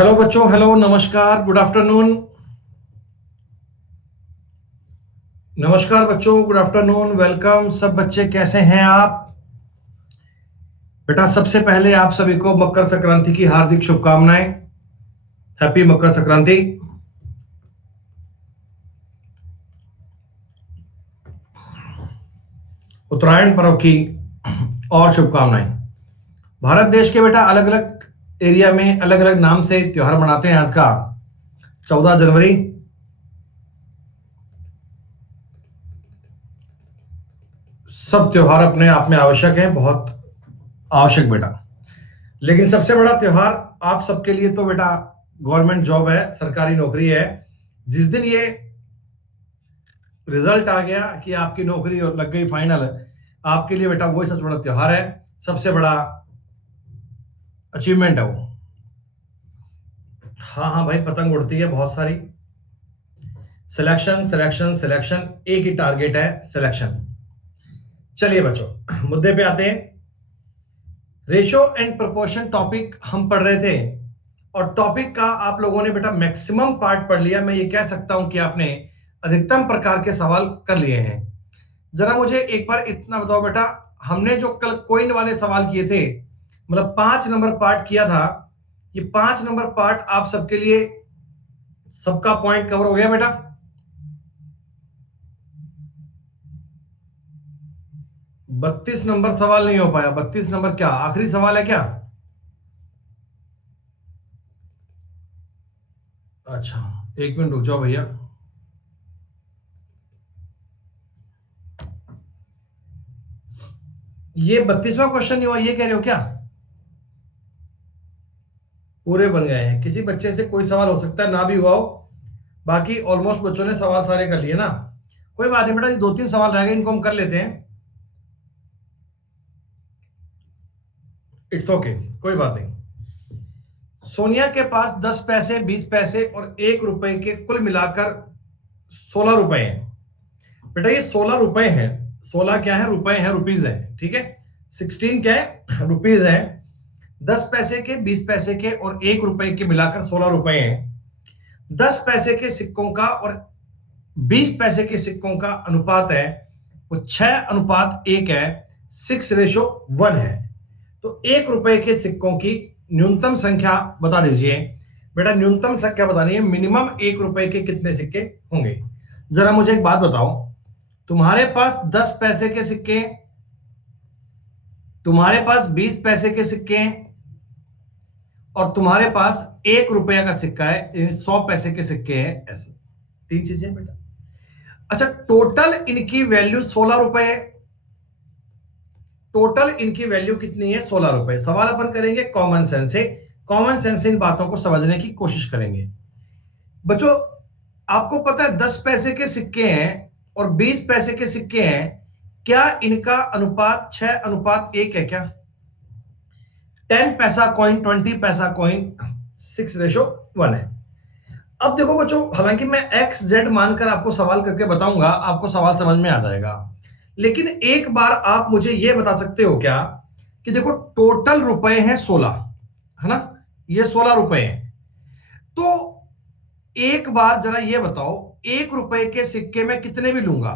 Hello बच्चों, hello, नमस्कार, good afternoon. नमस्कार बच्चों, गुड आफ्टरनून, वेलकम। सब बच्चे कैसे हैं आप? बेटा सबसे पहले आप सभी को मकर संक्रांति की हार्दिक शुभकामनाएं। हैप्पी मकर संक्रांति। उत्तरायण पर्व की और शुभकामनाएं। भारत देश के बेटा अलग अलग एरिया में अलग अलग नाम से त्योहार मनाते हैं। आज का 14 जनवरी, सब त्योहार अपने आप में आवश्यक हैं, बहुत आवश्यक बेटा। लेकिन सबसे बड़ा त्योहार आप सबके लिए तो बेटा गवर्नमेंट जॉब है, सरकारी नौकरी है। जिस दिन ये रिजल्ट आ गया कि आपकी नौकरी लग गई फाइनल, आपके लिए बेटा वही सबसे बड़ा त्योहार है, सबसे बड़ा अचीवमेंट है वो। हाँ हाँ भाई, पतंग उड़ती है बहुत सारी। सिलेक्शन सिलेक्शन सिलेक्शन, एक ही टारगेट है, सिलेक्शन। चलिए बच्चों, मुद्दे पे आते हैं। रेशो एंड प्रोपोर्शन टॉपिक हम पढ़ रहे थे, और टॉपिक का आप लोगों ने बेटा मैक्सिमम पार्ट पढ़ लिया। मैं ये कह सकता हूं कि आपने अधिकतम प्रकार के सवाल कर लिए हैं। जरा मुझे एक बार इतना बताओ बेटा, हमने जो कल कोइन वाले सवाल किए थे, मतलब 5 नंबर पार्ट किया था, ये 5 नंबर पार्ट आप सबके लिए सबका पॉइंट कवर हो गया बेटा? 32 नंबर सवाल नहीं हो पाया। 32 नंबर क्या आखिरी सवाल है क्या? अच्छा, 1 मिनट रुक जाओ भैया। ये 32वां क्वेश्चन नहीं हुआ, ये कह रहे हो क्या? पूरे बन गए हैं। किसी बच्चे से कोई सवाल हो सकता है ना भी हुआ हो, बाकी ऑलमोस्ट बच्चों ने सवाल सारे कर लिए ना। कोई बात नहीं बेटा, ये 2-3 सवाल रह गए, इनको हम कर लेते हैं। इट्स ओके, कोई बात नहीं। सोनिया के पास 10 पैसे, 20 पैसे और 1 रुपए के कुल मिलाकर 16 रुपए हैं। बेटा ये 16 रुपए हैं। 16 क्या है? रुपए हैं, रुपीज है, ठीक है। 16 क्या है? रुपीज है। 10 पैसे के, 20 पैसे के और 1 रुपए के मिलाकर 16 रुपए हैं। 10 पैसे के सिक्कों का और 20 पैसे के सिक्कों का अनुपात है वो 6:1 है, 6:1 है। तो 1 रुपए के सिक्कों की न्यूनतम संख्या बता दीजिए बेटा। न्यूनतम संख्या बतानी है, मिनिमम 1 रुपए के कितने सिक्के होंगे। जरा मुझे एक बात बताओ, तुम्हारे पास 10 पैसे के सिक्के हैं, तुम्हारे पास 20 पैसे के सिक्के हैं, और तुम्हारे पास 1 रुपया का सिक्का है, 100 पैसे के सिक्के हैं। ऐसे 3 चीजें बेटा। अच्छा, टोटल इनकी वैल्यू 16 रुपए है। टोटल इनकी वैल्यू कितनी है? 16 रुपए। सवाल अपन करेंगे कॉमन सेंस से। कॉमन सेंस से इन बातों को समझने की कोशिश करेंगे बच्चों। आपको पता है 10 पैसे के सिक्के हैं और 20 पैसे के सिक्के हैं, क्या इनका अनुपात 6:1 है क्या? 10 पैसा कॉइन, 20 पैसा कॉइन, 6:1 है। अब देखो बच्चों, हालांकि मैं एक्स जेड मानकर आपको सवाल करके बताऊंगा, आपको सवाल समझ में आ जाएगा। लेकिन एक बार आप मुझे यह बता सकते हो क्या कि देखो टोटल रुपए हैं 16, है ना? ये 16 रुपए हैं। तो एक बार जरा ये बताओ, 1 रुपए के सिक्के में कितने भी लूंगा,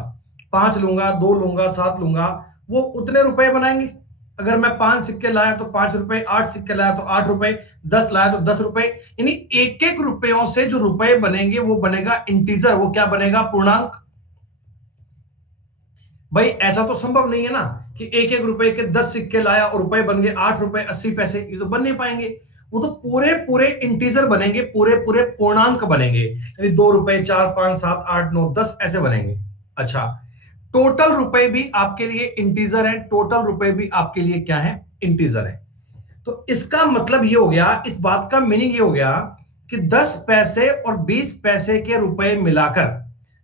5 लूंगा, 2 लूंगा, 7 लूंगा, वो उतने रुपए बनाएंगे। अगर मैं 5 सिक्के लाया तो 5 रुपए, 8 सिक्के लाया तो 8 रुपए, 10 लाया तो 10 रुपए। यानी एक एक रुपयों से जो रुपए बनेंगे वो बनेगा इंटीजर, वो क्या बनेगा? पूर्णांक। भाई ऐसा तो संभव नहीं है ना कि एक एक रुपए के 10 सिक्के लाया और रुपए बन गए 8 रुपए 80 पैसे, ये तो बन नहीं पाएंगे। वो तो पूरे पूरे इंटीजर बनेंगे, पूरे पूरे पूर्णांक बनेंगे, यानी 2 रुपए, 4, 5, 7, 8, 9, 10 ऐसे बनेंगे। अच्छा, टोटल रुपए भी आपके लिए इंटीजर है, टोटल रुपए भी आपके लिए क्या है? इंटीजर है। तो इसका मतलब ये हो गया, इस बात का मीनिंग ये हो गया कि 10 पैसे और 20 पैसे के रुपए मिलाकर,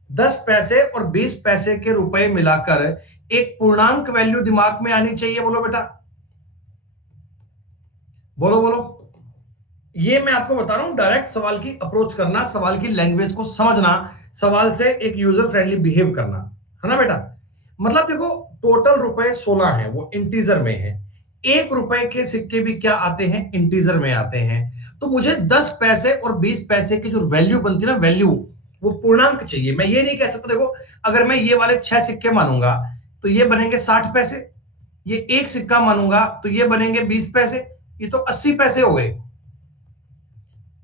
10 पैसे और 20 पैसे के रुपए मिलाकर एक पूर्णांक वैल्यू दिमाग में आनी चाहिए। बोलो बेटा, बोलो बोलो। ये मैं आपको बता रहा हूं, डायरेक्ट सवाल की अप्रोच करना, सवाल की लैंग्वेज को समझना, सवाल से एक यूजर फ्रेंडली बिहेव करना, है ना बेटा? मतलब देखो, टोटल रुपए 16 हैं, वो इंटीजर में है। 1 रुपए के सिक्के भी क्या आते हैं? इंटीजर में आते हैं। तो मुझे 10 पैसे और 20 पैसे की जो वैल्यू बनती है ना, वैल्यू, वो पूर्णांक चाहिए। मैं ये नहीं कह सकता, देखो अगर मैं ये वाले 6 सिक्के मानूंगा तो ये बनेंगे 60 पैसे, ये एक सिक्का मानूंगा तो ये बनेंगे 20 पैसे, ये तो 80 पैसे हो गए।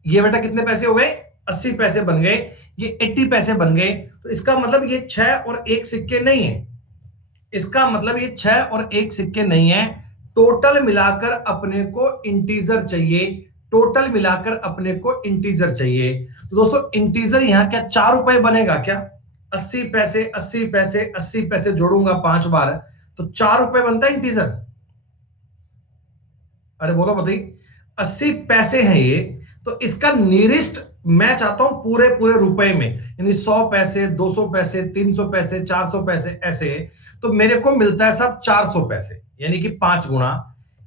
ये बेटा कितने पैसे हो गए? 80 पैसे बन गए, ये 80 पैसे बन गए। तो इसका मतलब ये 6 और एक सिक्के नहीं है, इसका मतलब ये 6 और एक सिक्के नहीं है। टोटल मिलाकर अपने को इंटीजर चाहिए, टोटल मिलाकर अपने को इंटीजर चाहिए। तो दोस्तों इंटीजर यहां क्या 4 रुपए बनेगा क्या? 80 पैसे 80 पैसे 80 पैसे जोड़ूंगा 5 बार तो 4 रुपए बनता है इंटीजर। अरे बोलो बताइए, 80 पैसे हैं ये, तो इसका नियरेस्ट मैं चाहता हूं पूरे पूरे रुपए में, यानी 100 पैसे 200 पैसे 300 पैसे 400 पैसे ऐसे, तो मेरे को मिलता है सब 400 पैसे, यानी कि 5 गुना।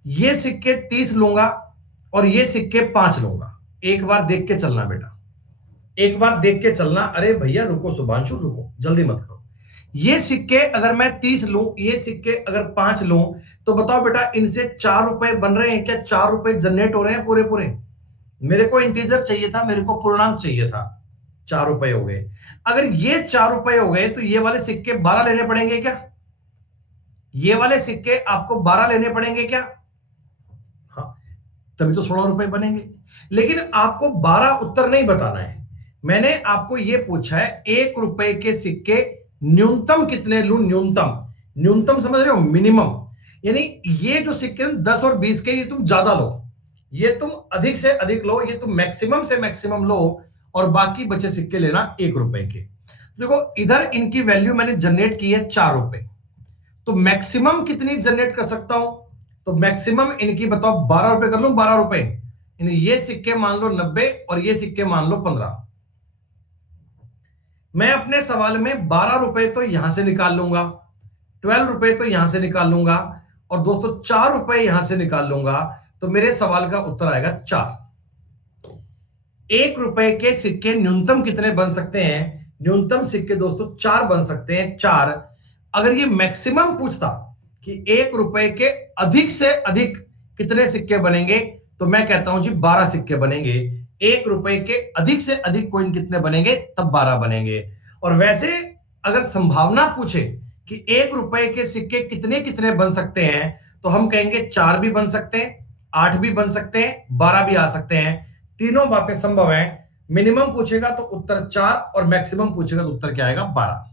ये सिक्के 30 लूंगा और ये सिक्के 5 लूंगा। एक बार देख के चलना बेटा, एक बार देख के चलना। अरे भैया रुको शुभांशु, रुको, जल्दी मत करो। ये सिक्के अगर मैं 30 लूं, ये सिक्के अगर 5 लूं, तो बताओ बेटा इनसे 4 रुपए बन रहे हैं क्या? 4 रुपए जनरेट हो रहे हैं पूरे पूरे? मेरे को इंटीजर चाहिए था, मेरे को पूर्णांक चाहिए था, 4 रुपए हो गए। अगर ये 4 रुपए हो गए तो ये वाले सिक्के 12 लेने पड़ेंगे क्या? ये वाले सिक्के आपको 12 लेने पड़ेंगे क्या? हाँ, तभी तो 16 रुपए बनेंगे। लेकिन आपको 12 उत्तर नहीं बताना है, मैंने आपको यह पूछा है 1 रुपए के सिक्के न्यूनतम कितने लूं? न्यूनतम, न्यूनतम समझ रहे हो? मिनिमम, यानी ये जो सिक्के 10 और 20 के, ये तुम ज्यादा लो, ये तुम अधिक से अधिक लो, ये तुम मैक्सिमम से मैक्सिमम लो, और बाकी बचे सिक्के लेना 1 रुपए के। देखो इधर इनकी वैल्यू मैंने जनरेट की है 4 रुपए, तो मैक्सिमम कितनी जनरेट कर सकता हूं? तो मैक्सिमम इनकी बताओ 12 रुपए कर लूं, 12 रुपए, यानी ये सिक्के मान लो 90 और ये सिक्के मान लो 15। मैं अपने सवाल में 12 रुपए तो यहां से निकाल लूंगा, 12 रुपए तो यहां से निकाल लूंगा, और दोस्तों 4 रुपए यहां से निकाल लूंगा, तो मेरे सवाल का उत्तर आएगा 4। 1 रुपए के सिक्के न्यूनतम कितने बन सकते हैं? न्यूनतम सिक्के दोस्तों 4 बन सकते हैं, 4। अगर ये मैक्सिमम पूछता कि 1 रुपए के अधिक से अधिक कितने सिक्के बनेंगे, तो मैं कहता हूं जी 12 सिक्के बनेंगे। 1 रुपए के अधिक से अधिक कॉइन कितने बनेंगे? तब 12 बनेंगे। और वैसे अगर संभावना पूछे कि 1 रुपए के सिक्के कितने कितने बन सकते हैं, तो हम कहेंगे 4 भी बन सकते हैं, 8 भी बन सकते हैं, 12 भी आ सकते हैं। तीनों बातें संभव हैं। मिनिमम पूछेगा तो उत्तर 4, और मैक्सिमम पूछेगा तो उत्तर क्या आएगा? 12।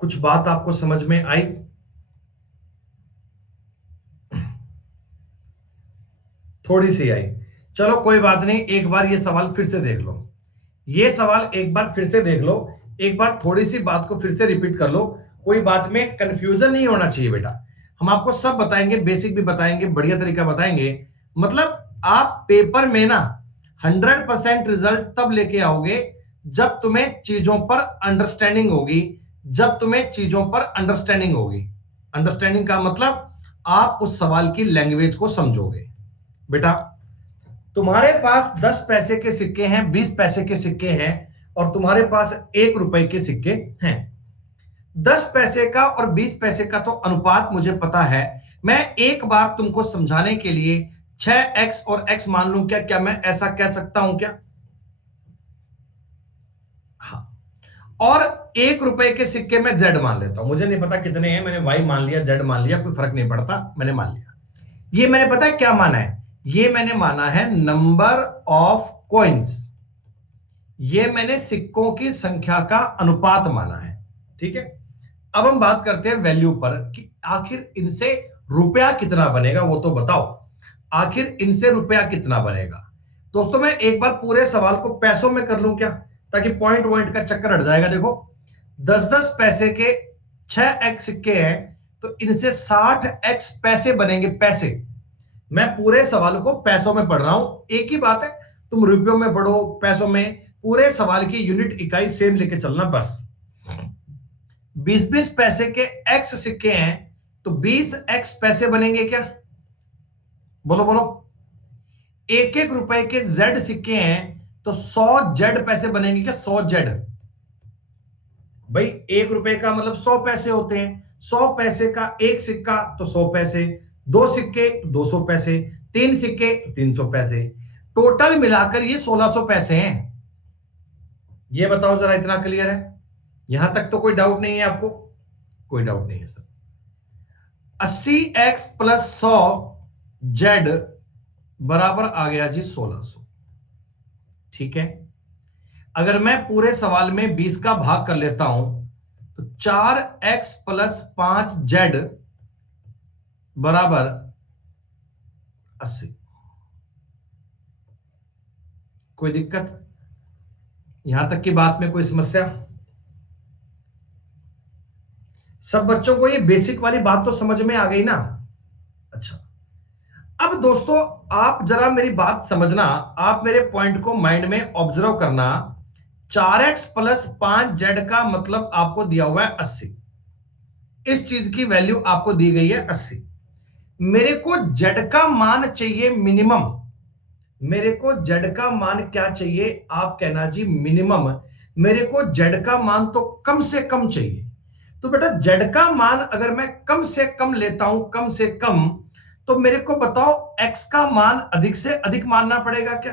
कुछ बात आपको समझ में आई? थोड़ी सी आई, चलो कोई बात नहीं, एक बार ये सवाल फिर से देख लो, ये सवाल एक बार फिर से देख लो, एक बार थोड़ी सी बात को फिर से रिपीट कर लो। कोई बात में कंफ्यूजन नहीं होना चाहिए बेटा, हम आपको सब बताएंगे, बेसिक भी बताएंगे, बढ़िया तरीका बताएंगे। मतलब आप पेपर में ना 100% रिजल्ट तब लेके आओगे जब तुम्हें चीजों पर अंडरस्टैंडिंग होगी, जब तुम्हें चीजों पर अंडरस्टैंडिंग होगी। अंडरस्टैंडिंग का मतलब आप उस सवाल की लैंग्वेज को समझोगे। बेटा तुम्हारे पास 10 पैसे के सिक्के हैं, 20 पैसे के सिक्के हैं, और तुम्हारे पास 1 रुपए के सिक्के हैं। 10 पैसे का और 20 पैसे का तो अनुपात मुझे पता है। मैं एक बार तुमको समझाने के लिए 6x और x मान लूं क्या? क्या मैं ऐसा कह सकता हूं क्या? हाँ। और 1 रुपए के सिक्के में z मान लेता हूं, मुझे नहीं पता कितने हैं, मैंने y मान लिया, z मान लिया, कोई फर्क नहीं पड़ता, मैंने मान लिया। ये मैंने पता है क्या माना है? ये मैंने माना है नंबर ऑफ कॉइन्स, ये मैंने सिक्कों की संख्या का अनुपात माना है। ठीक है, अब हम बात करते हैं वैल्यू पर कि आखिर इनसे रुपया कितना बनेगा, वो तो बताओ, आखिर इनसे रुपया कितना बनेगा। दोस्तों मैं एक बार पूरे सवाल को पैसों में कर लूं क्या, ताकि पॉइंट पॉइंट का चक्कर हट जाएगा। देखो 10-10 पैसे के 6x सिक्के हैं, तो इनसे 60x पैसे बनेंगे, पैसे। मैं पूरे सवाल को पैसों में पढ़ रहा हूं, एक ही बात है, तुम रुपयों में पढ़ो पैसों में, पूरे सवाल की यूनिट इकाई सेम लेके चलना बस। 20-20 पैसे के x सिक्के हैं, तो 20x पैसे बनेंगे क्या? बोलो बोलो। 1-1 रुपए के z सिक्के हैं, तो 100 z पैसे बनेंगे क्या? 100 z। भाई 1 रुपए का मतलब 100 पैसे होते हैं, 100 पैसे का एक सिक्का तो 100 पैसे, 2 सिक्के 200 पैसे, 3 सिक्के 300 पैसे, टोटल मिलाकर ये 1600 पैसे हैं। ये बताओ जरा, इतना क्लियर है? यहां तक तो कोई डाउट नहीं है आपको? कोई डाउट नहीं है सर। 80x प्लस 100z बराबर आ गया जी 1600। ठीक है, अगर मैं पूरे सवाल में 20 का भाग कर लेता हूं तो 4x प्लस 5z बराबर 80। कोई दिक्कत यहां तक की बात में? कोई समस्या? सब बच्चों को ये बेसिक वाली बात तो समझ में आ गई ना? अच्छा, अब दोस्तों आप जरा मेरी बात समझना, आप मेरे पॉइंट को माइंड में ऑब्जर्व करना। 4x प्लस 5z का मतलब आपको दिया हुआ है 80। इस चीज की वैल्यू आपको दी गई है 80। मेरे को z का मान चाहिए मिनिमम। मेरे को z का मान क्या चाहिए? आप कहना जी मिनिमम। मेरे को z का मान तो कम से कम चाहिए। तो बेटा z का मान अगर मैं कम से कम लेता हूं, कम से कम, तो मेरे को बताओ x का मान अधिक से अधिक मानना पड़ेगा क्या?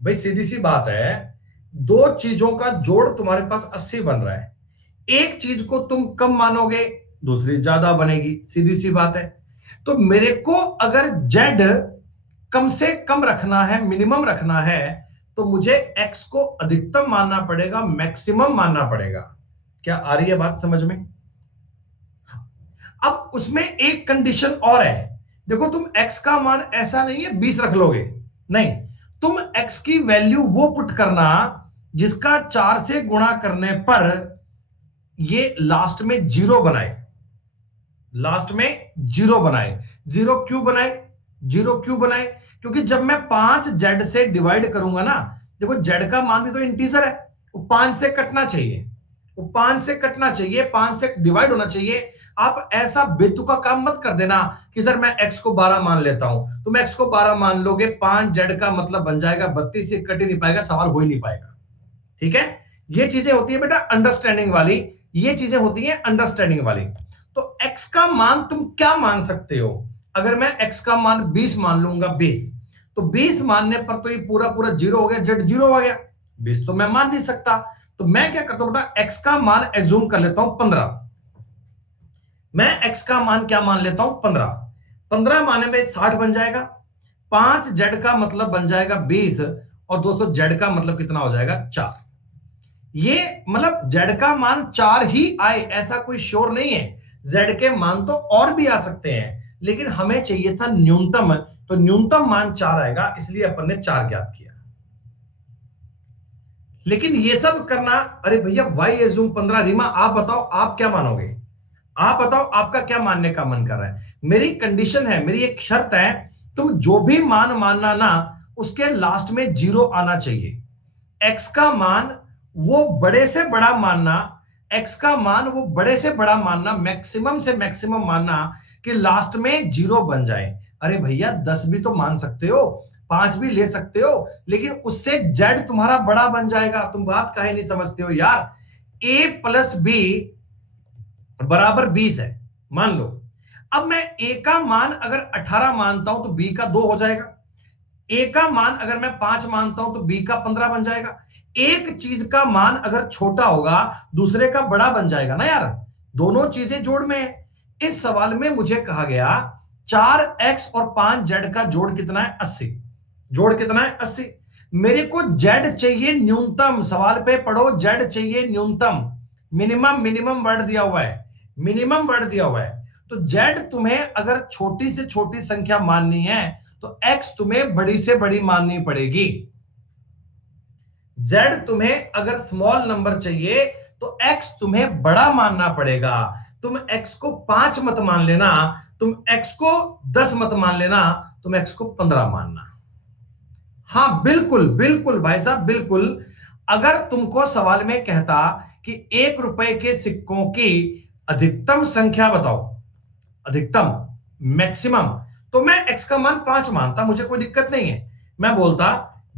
भाई सीधी सी बात है, दो चीजों का जोड़ तुम्हारे पास 80 बन रहा है। एक चीज को तुम कम मानोगे, दूसरी ज्यादा बनेगी, सीधी सी बात है। तो मेरे को अगर z कम से कम रखना है, मिनिमम रखना है, तो मुझे x को अधिकतम मानना पड़ेगा, मैक्सिमम मानना पड़ेगा। क्या आ रही है बात समझ में? अब उसमें एक कंडीशन और है। देखो तुम x का मान ऐसा नहीं है 20 रख लोगे, नहीं, तुम x की वैल्यू वो पुट करना जिसका 4 से गुणा करने पर ये लास्ट में जीरो बनाए। लास्ट में जीरो बनाए। जीरो क्यों बनाए? जीरो क्यों बनाए? क्योंकि जब मैं 5z से डिवाइड करूंगा ना, देखो z का मान भी तो इंटीजर है, वो 5 से कटना चाहिए, वो 5 से कटना चाहिए, 5 से डिवाइड होना चाहिए। आप ऐसा बेतुका काम मत कर देना कि सर मैं x को 12 मान लेता हूं। तुम x को 12 मान लोगे, 5z का मतलब बन जाएगा 32, से कट ही नहीं पाएगा, सवाल हो ही नहीं पाएगा। ठीक है, ये चीजें होती है बेटा अंडरस्टैंडिंग वाली, ये चीजें होती हैं अंडरस्टैंडिंग वाली। तो x का मान तुम क्या मान सकते हो? अगर मैं x का मान 20 मान लूंगा, 20, तो 20 मानने पर तो ये पूरा पूरा जीरो हो गया, z जीरो हो गया, 20 तो मैं मान नहीं सकता। तो मैं क्या करता हूं बेटा, x का मान एज्यूम कर लेता हूं 15। मैं x का मान क्या मान लेता हूं? 15। 15 माने में 60 बन जाएगा, 5z का मतलब बन जाएगा 20, और दोस्तों z का मतलब कितना हो जाएगा? 4। ये मतलब z का मान 4 ही आए ऐसा कोई श्योर नहीं है, z के मान तो और भी आ सकते हैं, लेकिन हमें चाहिए था न्यूनतम, तो न्यूनतम मान 4 आएगा, इसलिए अपन ने 4 ज्ञात किया। लेकिन ये सब करना, अरे भैया y एज्यूम 15, रीमा आप बताओ आप क्या मानोगे? आप बताओ आपका क्या मानने का मन कर रहा है? मेरी कंडीशन है, मेरी एक शर्त है, तुम जो भी मान मानना ना, उसके लास्ट में जीरो आना चाहिए। x का मान वो बड़े से बड़ा मानना, x का मान वो बड़े से बड़ा मानना, मैक्सिमम से मैक्सिमम मानना कि लास्ट में जीरो बन जाए। अरे भैया 10 भी तो मान सकते हो, 5 भी ले सकते हो, लेकिन उससे z तुम्हारा बड़ा बन जाएगा। तुम बात काहे नहीं समझते हो यार? a प्लस बी बराबर 20 है, मान लो। अब मैं a का मान अगर 18 मानता हूं तो b का 2 हो जाएगा। a का मान अगर मैं 5 मानता हूं तो b का 15 बन जाएगा। एक चीज का मान अगर छोटा होगा, दूसरे का बड़ा बन जाएगा ना यार, दोनों चीजें जोड़ में है। इस सवाल में मुझे कहा गया 4x और 5z का जोड़ कितना है? 80। जोड़ कितना है? 80। मेरे को z चाहिए न्यूनतम, सवाल पे पढ़ो, z चाहिए न्यूनतम। मिनिमम, मिनिमम वर्ड दिया हुआ है, मिनिमम वर्ड दिया हुआ है। तो z तुम्हें अगर छोटी से छोटी संख्या माननी है तो x तुम्हें बड़ी से बड़ी माननी पड़ेगी। z तुम्हें अगर स्मॉल नंबर चाहिए तो x तुम्हें बड़ा मानना पड़ेगा। तुम x को 5 मत मान लेना, तुम x को 10 मत मान लेना, तुम x को 15 मानना। हाँ बिल्कुल बिल्कुल भाई साहब, बिल्कुल। अगर तुमको सवाल में कहता कि 1 रुपए के सिक्कों की अधिकतम संख्या बताओ, अधिकतम, मैक्सिमम, तो मैं x का मान 5 मानता, मुझे कोई दिक्कत नहीं है। मैं बोलता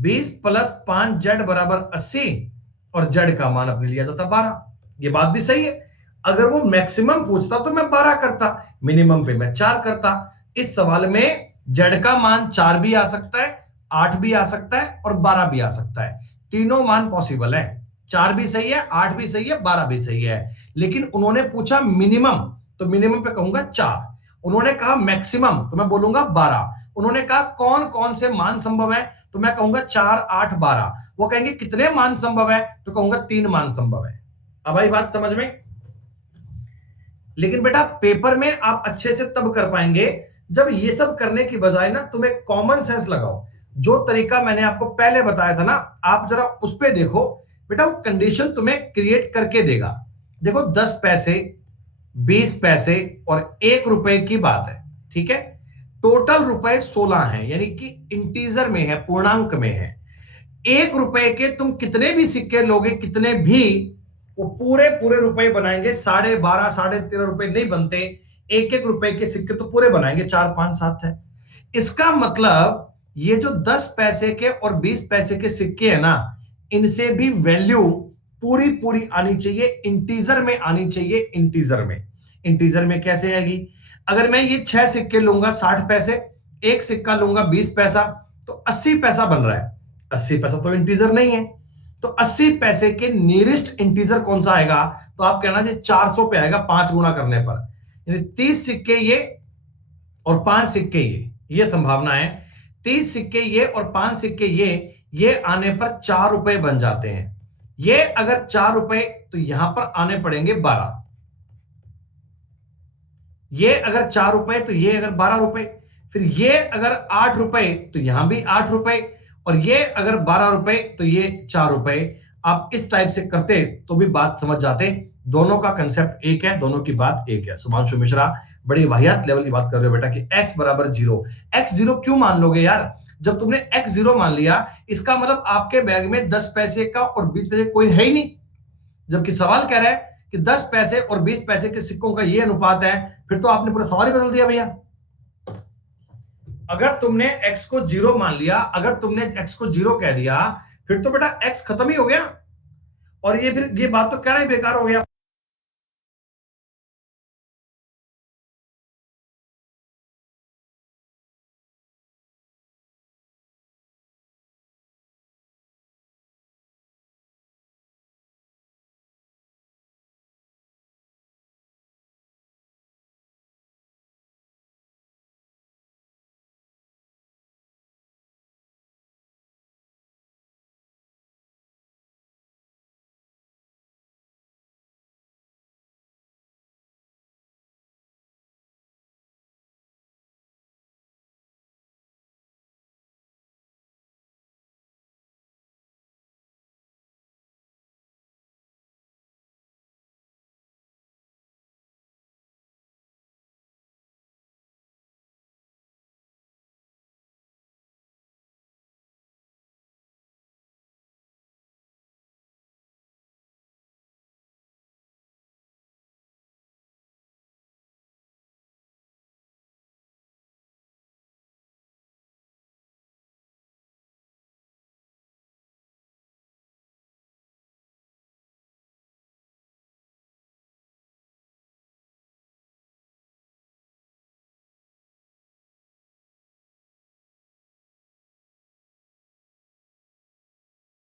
20 प्लस 5z बराबर 80, और z का मान अपने लिया जाता 12। ये बात भी सही है। अगर वो मैक्सिमम पूछता तो मैं 12 करता, मिनिमम पे मैं 4 करता। इस सवाल में जेड का मान 4 भी आ सकता है, 8 भी आ सकता है और 12 भी आ सकता है। तीनों मान पॉसिबल है। 4 भी सही है, 8 भी सही है, 12 भी सही है। लेकिन उन्होंने पूछा मिनिमम, तो मिनिमम पे कहूंगा 4। उन्होंने कहा मैक्सिमम, तो मैं बोलूंगा 12। उन्होंने कहा कौन कौन से मान संभव है, तो मैं कहूंगा 4, 8, 12। वो कहेंगे कितने मान संभव है, तो कहूंगा 3 मान संभव है। अब आई बात समझ में? लेकिन बेटा पेपर में आप अच्छे से तब कर पाएंगे जब ये सब करने की बजाय ना तुम एक कॉमन सेंस लगाओ। जो तरीका मैंने आपको पहले बताया था ना, आप जरा उस पे देखो। बेटा वो कंडीशन तुम्हें क्रिएट करके देगा। देखो 10 पैसे, 20 पैसे और 1 रुपए की बात है, ठीक है। टोटल रुपए 16 है, यानी कि इंटीजर में है, पूर्णांक में है। 1 रुपए के तुम कितने भी सिक्के लोगे, कितने भी, वो पूरे पूरे रुपए बनाएंगे। 12.5, 13.5 रुपए नहीं बनते। 1-1 रुपए के सिक्के तो पूरे बनाएंगे, 4, 5, 7 है। इसका मतलब ये जो 10 पैसे के और 20 पैसे के सिक्के है ना, इनसे भी वैल्यू पूरी पूरी आनी चाहिए, इंटीजर में आनी चाहिए। इंटीजर में, इंटीजर में कैसे आएगी? अगर मैं ये 6 सिक्के लूंगा 60 पैसे, एक सिक्का लूंगा 20 पैसा, तो 80 पैसा बन रहा है। 80 पैसा तो इंटीजर नहीं है। तो 80 पैसे के नियरेस्ट इंटीजर कौन सा आएगा? तो आप कहना जी 400 पे आएगा 5 गुना करने पर। यानी 30 सिक्के ये और 5 सिक्के ये संभावना है। 30 सिक्के ये और 5 सिक्के ये आने पर 4 रुपए बन जाते हैं। ये अगर 4 रुपए, तो यहां पर आने पड़ेंगे 12। ये अगर 4 रुपए, तो ये अगर 12 रुपए। फिर ये अगर 8 रुपए, तो यहां भी 8 रुपए। और ये अगर 12 रुपए, तो ये 4 रुपए। आप इस टाइप से करते तो भी बात समझ जाते। दोनों का कंसेप्ट एक है, दोनों की बात एक है। सुभांशु मिश्रा, बड़ी वाहियात लेवल की बात कर रहे हो बेटा कि x बराबर 0। x 0 क्यों मान लोगे यार? जब तुमने x 0 मान लिया, इसका मतलब आपके बैग में 10 पैसे का और 20 पैसे कोई है ही नहीं। जबकि सवाल कह रहा है कि 10 पैसे और 20 पैसे के सिक्कों का ये अनुपात है, फिर तो आपने पूरा सवाल ही बदल दिया भैया। अगर तुमने x को 0 मान लिया, अगर तुमने x को 0 कह दिया, फिर तो बेटा x खत्म ही हो गया। और ये फिर ये बात तो कहना ही बेकार हो गया।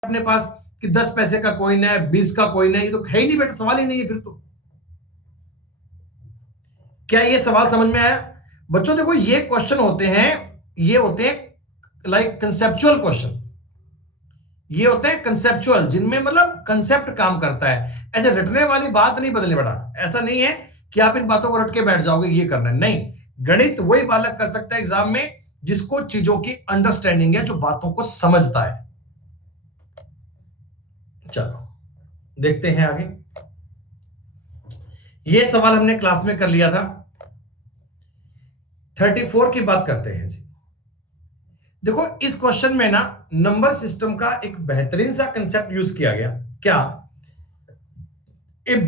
अपने पास कि 10 पैसे का कोइन है, 20 का कोइन है, ये तो है ही नहीं बेटा, सवाल ही नहीं है फिर तो। क्या ये सवाल समझ में आया? बच्चों देखो ये क्वेश्चन होते हैं, ये होते हैं लाइक कंसेप्चुअल क्वेश्चन। ये होते हैं कंसेप्चुअल, जिनमें मतलब कंसेप्ट काम करता है। ऐसे रटने वाली बात नहीं बदले बेटा। ऐसा नहीं है कि आप इन बातों को रट के बैठ जाओगे, ये करना है नहीं। गणित वही बालक कर सकता है एग्जाम में जिसको चीजों की अंडरस्टैंडिंग है, जो बातों को समझता है। चलो देखते हैं आगे। ये सवाल हमने क्लास में कर लिया था। 34 की बात करते हैं जी। देखो इस क्वेश्चन में ना नंबर सिस्टम का एक बेहतरीन सा कंसेप्ट यूज किया गया। क्या? ए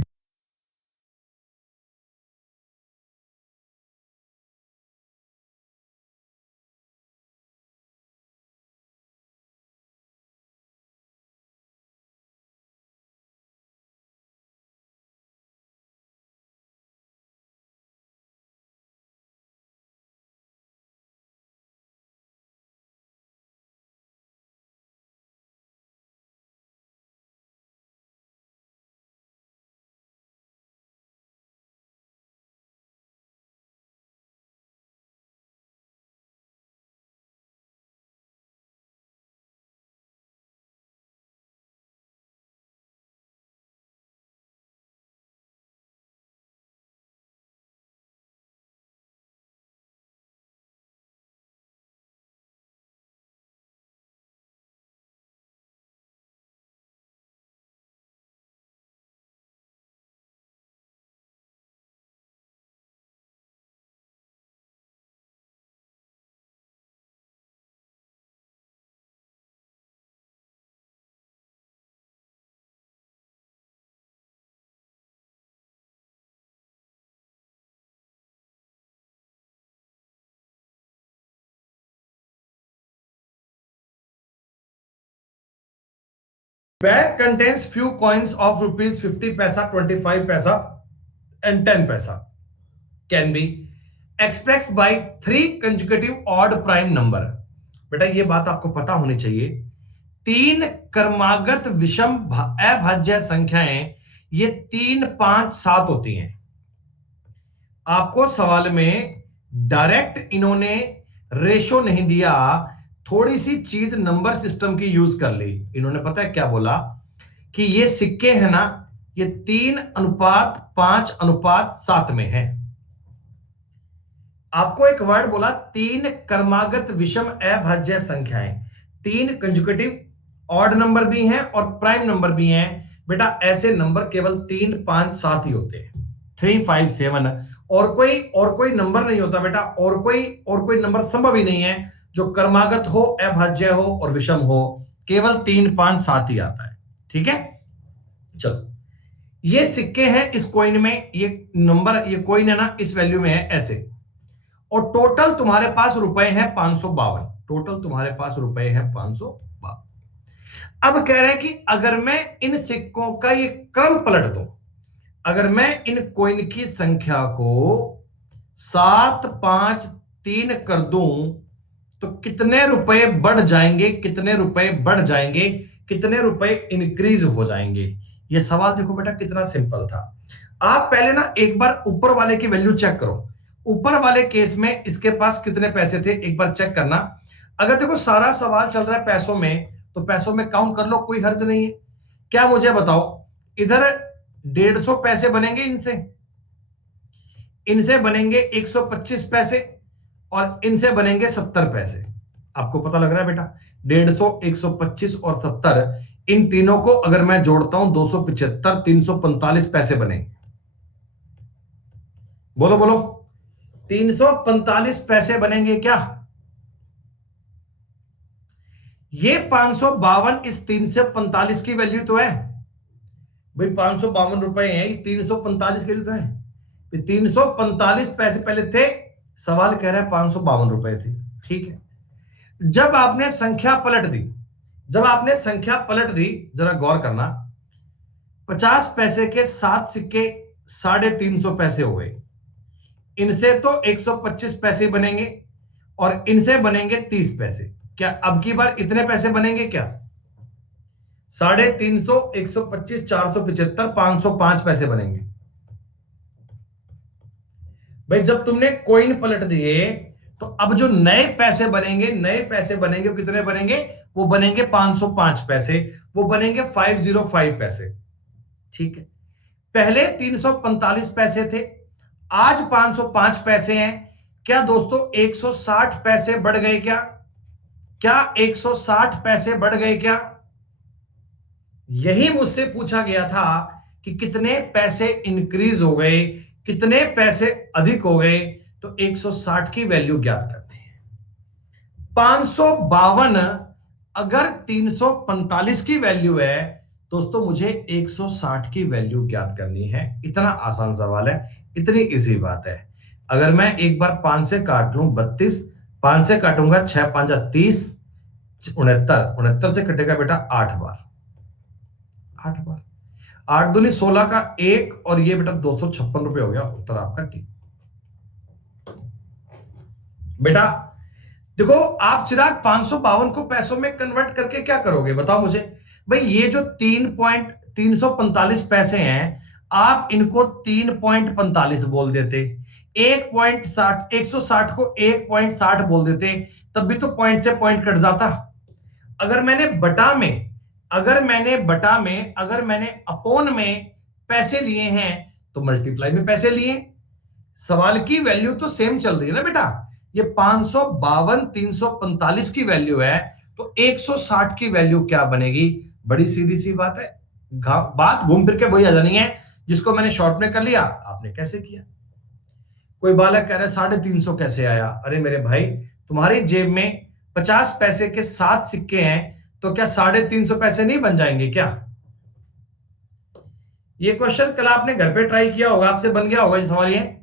bag contains few coins of rupees 50 पैसा, 25 पैसा एंड 10 पैसा, can be express bye 3 consecutive odd prime number. बेटा ये बात आपको पता होनी चाहिए, 3 क्रमागत विषम अभाज्य संख्याएं ये 3, 5, 7 होती हैं। आपको सवाल में डायरेक्ट इन्होंने रेशो नहीं दिया, थोड़ी सी चीज नंबर सिस्टम की यूज कर ली। इन्होंने पता है क्या बोला कि ये सिक्के हैं ना, ये 3:5:7 में है। आपको एक वर्ड बोला, 3 क्रमागत विषम अभाज्य संख्याएं, 3 कंसेक्यूटिव ऑड नंबर भी हैं और प्राइम नंबर भी हैं। बेटा ऐसे नंबर केवल 3, 5, 7 ही होते हैं, 3, 5, 7। और कोई नंबर नहीं होता बेटा, और कोई नंबर संभव ही नहीं है जो क्रमागत हो, अभाज्य हो और विषम हो। केवल 3, 5, 7 ही आता है। ठीक है, चलो ये सिक्के हैं, इस कॉइन में ये नंबर, ये कॉइन है ना, इस वैल्यू में है ऐसे। और टोटल तुम्हारे पास रुपए हैं 552। टोटल तुम्हारे पास रुपए हैं 552। अब कह रहे हैं कि अगर मैं इन सिक्कों का ये क्रम पलट दूं, अगर मैं इन कॉइन की संख्या को 7, 5, 3 कर दूं तो कितने रुपए बढ़ जाएंगे, कितने रुपए बढ़ जाएंगे, कितने रुपए इंक्रीज हो जाएंगे। ये सवाल देखो बेटा कितना सिंपल था। आप पहले ना एक बार ऊपर वाले की वैल्यू चेक करो। ऊपर वाले केस में इसके पास कितने पैसे थे एक बार चेक करना। अगर देखो सारा सवाल चल रहा है पैसों में, तो पैसों में काउंट कर लो, कोई हर्ज नहीं है। क्या मुझे बताओ, इधर 150 पैसे बनेंगे, इनसे इनसे बनेंगे 125 पैसे और इनसे बनेंगे 70 पैसे। आपको पता लग रहा है बेटा, 150, 125 और 70, इन तीनों को अगर मैं जोड़ता हूं 275, 345 पैसे बनेंगे। बोलो बोलो, 345 पैसे बनेंगे क्या? ये 552 इस 345 की वैल्यू तो है भाई, 552 रुपए हैं, 345 के लिए तो है। 345 पैसे पहले थे, सवाल कह रहा है 552 रुपए थे। ठीक है, जब आपने संख्या पलट दी, जब आपने संख्या पलट दी, जरा गौर करना, 50 पैसे के 7 सिक्के 350 पैसे हो गए। इनसे तो 125 पैसे बनेंगे और इनसे बनेंगे 30 पैसे। क्या अब की बार इतने पैसे बनेंगे क्या? 350, 125, 475, 505 पैसे बनेंगे। भाई जब तुमने कॉइन पलट दिए, तो अब जो नए पैसे बनेंगे, नए पैसे बनेंगे, वो कितने बनेंगे? वो बनेंगे 505 पैसे, वो बनेंगे 505 पैसे। ठीक है, पहले 345 पैसे थे, आज 505 पैसे हैं। क्या दोस्तों 160 पैसे बढ़ गए क्या? क्या 160 पैसे बढ़ गए क्या? यही मुझसे पूछा गया था कि कितने पैसे इंक्रीज हो गए, कितने पैसे अधिक हो गए। तो 160 की वैल्यू ज्ञात करनी है। 552 अगर 345 की वैल्यू है, दोस्तों मुझे 160 की वैल्यू ज्ञात करनी है। इतना आसान सवाल है, इतनी इजी बात है। अगर मैं एक बार 5 से काट लूं 32, 5 से काटूंगा 6 5 30, 69, 69 से कटेगा बेटा 8 बार, 8 बार, 8 दूनी 16 का एक, और ये बेटा 256 रुपए हो गया उत्तर आपका। ठीक बेटा, देखो आप चिराग 552 को पैसों में कन्वर्ट करके क्या करोगे बताओ मुझे। भाई ये जो 3.345 पैसे हैं, आप इनको 3.45 बोल देते, 1.60, 160 को 1.60 बोल देते, तब भी तो पॉइंट से पॉइंट कट जाता। अगर मैंने बटा में, अगर मैंने अपोन में पैसे लिए हैं, तो मल्टीप्लाई में पैसे लिए। सवाल की वैल्यू तो सेम चल रही है ना बेटा। ये 552 345 की वैल्यू है, तो 160 की वैल्यू क्या बनेगी? बड़ी सीधी सी बात है, बात घूम फिर के वही आ जानी है जिसको मैंने शॉर्ट में कर लिया, आपने कैसे किया। कोई बालक कह रहा है 350 कैसे आया? अरे मेरे भाई, तुम्हारी जेब में 50 पैसे के 7 सिक्के हैं, तो क्या 350 पैसे नहीं बन जाएंगे क्या? ये क्वेश्चन कल आपने घर पे ट्राई किया होगा, आपसे बन गया होगा ये सवाल। ये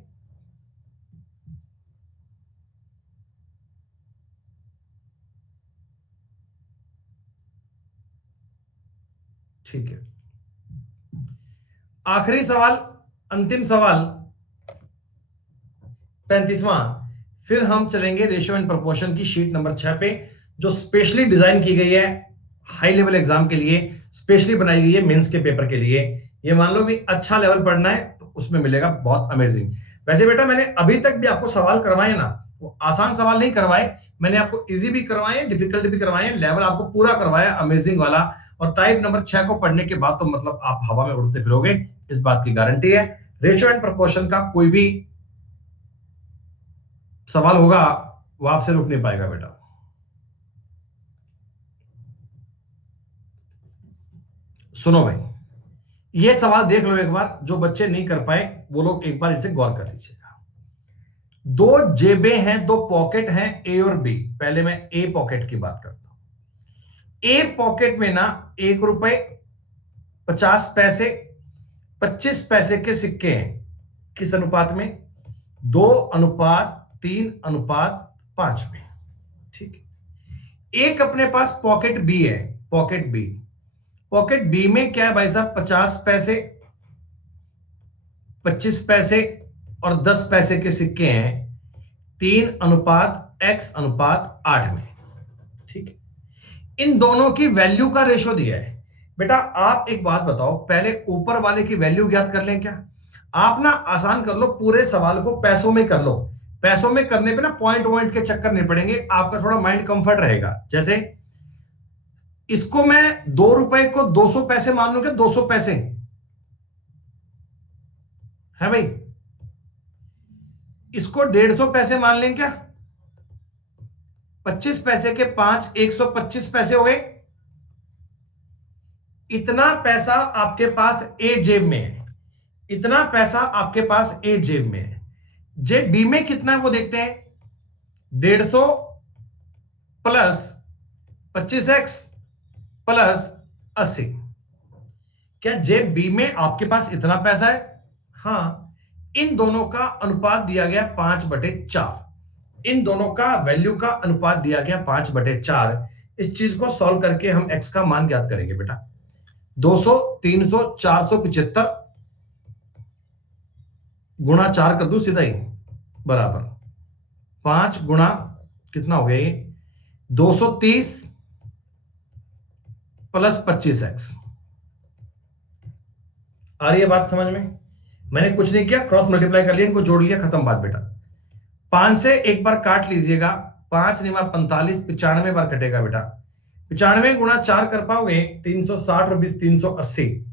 ठीक है, आखिरी सवाल, अंतिम सवाल 35वां। फिर हम चलेंगे रेशियो एंड प्रोपोर्शन की शीट नंबर 6 पे, जो स्पेशली डिजाइन की गई है हाई लेवल एग्जाम के लिए, स्पेशली बनाई गई है मेंस के पेपर के लिए। ये मान लो भी अच्छा लेवल पढ़ना है तो उसमें मिलेगा बहुत अमेजिंग। वैसे बेटा मैंने अभी तक भी आपको सवाल करवाए ना, वो आसान सवाल नहीं करवाए, मैंने आपको इजी भी करवाए, डिफिकल्ट भी करवाए, लेवल आपको पूरा करवाया अमेजिंग वाला। और टाइप नंबर 6 को पढ़ने के बाद तो मतलब आप हवा में उड़ते फिरोगे, इस बात की गारंटी है। रेशियो एंड प्रोपोर्शन का कोई भी सवाल होगा वो आपसे रुक नहीं पाएगा बेटा। सुनो भाई, ये सवाल देख लो एक बार, जो बच्चे नहीं कर पाए वो लोग एक बार इसे गौर कर लीजिएगा। दो जेबें हैं, दो पॉकेट हैं, ए और बी। पहले मैं ए पॉकेट की बात करता हूं। ए पॉकेट में ना 1 रुपए 50 पैसे 25 पैसे के सिक्के हैं। किस अनुपात में? 2:3:5 में। ठीक है, एक अपने पास पॉकेट बी है, पॉकेट बी। पॉकेट बी में क्या है भाई साहब? 50 पैसे 25 पैसे और 10 पैसे के सिक्के हैं, 3:X:8 में। ठीक है, इन दोनों की वैल्यू का रेशो दिया है। बेटा आप एक बात बताओ, पहले ऊपर वाले की वैल्यू ज्ञात कर लें क्या? आप ना आसान कर लो, पूरे सवाल को पैसों में कर लो। पैसों में करने पे ना पॉइंट पॉइंट के चक्कर नहीं पड़ेंगे, आपका थोड़ा माइंड कंफर्ट रहेगा। जैसे इसको मैं 2 रुपए को 200 पैसे मान लूं क्या? 200 पैसे है भाई। इसको 150 पैसे मान लें क्या? 25 पैसे के 5, 125 पैसे हो गए। इतना पैसा आपके पास ए जेब में है, इतना पैसा आपके पास ए जेब में है। जेब बी में कितना है वो देखते हैं। 150 प्लस 25x प्लस 80। क्या जेब बी में आपके पास इतना पैसा है? हाँ। इन दोनों का अनुपात दिया गया 5/4। इन दोनों का वैल्यू का अनुपात दिया गया 5/4। इस चीज को सॉल्व करके हम x का मान ज्ञात करेंगे बेटा। 200 300 475 गुणा 4 कर दू सीधा ही, बराबर 5 गुणा कितना हो गया ये? 230 प्लस 25x। आ रही है बात समझ में? मैंने कुछ नहीं किया, क्रॉस मल्टीप्लाई कर लिया, इनको जोड़ लिया, खत्म बात बेटा। 5 से एक बार काट लीजिएगा, 5 निवा 45, 95 बार कटेगा बेटा। 95 गुणा 4 कर पाओगे? 360 रुपीज 380।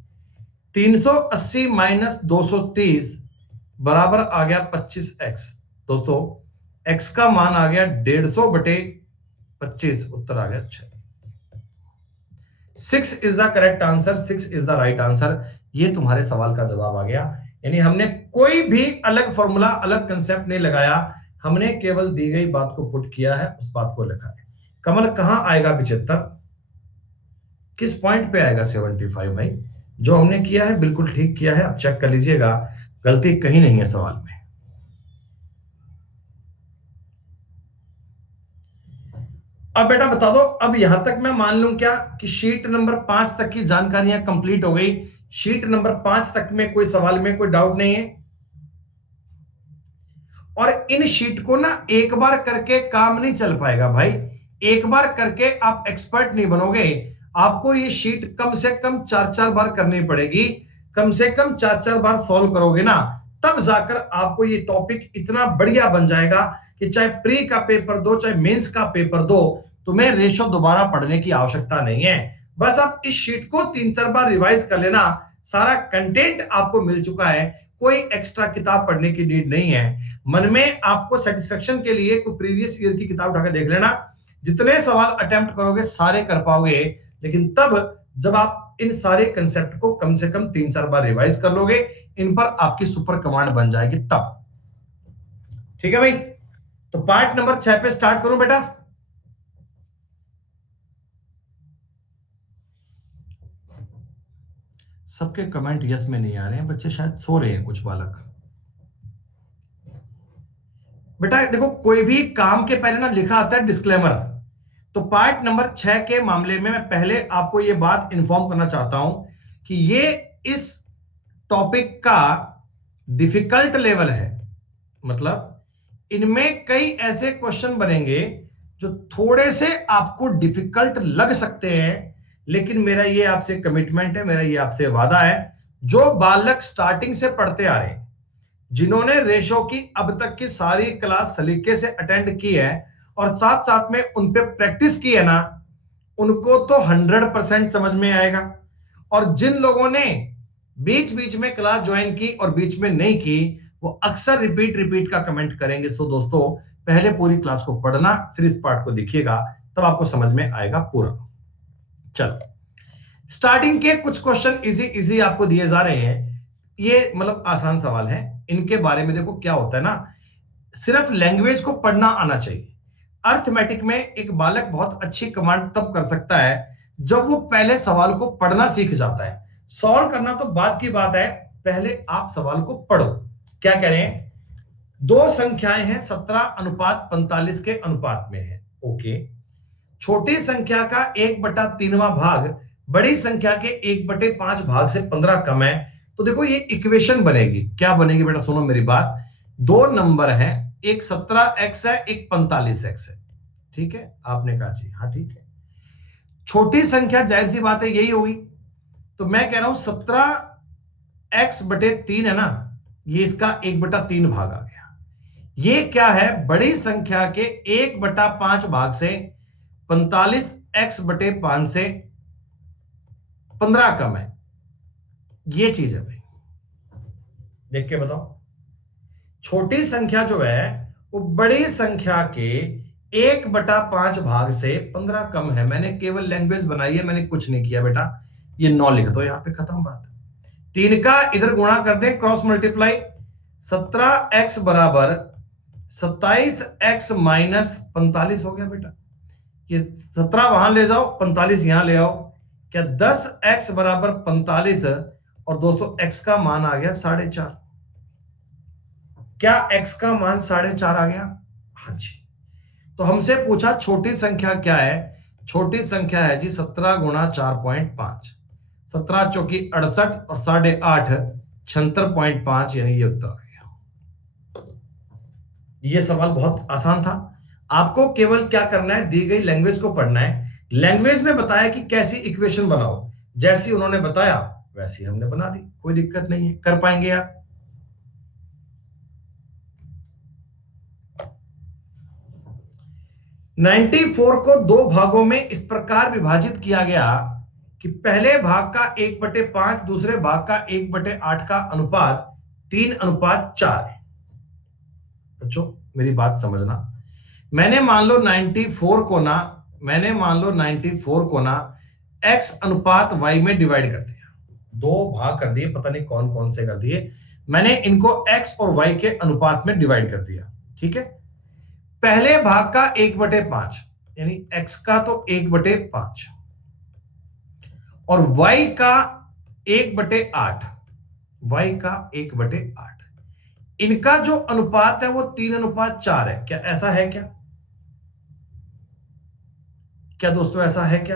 380 माइनस 230 बराबर आ गया 25x। दोस्तों x का मान आ गया 150/25, उत्तर आ गया 6। 6 is the correct answer, 6 is the right answer. ये तुम्हारे सवाल का जवाब आ गया। यानी हमने कोई भी अलग फॉर्मूला, अलग कंसेप्ट नहीं लगाया, हमने केवल दी गई बात को पुट किया है, उस बात को लिखा है। कमल कहां आएगा 75? किस पॉइंट पे आएगा 75 भाई? जो हमने किया है बिल्कुल ठीक किया है, आप चेक कर लीजिएगा, गलती कहीं नहीं है सवाल में। अब बेटा बता दो, अब यहां तक मैं मान लूं क्या कि शीट नंबर 5 तक की जानकारियां कंप्लीट हो गई? शीट नंबर 5 तक में कोई सवाल में कोई डाउट नहीं है? और इन शीट को ना एक बार करके काम नहीं चल पाएगा भाई, एक बार करके आप एक्सपर्ट नहीं बनोगे। आपको ये शीट कम से कम 4-4 बार करनी पड़ेगी। कम से कम 4-4 बार सॉल्व करोगे ना, तब जाकर आपको ये टॉपिक इतना बढ़िया बन जाएगा कि चाहे प्री का पेपर दो, चाहे मेंस का पेपर दो, तुम्हें रेशो दोबारा पढ़ने की आवश्यकता नहीं है। बस आप इस शीट को 3-4 बार रिवाइज कर लेना, सारा कंटेंट आपको मिल चुका है, कोई एक्स्ट्रा किताब पढ़ने की नीड नहीं है। मन में आपको सेटिस्फेक्शन के लिए कोई प्रीवियस ईयर की किताब उठाकर देख लेना, जितने सवाल अटेम्प्ट करोगे सारे कर पाओगे, लेकिन तब जब आप इन सारे कंसेप्ट को कम से कम 3-4 बार रिवाइज कर लोगे, इन पर आपकी सुपर कमांड बन जाएगी तब। ठीक है भाई, तो पार्ट नंबर 6 पे स्टार्ट करूं बेटा? सबके कमेंट यस में नहीं आ रहे हैं, बच्चे शायद सो रहे हैं कुछ बालक। बेटा देखो, कोई भी काम के पहले ना लिखा आता है डिस्क्लेमर। तो पार्ट नंबर 6 के मामले में मैं पहले आपको यह बात इंफॉर्म करना चाहता हूं कि ये इस टॉपिक का डिफिकल्ट लेवल है। मतलब इनमें कई ऐसे क्वेश्चन बनेंगे जो थोड़े से आपको डिफिकल्ट लग सकते हैं, लेकिन मेरा ये आपसे कमिटमेंट है, मेरा ये आपसे वादा है, जो बालक स्टार्टिंग से पढ़ते आ रहे हैं, जिन्होंने रेशो की अब तक की सारी क्लास सलीके से अटेंड की है और साथ साथ में उन पे प्रैक्टिस की है ना, उनको तो 100% समझ में आएगा। और जिन लोगों ने बीच बीच में क्लास ज्वाइन की और बीच में नहीं की, वो अक्सर रिपीट रिपीट का कमेंट करेंगे। सो दोस्तों, पहले पूरी क्लास को पढ़ना, फिर इस पार्ट को देखिएगा, तब आपको समझ में आएगा पूरा। चलो, स्टार्टिंग के कुछ क्वेश्चन इजी इजी आपको दिए जा रहे हैं। ये मतलब आसान सवाल है। इनके बारे में देखो, क्या होता है ना, सिर्फ लैंग्वेज को पढ़ना आना चाहिए। अर्थमेटिक में एक बालक बहुत अच्छी कमांड तब कर सकता है जब वो पहले सवाल को पढ़ना सीख जाता है। सॉल्व करना तो बाद की बात है, पहले आप सवाल को पढ़ो। क्या कह रहे हैं? दो संख्याएं हैं 17:45 के अनुपात में है। ओके, छोटी संख्या का 1/3वां भाग बड़ी संख्या के 1/5 भाग से 15 कम है। तो देखो ये इक्वेशन बनेगी। क्या बनेगी बेटा? सुनो मेरी बात। दो नंबर है, एक 17x है, एक 45x है। ठीक है, आपने कहा जी हाँ ठीक है। छोटी संख्या जाहिर सी बात है यही होगी। तो मैं कह रहा हूं 17x/3 है ना, ये इसका 1/3 भाग आ गया। ये क्या है? बड़ी संख्या के 1/5 भाग से 45x/5 से 15 कम है। ये चीज है भाई, देख के बताओ। छोटी संख्या जो है वो बड़ी संख्या के 1/5 भाग से 15 कम है। मैंने केवल लैंग्वेज बनाई है, मैंने कुछ नहीं किया बेटा। ये 9 लिख दो यहां पे, खत्म बात। 3 का इधर गुणा कर दें, क्रॉस मल्टीप्लाई। 17x बराबर 27x माइनस 45 हो गया बेटा। ये 17 वहां ले जाओ, 45 यहां ले आओ। क्या 10x बराबर 45, और दोस्तों x का मान आ गया 4.5। क्या x का मान 4.5 आ गया? हाँ जी। तो हमसे पूछा छोटी संख्या क्या है? छोटी संख्या है जी 17 गुणा 4.5। 17 चौकी 68 और 8.5 76.5, यानी ये उत्तर आ गया। ये सवाल बहुत आसान था। आपको केवल क्या करना है, दी गई लैंग्वेज को पढ़ना है। लैंग्वेज में बताया कि कैसी इक्वेशन बनाओ, जैसी उन्होंने बताया वैसी हमने बना दी, कोई दिक्कत नहीं है, कर पाएंगे आप। नाइन्टी 94 को दो भागों में इस प्रकार विभाजित किया गया कि पहले भाग का 1/5, दूसरे भाग का 1/8 का अनुपात 3:4 है। बच्चों मेरी बात समझना, मैंने मान लो 94 को ना x अनुपात y में डिवाइड कर दिया। दो भाग कर दिए, पता नहीं कौन कौन से कर दिए। मैंने इनको x और y के अनुपात में डिवाइड कर दिया। ठीक है, पहले भाग का 1/5 यानी x का तो 1/5 और y का 1/8, y का 1/8। इनका जो अनुपात है वो 3:4 है। क्या ऐसा है? क्या दोस्तों ऐसा है क्या?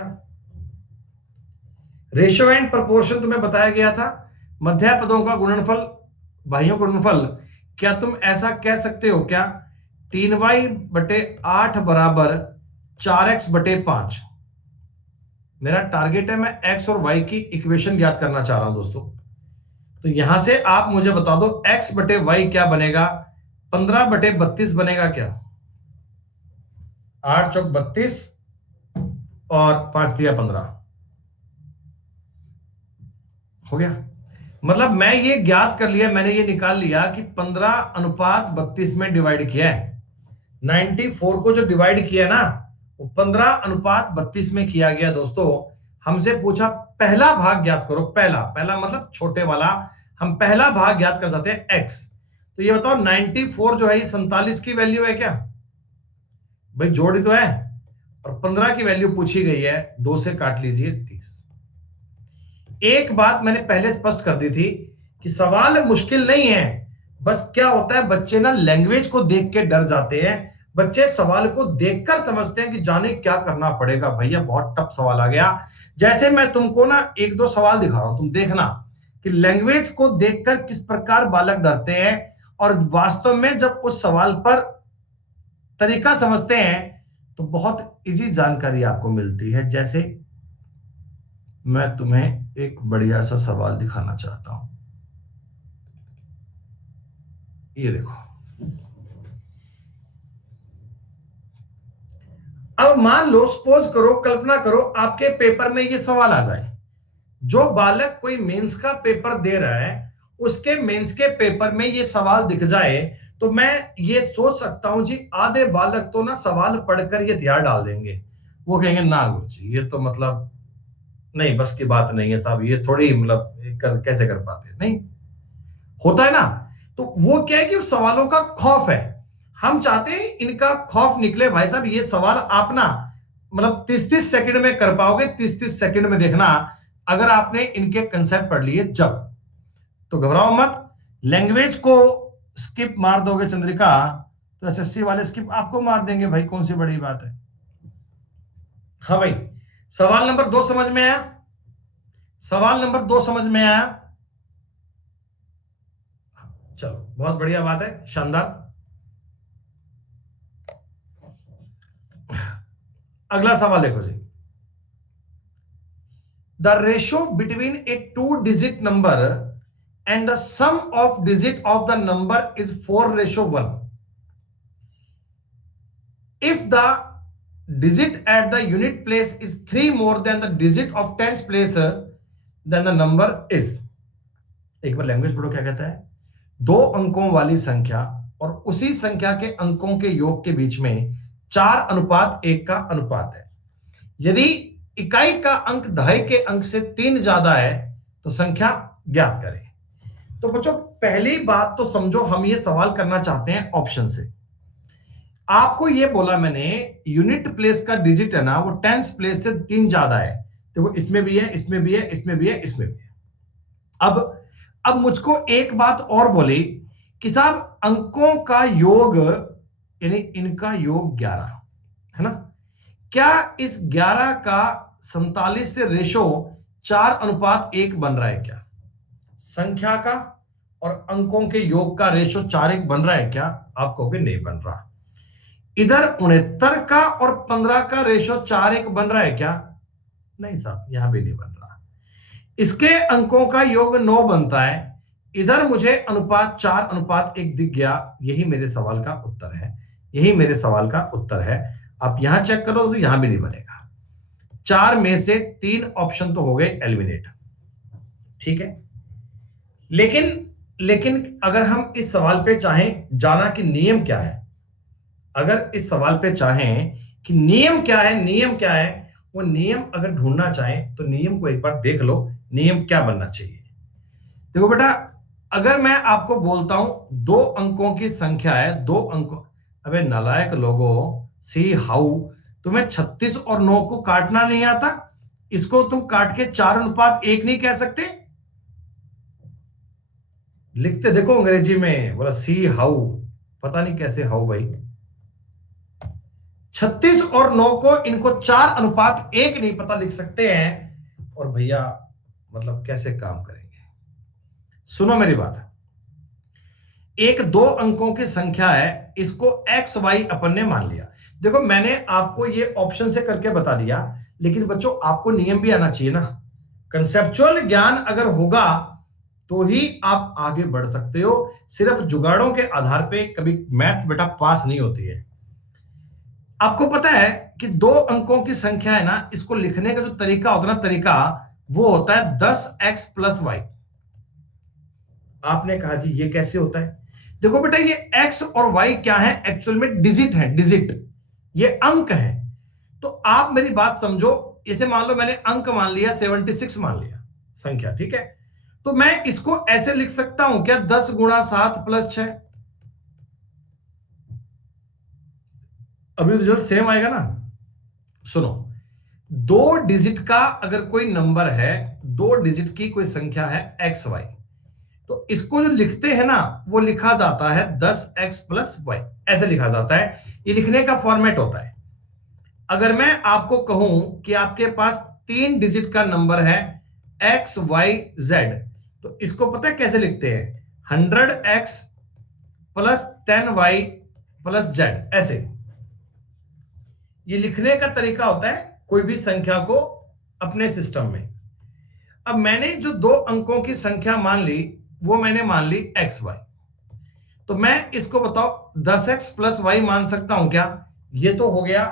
रेशियो एंड प्रोपोर्शन तुम्हें बताया गया था, मध्य पदों का गुणनफल, भाइयों गुणनफल। क्या तुम ऐसा कह सकते हो क्या? 3y/8 बराबर 4x/5। मेरा टारगेट है, मैं x और y की इक्वेशन ज्ञात करना चाह रहा हूं दोस्तों। तो यहां से आप मुझे बता दो x/y क्या बनेगा? 15/32 बनेगा क्या? 8 चौक 32 और 5 दिया 15 हो गया। मतलब मैं ये ज्ञात कर लिया, मैंने ये निकाल लिया कि 15:32 में डिवाइड किया है। 94 को जो डिवाइड किया ना, वो 15:32 में किया गया। दोस्तों हमसे पूछा पहला भाग ज्ञात करो। पहला मतलब छोटे वाला, हम पहला भाग ज्ञात कर जाते हैं x। तो ये बताओ 94 जो है 47 की वैल्यू है क्या भाई? जोड़ी तो है, और 15 की वैल्यू पूछी गई है, 2 से काट लीजिए 30। एक बात मैंने पहले स्पष्ट कर दी थी कि सवाल मुश्किल नहीं है, बस क्या होता है बच्चे ना लैंग्वेज को देख के डर जाते हैं, बच्चे सवाल को देखकर समझते हैं कि जाने क्या करना पड़ेगा। भैया बहुत टफ सवाल आ गया। जैसे मैं तुमको ना एक दो सवाल दिखा रहा हूं, तुम देखना कि लैंग्वेज को देखकर किस प्रकार बालक डरते हैं, और वास्तव में जब उस सवाल पर तरीका समझते हैं तो बहुत इजी जानकारी आपको मिलती है। जैसे मैं तुम्हें एक बढ़िया सा सवाल दिखाना चाहता हूं, ये देखो। अब मान लो, सपोज करो, कल्पना करो आपके पेपर में ये सवाल आ जाए। जो बालक कोई मेंस का पेपर दे रहा है, उसके मेंस के पेपर में ये सवाल दिख जाए, तो मैं ये सोच सकता हूं जी आधे बालक तो ना सवाल पढ़कर ये तैयार डाल देंगे। वो कहेंगे ना गुरुजी ये तो मतलब नहीं, बस की बात नहीं है साहब, ये थोड़ी मतलब कैसे कर पाते हैं? नहीं होता है ना। तो वो क्या है कि उस सवालों का खौफ है। हम चाहते हैं इनका खौफ निकले। भाई साहब ये सवाल आप ना मतलब 30-30 सेकंड में कर पाओगे। 30-30 सेकंड में देखना, अगर आपने इनके कंसेप्ट पढ़ लिए जब, तो घबराओ मत। लैंग्वेज को स्किप मार दोगे चंद्रिका, तो एसएससी वाले स्किप आपको मार देंगे भाई, कौन सी बड़ी बात है। हाँ भाई, सवाल नंबर 2 समझ में आया? सवाल नंबर 2 समझ में आया? चलो बहुत बढ़िया बात है, शानदार। अगला सवाल देखो जी। The ratio between a 2 digit number and the sum of digit of the number is 4:1. If the digit at the unit place is 3 more than the digit of tens place, then the number is। एक बार language पढ़ो क्या कहता है। दो अंकों वाली संख्या और उसी संख्या के अंकों के योग के बीच में 4:1 का अनुपात है। यदि इकाई का अंक दहाई के अंक से 3 ज्यादा है तो संख्या ज्ञात करें। तो बच्चों पहली बात तो समझो, हम ये सवाल करना चाहते हैं ऑप्शन से। आपको ये बोला मैंने, यूनिट प्लेस का डिजिट है ना वो टेंस प्लेस से 3 ज्यादा है, तो वो इसमें भी है, इसमें भी है, इसमें भी है, इसमें भी है। अब मुझको एक बात और बोली कि साहब अंकों का योग यानी इनका योग 11 है ना, क्या इस 11 का 47 से रेशो 4:1 बन रहा है क्या? संख्या का और अंकों के योग का रेशो 4:1 बन रहा है क्या? आप कहोगे नहीं बन रहा। इधर 69 का और 15 का रेशो 4:1 बन रहा है क्या? नहीं साहब, यहां भी नहीं बन रहा। इसके अंकों का योग 9 बनता है, इधर मुझे अनुपात 4:1 दिख गया। यही मेरे सवाल का उत्तर है, यही मेरे सवाल का उत्तर है। आप यहां चेक करो तो यहां भी नहीं बनेगा। 4 में से 3 ऑप्शन तो हो गए एलिमिनेट, ठीक है। लेकिन अगर हम इस सवाल पे चाहें जाना कि नियम क्या है, अगर इस सवाल पे चाहें कि नियम क्या है, नियम क्या है, वो नियम अगर ढूंढना चाहें तो नियम को एक बार देख लो, नियम क्या बनना चाहिए। देखो बेटा, अगर मैं आपको बोलता हूं 2 अंकों की संख्या है, 2 अंकों, अबे नालायक लोगो, सी हाउ, तुम्हें 36 और 9 को काटना नहीं आता? इसको तुम काट के 4:1 नहीं कह सकते? लिखते देखो अंग्रेजी में, बोला सी हाउ, पता नहीं कैसे हाउ भाई। 36 और 9 को इनको 4:1 नहीं पता लिख सकते हैं, और भैया मतलब कैसे काम करेंगे? सुनो मेरी बात, एक 2 अंकों की संख्या है, इसको एक्स वाई अपन ने मान लिया। देखो मैंने आपको ये ऑप्शन से करके बता दिया, लेकिन बच्चों आपको नियम भी आना चाहिए ना। कंसेप्चुअल ज्ञान अगर होगा तो ही आप आगे बढ़ सकते हो। सिर्फ जुगाड़ों के आधार पे कभी मैथ बेटा पास नहीं होती है। आपको पता है कि 2 अंकों की संख्या है ना, इसको लिखने का जो तरीका होता है ना, तरीका वो होता है 10x + y। आपने कहा जी ये कैसे होता है? देखो बेटा, ये x और y क्या है? एक्चुअल में डिजिट है, डिजिट, ये अंक है। तो आप मेरी बात समझो, इसे मान लो मैंने अंक मान लिया 76 मान लिया संख्या, ठीक है। तो मैं इसको ऐसे लिख सकता हूं क्या, 10 × 7 + 6। अभी रिजल्ट सेम आएगा ना। सुनो, 2 डिजिट का अगर कोई नंबर है, 2 डिजिट की कोई संख्या है एक्स वाई, तो इसको जो लिखते हैं ना वो लिखा जाता है 10x + y, ऐसे लिखा जाता है। ये लिखने का फॉर्मेट होता है। अगर मैं आपको कहूं कि आपके पास 3 डिजिट का नंबर है XYZ, तो इसको पता है कैसे लिखते हैं? 100X plus 10Y plus Z, ऐसे ये लिखने का तरीका होता है कोई भी संख्या को अपने सिस्टम में। अब मैंने जो 2 अंकों की संख्या मान ली, वो मैंने मान ली XY, तो मैं इसको बताओ 10X प्लस वाई मान सकता हूं क्या? ये तो हो गया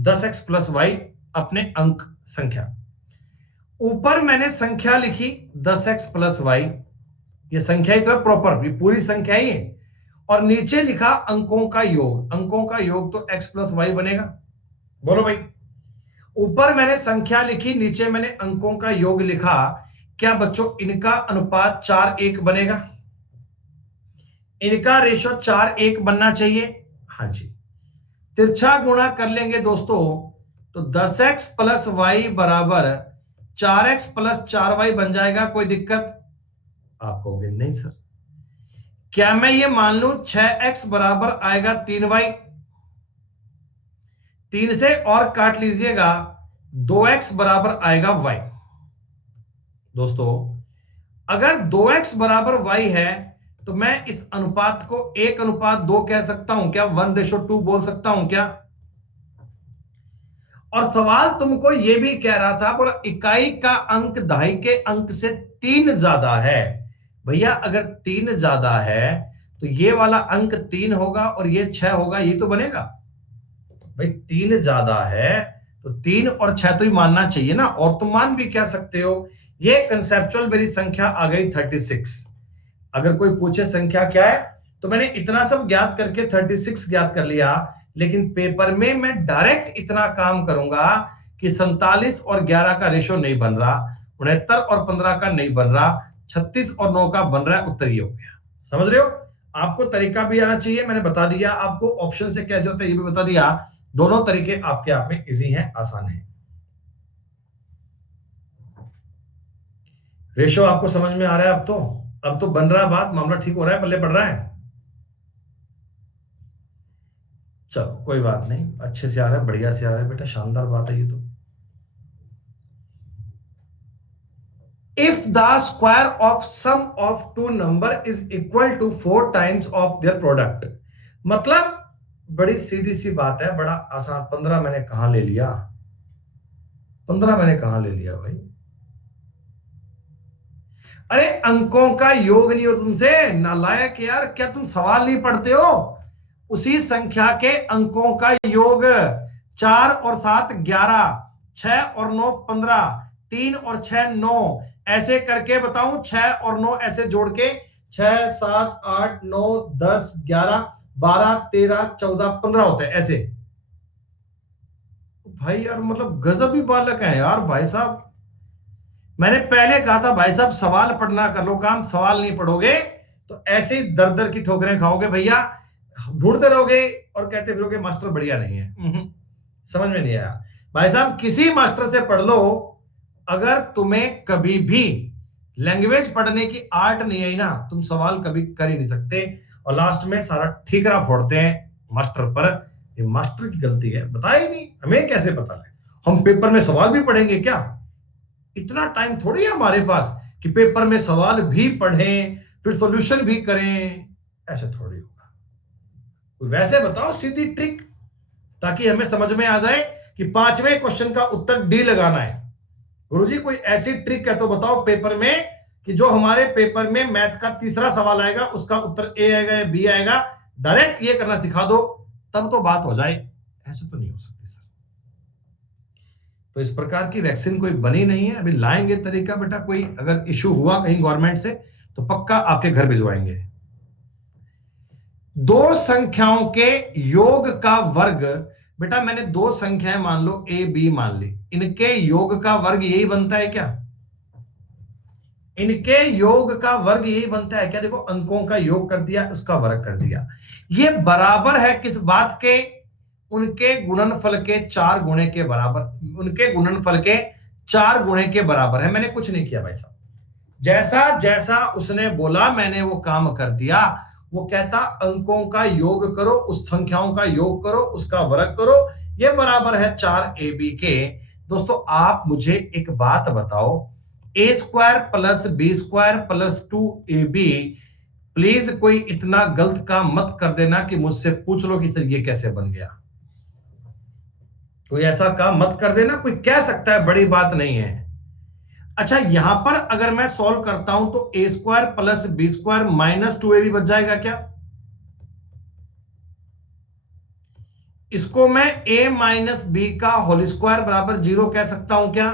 10X प्लस वाई अपने अंक संख्या। ऊपर मैंने संख्या लिखी 10X प्लस वाई, ये संख्या ही तो है प्रॉपर, ये पूरी संख्या ही है। और नीचे लिखा अंकों का योग, अंकों का योग तो x प्लस वाई बनेगा। बोलो भाई, ऊपर मैंने संख्या लिखी, नीचे मैंने अंकों का योग लिखा, क्या बच्चों इनका अनुपात 4:1 बनेगा? इनका रेशो 4:1 बनना चाहिए। हाँ जी, तिरछा गुणा कर लेंगे दोस्तों, तो 10x प्लस वाई बराबर 4x प्लस 4y बन जाएगा। कोई दिक्कत? आप कहोगे नहीं सर। क्या मैं ये मान लूं 6x बराबर आएगा 3y? 3 से और काट लीजिएगा, 2x बराबर आएगा y। दोस्तों अगर 2x बराबर y है, तो मैं इस अनुपात को 1:2 कह सकता हूं क्या? 1:2 बोल सकता हूं क्या? और सवाल तुमको यह भी कह रहा था, बोला इकाई का अंक दहाई के अंक से 3 ज्यादा है। भैया अगर 3 ज्यादा है तो ये वाला अंक 3 होगा और ये 6 होगा, ये तो बनेगा। भाई 3 ज्यादा है तो 3 और 6 तो ही मानना चाहिए ना, और तुम मान भी क्या सकते हो। ये कंसेप्चुअल मेरी संख्या आ गई 36। अगर कोई पूछे संख्या क्या है, तो मैंने इतना सब ज्ञात करके 36 ज्ञात कर लिया, लेकिन पेपर में मैं डायरेक्ट इतना काम करूंगा कि 47 और 11 का रेशो नहीं बन रहा, 69 और 15 का नहीं बन रहा, 36 और 9 का बन रहा है। उत्तर ये हो गया। समझ रहे हो? आपको तरीका भी आना चाहिए, मैंने बता दिया आपको ऑप्शन से कैसे होता है, ये भी बता दिया। दोनों तरीके आपके आप में इजी हैं, आसान है। रेशो आपको समझ में आ रहा है? अब तो बन रहा है, बात मामला ठीक हो रहा है, पल्ले पड़ रहा है। चलो कोई बात नहीं, अच्छे से आ रहा है, बढ़िया से आ रहा है बेटा, शानदार बात है ये तो। If the square of sum of two number is equal to 4 times of their product, मतलब बड़ी सीधी सी बात है, बड़ा आसान। 15 मैंने कहां ले लिया? 15 मैंने कहां ले लिया भाई? अरे अंकों का योग नहीं हो तुमसे, नालायक यार, क्या तुम सवाल नहीं पढ़ते हो? उसी संख्या के अंकों का योग, 4 और 7 11, 6 और 9 15, 3 और 6 9, ऐसे करके बताऊं, 6 और 9 ऐसे जोड़ के 6 7 8 9 10 11 12 13 14 15 होते हैं ऐसे। भाई यार मतलब गजब ही बालक है यार भाई साहब। मैंने पहले कहा था भाई साहब सवाल पढ़ना कर लो काम, सवाल नहीं पढ़ोगे तो ऐसे ही दर दर की ठोकरें खाओगे भैया, ढूंढते रहोगे और कहते फिरोगे मास्टर बढ़िया नहीं है। समझ में नहीं आया भाई साहब, किसी मास्टर से पढ़ लो, अगर तुम्हें कभी भी लैंग्वेज पढ़ने की आर्ट नहीं आई ना, तुम सवाल कभी कर ही नहीं सकते, और लास्ट में सारा ठीकरा फोड़ते हैं मास्टर पर। ये मास्टर की गलती है, बताया ही नहीं, हमें कैसे पता लगे? हम पेपर में सवाल भी पढ़ेंगे क्या? इतना टाइम थोड़ी है हमारे पास कि पेपर में सवाल भी पढ़ें फिर सॉल्यूशन भी करें, ऐसे थोड़ी होगा। वैसे बताओ सीधी ट्रिक, ताकि हमें समझ में आ जाए कि 5वें क्वेश्चन का उत्तर डी लगाना है। गुरुजी कोई ऐसी ट्रिक है तो बताओ पेपर में, कि जो हमारे पेपर में मैथ का तीसरा सवाल आएगा उसका उत्तर ए आएगा या बी आएगा, डायरेक्ट ये करना सिखा दो, तब तो बात हो जाए। ऐसे तो नहीं हो सकती सर। तो इस प्रकार की वैक्सीन कोई बनी नहीं है, अभी लाएंगे तरीका बेटा, कोई अगर इशू हुआ कहीं गवर्नमेंट से तो पक्का आपके घर भिजवाएंगे। दो संख्याओं के योग का वर्ग, बेटा मैंने दो संख्याएं मान लो ए बी मान ली, इनके योग का वर्ग यही बनता है क्या? इनके योग का वर्ग यही बनता है क्या? देखो अंकों का योग कर दिया, उसका वर्ग कर दिया, ये बराबर है किस बात के? उनके गुणनफल के 4 गुणे के बराबर, उनके गुणनफल के 4 गुणे के बराबर है। मैंने कुछ नहीं किया भाई साहब, जैसा जैसा उसने बोला मैंने वो काम कर दिया, वो कहता अंकों का योग करो, उस संख्याओं का योग करो, उसका वर्ग करो, ये बराबर है 4ab के। दोस्तों आप मुझे एक बात बताओ, A square plus B square plus 2ab, please कोई इतना गलत काम मत कर देना कि मुझसे पूछ लो कि सर ये कैसे बन गया। कोई ऐसा काम मत कर देना, कोई कह सकता है, बड़ी बात नहीं है। अच्छा यहां पर अगर मैं सॉल्व करता हूं तो A square plus B square minus 2ab बच जाएगा क्या? इसको मैं a माइनस बी का होल स्क्वायर बराबर 0 कह सकता हूं क्या?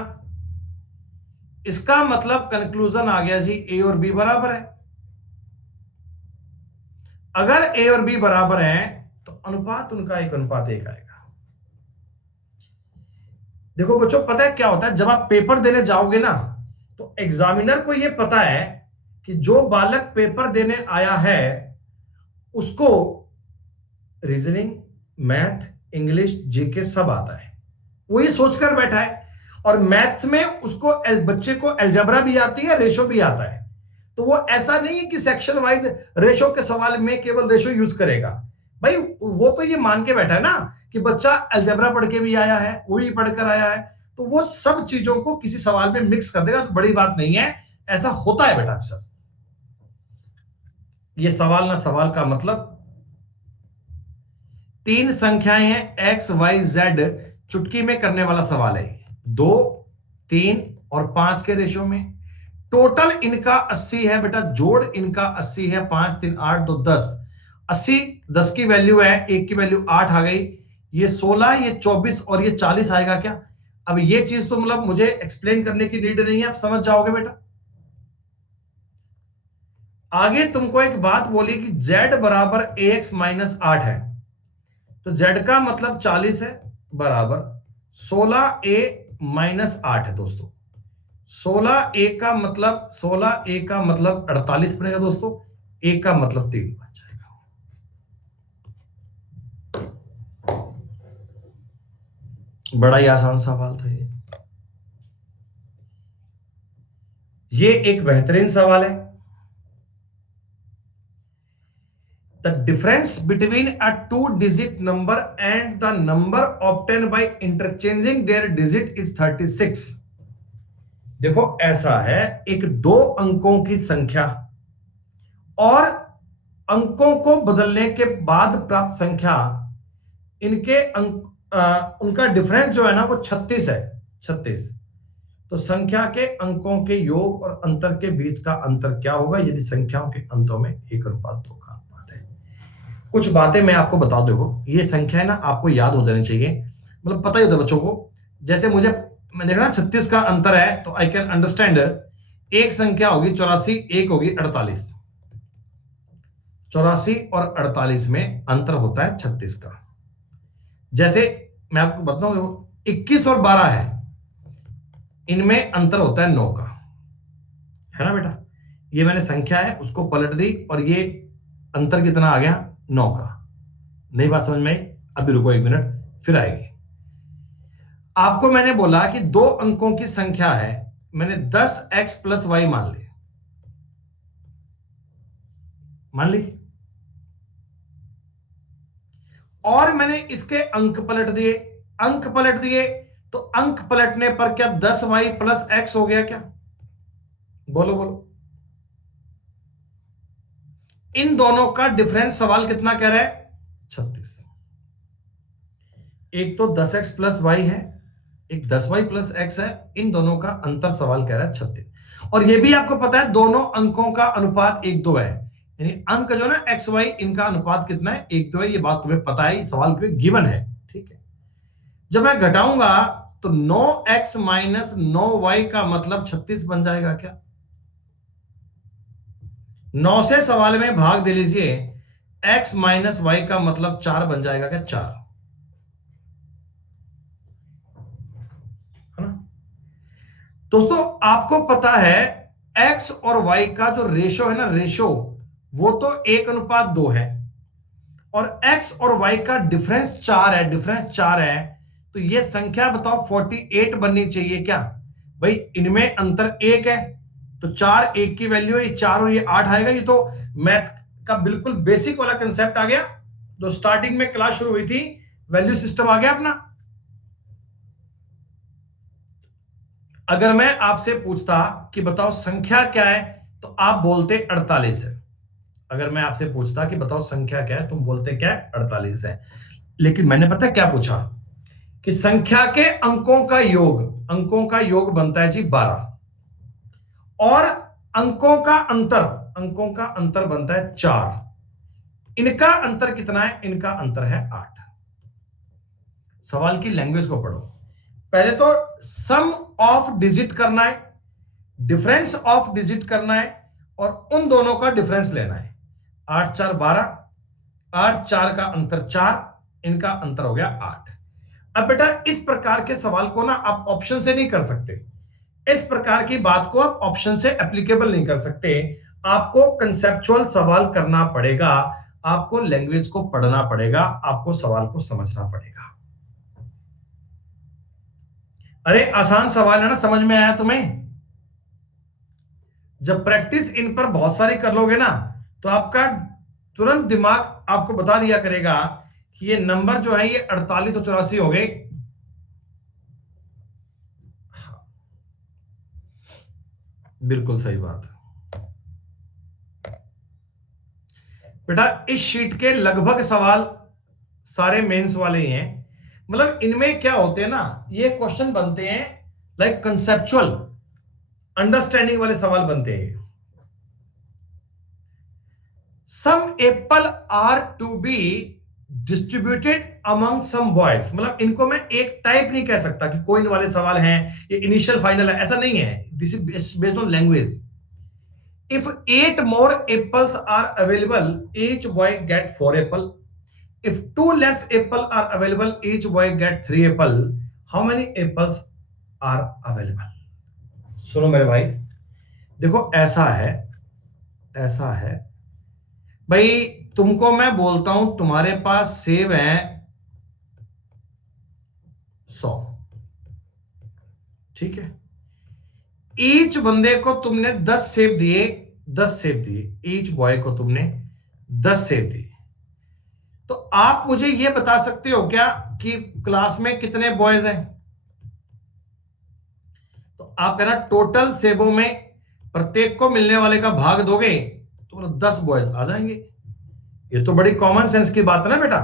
इसका मतलब कंक्लूजन आ गया जी, a और b बराबर है। अगर a और b बराबर है तो अनुपात उनका 1:1 आएगा। देखो बच्चों पता है क्या होता है, जब आप पेपर देने जाओगे ना तो एग्जामिनर को यह पता है कि जो बालक पेपर देने आया है उसको रीजनिंग, मैथ, इंग्लिश, जीके सब आता है, वो ये सोचकर बैठा है। और मैथ्स में उसको बच्चे को अलजेब्रा भी आती है, रेशो भी आता है। तो वो ऐसा नहीं है कि सेक्शन वाइज रेशो के सवाल में केवल रेशो यूज करेगा। भाई वो तो ये मान के बैठा है ना कि बच्चा अलजेब्रा पढ़ के भी आया है, वो भी पढ़कर आया है, तो वो सब चीजों को किसी सवाल में मिक्स कर देगा, तो बड़ी बात नहीं है। ऐसा होता है बेटा अक्सर। ये सवाल ना सवाल का मतलब, 3 संख्याएं हैं x y z, चुटकी में करने वाला सवाल है। 2, 3 और 5 के रेशो में टोटल इनका 80 है बेटा, जोड़ इनका 80 है। 5 3 8 2 10, 80 10 की वैल्यू है, 1 की वैल्यू 8 आ गई। ये 16, ये 24 और ये 40 आएगा क्या? अब ये चीज तो मतलब मुझे एक्सप्लेन करने की नीड नहीं है, आप समझ जाओगे बेटा। आगे तुमको एक बात बोली कि z बराबर ax माइनस 8 है, तो z का मतलब 40 है, बराबर 16a माइनस 8 है दोस्तों। 16a का मतलब 16a का मतलब 48 बनेगा दोस्तों, a का मतलब 3 बन जाएगा। बड़ा ही आसान सवाल था ये एक बेहतरीन सवाल है। The difference between a 2-digit number and the number obtained by interchanging their digit is 36। देखो ऐसा है, एक 2 अंकों की संख्या और अंकों को बदलने के बाद प्राप्त संख्या, इनके उनका डिफरेंस जो है ना वो 36 है। 36 तो संख्या के अंकों के योग और अंतर के बीच का अंतर क्या होगा यदि संख्याओं के अंतों में 1:2 का अनुपात है? कुछ बातें मैं आपको बता दूं, ये संख्या है ना आपको याद हो जानी चाहिए, मतलब पता ही होता बच्चों को। जैसे मुझे मैं देख रहा 36 का अंतर है तो आई कैन अंडरस्टैंड, एक संख्या होगी 84, एक होगी 48। 84 और 48 में अंतर होता है 36 का। जैसे मैं आपको बताऊं 21 और 12 है, इनमें अंतर होता है 9 का, है ना बेटा। ये मैंने संख्या है उसको पलट दी और ये अंतर कितना आ गया 9 का। नई बात समझ में आई? अभी रुको 1 मिनट फिर आएगी। आपको मैंने बोला कि 2 अंकों की संख्या है, मैंने 10x प्लस वाई मान ली, और मैंने इसके अंक पलट दिए। अंक पलट दिए तो अंक पलटने पर क्या 10y प्लस x हो गया क्या? बोलो बोलो। इन दोनों का डिफरेंस सवाल कितना कह रहा है? 36। एक तो 10x प्लस वाई है, एक 10y प्लस x है, इन दोनों का अंतर सवाल कह रहा है 36। और यह भी आपको पता है दोनों अंकों का अनुपात 1:2 है, यानी अंक जो ना एक्स वाई इनका अनुपात कितना है? 1:2 है। ये बात तुम्हें पता है, सवाल पे गिवन है, ठीक है। जब मैं घटाऊंगा तो 9x माइनस 9y का मतलब 36 बन जाएगा क्या? 9 से सवाल में भाग दे लीजिए, x माइनस वाई का मतलब 4 बन जाएगा क्या? 4, है ना दोस्तों। आपको पता है x और y का जो रेशो है ना, रेशो वो तो 1:2 है, और x और y का डिफरेंस 4 है, डिफरेंस 4 है। तो ये संख्या बताओ 48 बननी चाहिए क्या? भाई इनमें अंतर 1 है, तो 4 1 की वैल्यू है, 4 और ये 8 आएगा। ये तो मैथ का बिल्कुल बेसिक वाला कंसेप्ट आ गया, जो स्टार्टिंग में क्लास शुरू हुई थी, वैल्यू सिस्टम आ गया अपना। अगर मैं आपसे पूछता कि बताओ संख्या क्या है, तो आप बोलते 48 है। अगर मैं आपसे पूछता कि बताओ संख्या क्या है, तुम बोलते क्या है, 48 है। लेकिन मैंने पता क्या पूछा कि संख्या के अंकों का योग बनता है जी 12, और अंकों का अंतर बनता है 4। इनका अंतर कितना है? इनका अंतर है 8। सवाल की लैंग्वेज को पढ़ो। पहले तो सम ऑफ डिजिट करना है, डिफरेंस ऑफ डिजिट करना है, और उन दोनों का डिफरेंस लेना है। 8 4 12, 8 4 का अंतर 4, इनका अंतर हो गया 8। अब बेटा इस प्रकार के सवाल को ना आप ऑप्शन से नहीं कर सकते, इस प्रकार की बात को आप ऑप्शन से एप्लीकेबल नहीं कर सकते। आपको कंसेप्चुअल सवाल करना पड़ेगा, आपको लैंग्वेज को पढ़ना पड़ेगा, आपको सवाल को समझना पड़ेगा। अरे आसान सवाल है ना, समझ में आया तुम्हें? जब प्रैक्टिस इन पर बहुत सारी कर लोगे ना, तो आपका तुरंत दिमाग आपको बता दिया करेगा कि ये नंबर जो है ये 48 और 84 हो गए। बिल्कुल सही बात। बेटा इस शीट के लगभग सवाल सारे मेंस वाले ही हैं। मतलब इनमें क्या होते हैं ना, ये क्वेश्चन बनते हैं लाइक कंसेप्चुअल अंडरस्टैंडिंग वाले सवाल बनते हैं। Some apple are to be distributed among some boys. मतलब इनको मैं एक टाइप नहीं कह सकता कि कोइन वाले सवाल हैं, ये इनिशियल फाइनल है, ऐसा नहीं है। This is based on language. If 8 more apples are available, each boy get 4 apple. If 2 less apple are available, each boy get 3 apple. How many apples are available? सुनो मेरे भाई, देखो ऐसा है भाई, तुमको मैं बोलता हूं तुम्हारे पास सेब है 100, ठीक है। ईच बंदे को तुमने 10 सेब दिए, 10 सेब दिए, ईच बॉय को तुमने 10 सेब दिए। तो आप मुझे यह बता सकते हो क्या कि क्लास में कितने बॉयज हैं? तो आप कहना टोटल सेबों में प्रत्येक को मिलने वाले का भाग दोगे तो 10 बॉयज आ जाएंगे। ये तो बड़ी कॉमन सेंस की बात है ना बेटा,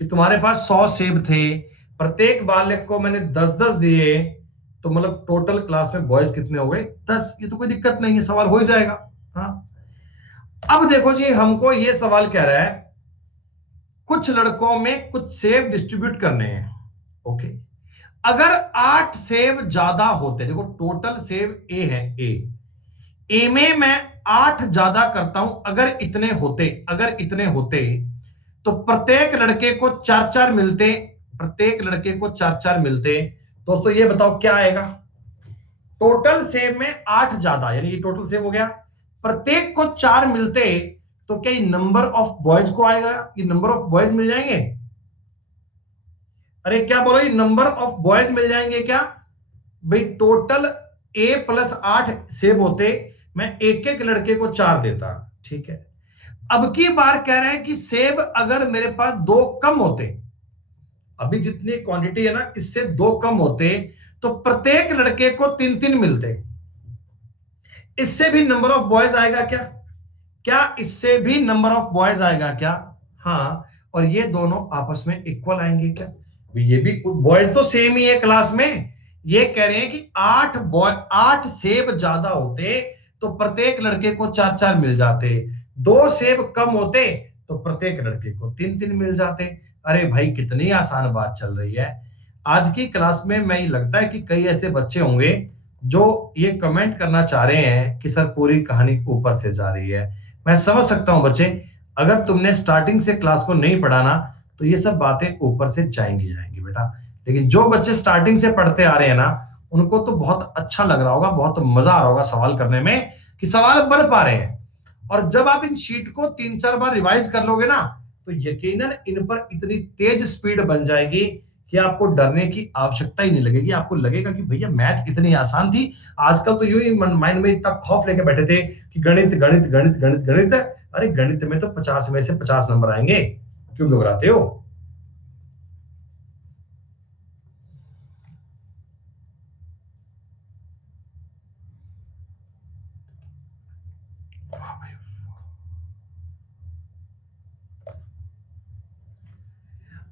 कि तुम्हारे पास 100 सेब थे, प्रत्येक बालक को मैंने 10-10 दिए, तो मतलब टोटल क्लास में बॉयज कितने हो गए? 10। ये तो कोई दिक्कत नहीं है, सवाल हो ही जाएगा। हाँ, अब देखो जी, हमको ये सवाल कह रहा है कुछ लड़कों में कुछ सेब डिस्ट्रीब्यूट करने हैं। ओके, अगर 8 सेब ज्यादा होते, देखो टोटल सेब ए है, ए में मैं 8 ज्यादा करता हूं, अगर इतने होते तो प्रत्येक लड़के को 4-4 मिलते, प्रत्येक लड़के को 4-4 मिलते। दोस्तों ये बताओ क्या आएगा? टोटल सेब में 8 ज्यादा, यानी ये टोटल सेब हो गया, प्रत्येक को 4 मिलते, तो क्या ये नंबर ऑफ बॉयज को आएगा? ये नंबर ऑफ बॉयज मिल जाएंगे? अरे क्या बोलो, ये नंबर ऑफ बॉयज मिल जाएंगे क्या भाई? टोटल ए प्लस 8 सेब होते, मैं एक एक लड़के को 4 देता, ठीक है। अब की बार कह रहे हैं कि सेब अगर मेरे पास 2 कम होते, अभी जितनी क्वांटिटी है ना इससे 2 कम होते, तो प्रत्येक लड़के को 3-3 मिलते। इससे भी नंबर ऑफ बॉयज आएगा क्या? क्या इससे भी नंबर ऑफ बॉयज आएगा क्या? हाँ, और ये दोनों आपस में इक्वल आएंगे क्या? ये भी बॉयज तो सेम ही है क्लास में। ये कह रहे हैं कि 8 सेब ज्यादा होते तो प्रत्येक लड़के को 4-4 मिल जाते, 2 सेब कम होते तो प्रत्येक लड़के को 3-3 मिल जाते। अरे भाई कितनी आसान बात चल रही है आज की क्लास में। मैं लगता है कि कई ऐसे बच्चे होंगे जो ये कमेंट करना चाह रहे हैं कि सर पूरी कहानी ऊपर से जा रही है। मैं समझ सकता हूं बच्चे, अगर तुमने स्टार्टिंग से क्लास को नहीं पढ़ाना तो ये सब बातें ऊपर से जाएंगी बेटा। लेकिन जो बच्चे स्टार्टिंग से पढ़ते आ रहे हैं ना, उनको तो बहुत अच्छा लग रहा होगा, बहुत मजा आ रहा होगा सवाल करने में, कि सवाल बन पा रहे हैं। और जब आप इन शीट को 3-4 बार रिवाइज कर लोगे ना, तो यकीनन इन पर इतनी तेज स्पीड बन जाएगी कि आपको डरने की आवश्यकता ही नहीं लगेगी। आपको लगेगा कि भैया मैथ इतनी आसान थी। आजकल तो यूं ही माइंड में इतना खौफ लेके बैठे थे कि गणित गणित गणित गणित गणित, अरे गणित में तो 50 में से 50 नंबर आएंगे, क्यों घबराते हो?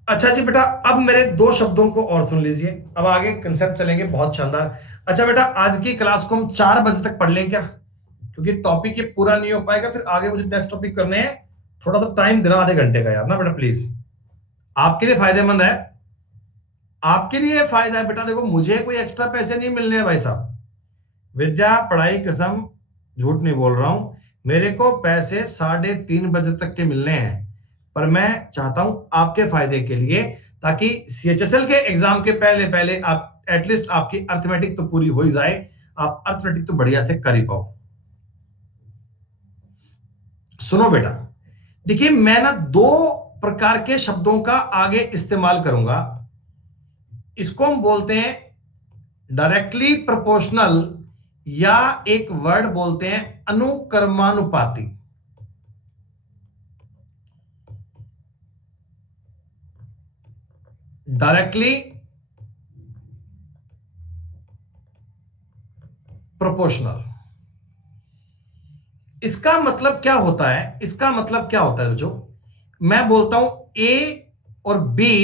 अच्छा जी बेटा, अब मेरे दो शब्दों को और सुन लीजिए, अब आगे कंसेप्ट चलेंगे, बहुत शानदार। अच्छा बेटा, आज की क्लास को हम 4 बजे तक पढ़ लें क्या? क्योंकि टॉपिक ये पूरा नहीं हो पाएगा, फिर आगे मुझे नेक्स्ट टॉपिक करने हैं। थोड़ा सा टाइम देना, आधे घंटे का यार ना बेटा, प्लीज। आपके लिए फायदेमंद है, आपके लिए फायदा है बेटा। देखो, मुझे कोई एक्स्ट्रा पैसे नहीं मिलने हैं भाई साहब, विद्या पढ़ाई कसम, झूठ नहीं बोल रहा हूं। मेरे को पैसे 3:30 बजे तक के मिलने हैं, पर मैं चाहता हूं आपके फायदे के लिए, ताकि सीएचएसएल के एग्जाम के पहले पहले आप एटलीस्ट आपकी अर्थमेटिक तो पूरी हो ही जाए, आप अर्थमेटिक तो बढ़िया से कर ही पाओ। सुनो बेटा, देखिए मैं ना दो प्रकार के शब्दों का आगे इस्तेमाल करूंगा। इसको हम बोलते हैं डायरेक्टली प्रोपोर्शनल, या एक वर्ड बोलते हैं अनुक्रमानुपाती। डायरेक्टली प्रोपोर्शनल, इसका मतलब क्या होता है? इसका मतलब क्या होता है जो मैं बोलता हूं ए और बी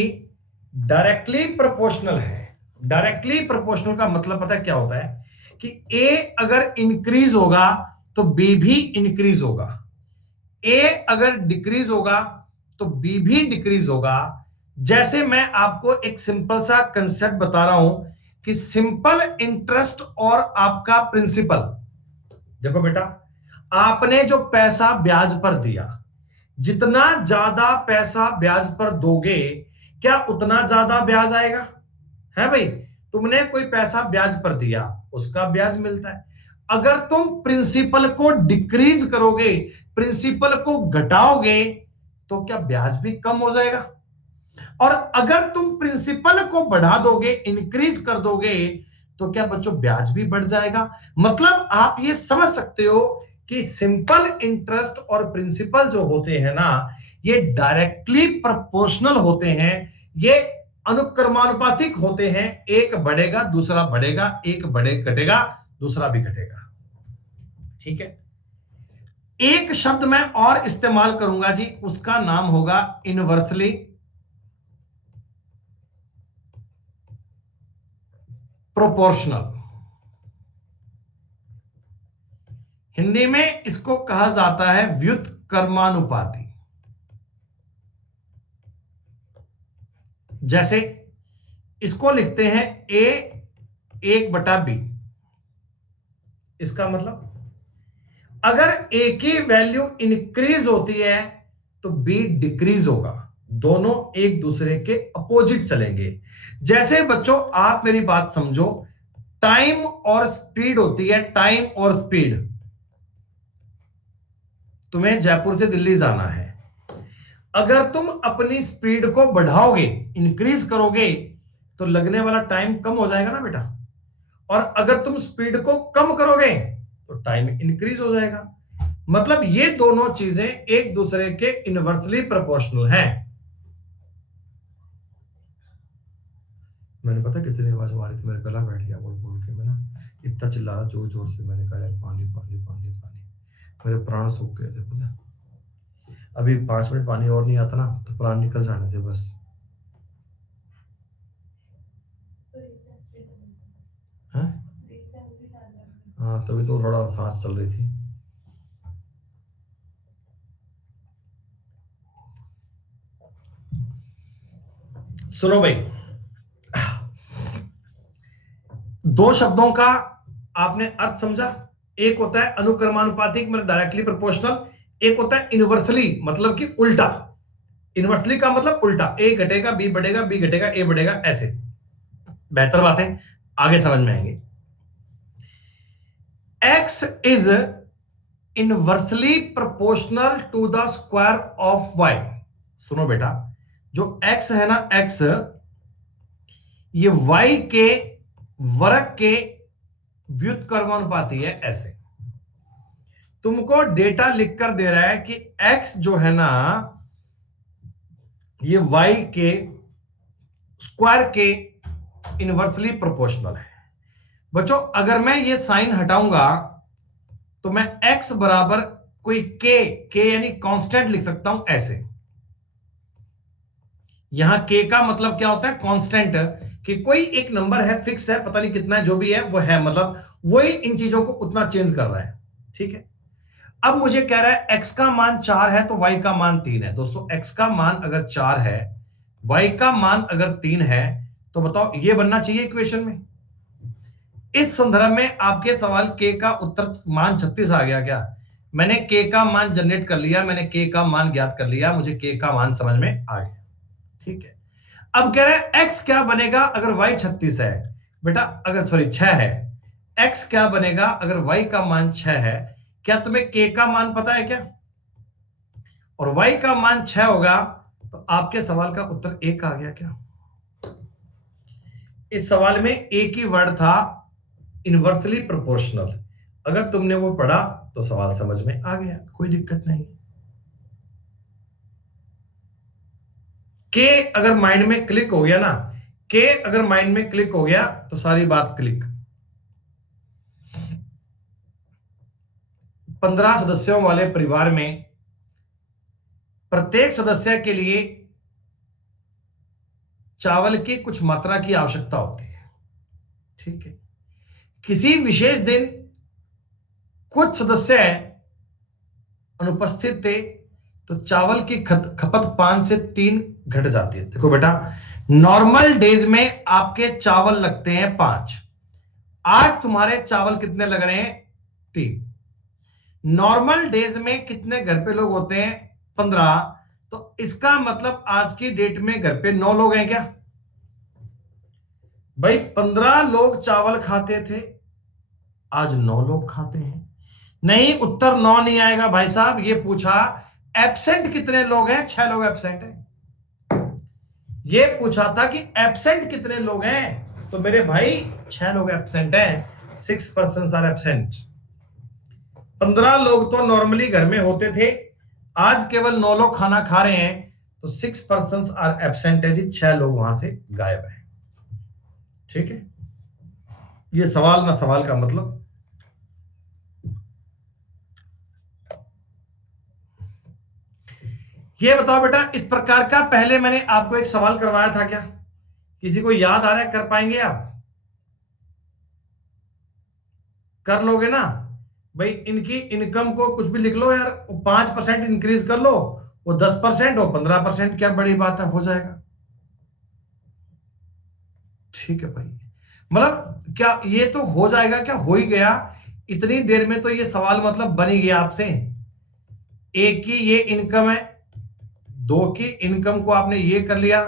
डायरेक्टली प्रोपोर्शनल है। डायरेक्टली प्रोपोर्शनल का मतलब पता है क्या होता है? कि ए अगर इंक्रीज होगा तो बी भी इंक्रीज होगा, ए अगर डिक्रीज होगा तो बी भी डिक्रीज होगा। जैसे मैं आपको एक सिंपल सा कंसेप्ट बता रहा हूं कि सिंपल इंटरेस्ट और आपका प्रिंसिपल। देखो बेटा, आपने जो पैसा ब्याज पर दिया, जितना ज्यादा पैसा ब्याज पर दोगे, क्या उतना ज्यादा ब्याज आएगा? है भाई, तुमने कोई पैसा ब्याज पर दिया, उसका ब्याज मिलता है। अगर तुम प्रिंसिपल को डिक्रीज करोगे, प्रिंसिपल को घटाओगे, तो क्या ब्याज भी कम हो जाएगा? और अगर तुम प्रिंसिपल को बढ़ा दोगे, इंक्रीज कर दोगे, तो क्या बच्चों ब्याज भी बढ़ जाएगा? मतलब आप ये समझ सकते हो कि सिंपल इंटरेस्ट और प्रिंसिपल जो होते हैं ना, ये डायरेक्टली प्रोपोर्शनल होते हैं, ये अनुक्रमानुपातिक होते हैं। एक बढ़ेगा दूसरा बढ़ेगा, एक बढ़े घटेगा दूसरा भी घटेगा। ठीक है, एक शब्द मैं और इस्तेमाल करूंगा जी, उसका नाम होगा इनवर्सली प्रोपोर्शनल। हिंदी में इसको कहा जाता है व्युत्क्रमानुपाती। जैसे इसको लिखते हैं ए 1/b। इसका मतलब अगर ए की वैल्यू इंक्रीज होती है तो बी डिक्रीज होगा, दोनों एक दूसरे के अपोजिट चलेंगे। जैसे बच्चों आप मेरी बात समझो, टाइम और स्पीड होती है, टाइम और स्पीड। तुम्हें जयपुर से दिल्ली जाना है, अगर तुम अपनी स्पीड को बढ़ाओगे, इंक्रीज करोगे, तो लगने वाला टाइम कम हो जाएगा ना बेटा। और अगर तुम स्पीड को कम करोगे तो टाइम इंक्रीज हो जाएगा। मतलब ये दोनों चीजें एक दूसरे के इनवर्सली प्रोपोर्शनल हैं। मैंने पता कितनी आवाज मारी थी, मेरा गला बैठ गया बोल बोल के। मैं ना इतना चिल्ला रहा जोर जोर से, मैंने कहा यार पानी पानी पानी पानी, मेरे प्राण सूख गए थे पता। अभी 5 मिनट पानी और नहीं आता ना तो प्राण निकल जाने थे बस। हाँ, तभी तो थोड़ा सांस चल रही थी। सुनो भाई, दो शब्दों का आपने अर्थ समझा। एक होता है अनुक्रमानुपातिक मतलब डायरेक्टली प्रोपोर्शनल, एक होता है इनवर्सली मतलब कि उल्टा। इनवर्सली का मतलब उल्टा, ए घटेगा बी बढ़ेगा, बी घटेगा ए बढ़ेगा, ऐसे। बेहतर बातें आगे समझ में आएंगे। x is inversely proportional to the square of y। सुनो बेटा, जो x है ना, x ये y के वर्ग के व्युत्क्रमानुपाती है, ऐसे। तुमको डेटा लिख कर दे रहा है कि x जो है ना ये y के स्क्वायर के इनवर्सली प्रोपोर्शनल है। बच्चों अगर मैं ये साइन हटाऊंगा तो मैं x बराबर कोई k यानी कांस्टेंट लिख सकता हूं ऐसे। यहां k का मतलब क्या होता है? कांस्टेंट, कि कोई एक नंबर है, फिक्स है, पता नहीं कितना है, जो भी है वो है, मतलब वही इन चीजों को उतना चेंज कर रहा है। ठीक है, अब मुझे कह रहा है x का मान 4 है तो y का मान 3 है। दोस्तों x का मान अगर 4 है, y का मान अगर 3 है, तो बताओ ये बनना चाहिए इक्वेशन में। इस संदर्भ में आपके सवाल k का उत्तर मान 36 आ गया क्या? मैंने k का मान जनरेट कर लिया, मैंने k का मान ज्ञात कर लिया, मुझे k का मान समझ में आ गया। ठीक है, अब कह रहे हैं x क्या बनेगा अगर y 36 है। बेटा अगर सॉरी 6 है, x क्या बनेगा अगर y का मान 6 है? क्या तुम्हें k का मान पता है क्या? और y का मान 6 होगा, तो आपके सवाल का उत्तर 1 आ गया क्या? इस सवाल में एक ही वर्ड था, इनवर्सली प्रोपोर्शनल। अगर तुमने वो पढ़ा तो सवाल समझ में आ गया, कोई दिक्कत नहीं। के अगर माइंड में क्लिक हो गया ना, के अगर माइंड में क्लिक हो गया तो सारी बात क्लिक। 15 सदस्यों वाले परिवार में प्रत्येक सदस्य के लिए चावल की कुछ मात्रा की आवश्यकता होती है। ठीक है, किसी विशेष दिन कुछ सदस्य अनुपस्थित थे तो चावल की खपत 5 से 3 घट जाती है। देखो बेटा, नॉर्मल डेज में आपके चावल लगते हैं 5, आज तुम्हारे चावल कितने लग रहे हैं? 3। नॉर्मल डेज में कितने घर पे लोग होते हैं? 15। तो इसका मतलब आज की डेट में घर पे 9 लोग हैं क्या? भाई 15 लोग चावल खाते थे, आज 9 लोग खाते हैं। नहीं, उत्तर 9 नहीं आएगा भाई साहब। ये पूछा एब्सेंट कितने लोग हैं? 6 लोग एब्सेंट हैं। ये पूछा था कि एब्सेंट कितने लोग हैं, तो मेरे भाई 6 लोग एब्सेंट हैं। 6 पर्सन आर एब्सेंट। 15 लोग तो नॉर्मली घर में होते थे, आज केवल 9 लोग खाना खा रहे हैं, तो 6 पर्सन आर एब्सेंट है जी, 6 लोग वहां से गायब है। ठीक है, ये सवाल ना सवाल का मतलब। ये बताओ बेटा, इस प्रकार का पहले मैंने आपको एक सवाल करवाया था क्या? किसी को याद आ रहा है? कर पाएंगे आप? कर लोगे ना? भाई इनकी इनकम को कुछ भी लिख लो यार, 5% इंक्रीज कर लो, वो 10% और 15%, क्या बड़ी बात है, हो जाएगा। ठीक है भाई, मतलब क्या ये तो हो जाएगा क्या? हो ही गया इतनी देर में, तो ये सवाल मतलब बन ही गया आपसे। एक की ये इनकम है, 2 की इनकम को आपने ये कर लिया,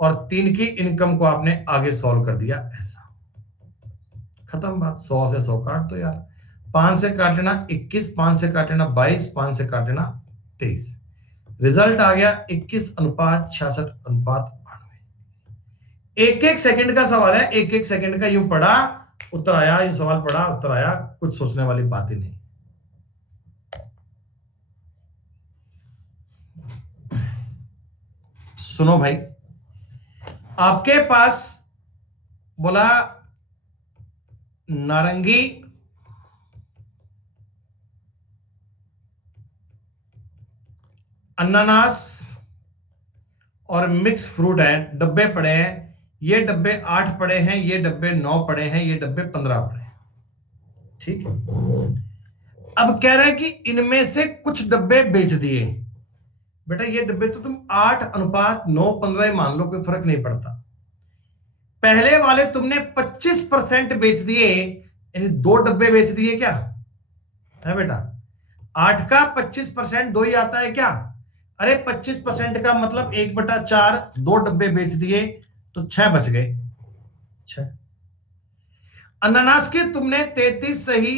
और 3 की इनकम को आपने आगे सॉल्व कर दिया, ऐसा खत्म बात। 100 से 100 काट दो यार, 5 से काट लेना 21, 5 से काट लेना 22, 5 से काट लेना 23। रिजल्ट आ गया 21:66:92। एक एक सेकंड का सवाल है, एक एक सेकंड का, यूं पढ़ा उत्तर आया, यूं सवाल पढ़ा उत्तर आया, कुछ सोचने वाली बात ही नहीं। सुनो भाई, आपके पास बोला नारंगी, अनानास और मिक्स फ्रूट है, डब्बे पड़े हैं। ये डब्बे 8 पड़े हैं, ये डब्बे 9 पड़े हैं, ये डब्बे 15 पड़े हैं। ठीक है, अब कह रहे हैं कि इनमें से कुछ डब्बे बेच दिए। बेटा ये डब्बे तो तुम 8:9:15 मान लो, कोई फर्क नहीं पड़ता। पहले वाले तुमने 25% बेच दिए, यानी 2 डब्बे बेच दिए क्या है बेटा? 8 का 25% 2 ही आता है क्या? अरे 25% का मतलब 1/4, 2 डब्बे बेच दिए तो 6 बच गए। 6 अनानास के तुमने 33 सही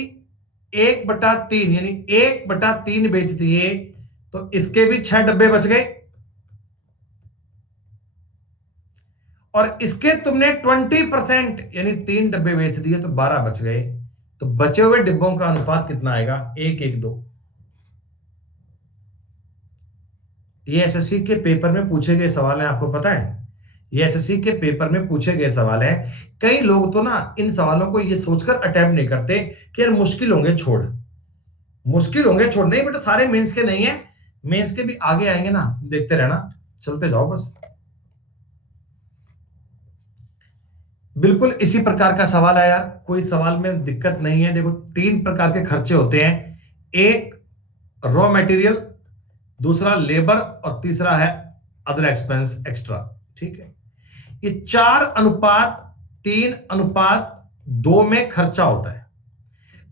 1/3 यानी 1/3 बेच दिए, तो इसके भी 6 डब्बे बच गए। और इसके तुमने 20% यानी 3 डब्बे बेच दिए तो 12 बच गए। तो बचे हुए डिब्बों का अनुपात कितना आएगा? 1:1:2। ये एसएससी के पेपर में पूछे गए सवाल हैं, आपको पता है? ये एसएससी के पेपर में पूछे गए सवाल हैं। कई लोग तो ना इन सवालों को ये सोचकर अटेम्प्ट नहीं करते कि यार मुश्किल होंगे, छोड़, मुश्किल होंगे छोड़। नहीं बेटा, सारे मेंस के नहीं है, मेंस के भी आगे आएंगे ना, तुम देखते रहना, चलते जाओ बस। बिल्कुल इसी प्रकार का सवाल है यार, कोई सवाल में दिक्कत नहीं है। देखो 3 प्रकार के खर्चे होते हैं, एक रॉ मटेरियल, दूसरा लेबर और तीसरा है अदर एक्सपेंस एक्स्ट्रा। ठीक है, ये 4:3:2 में खर्चा होता है।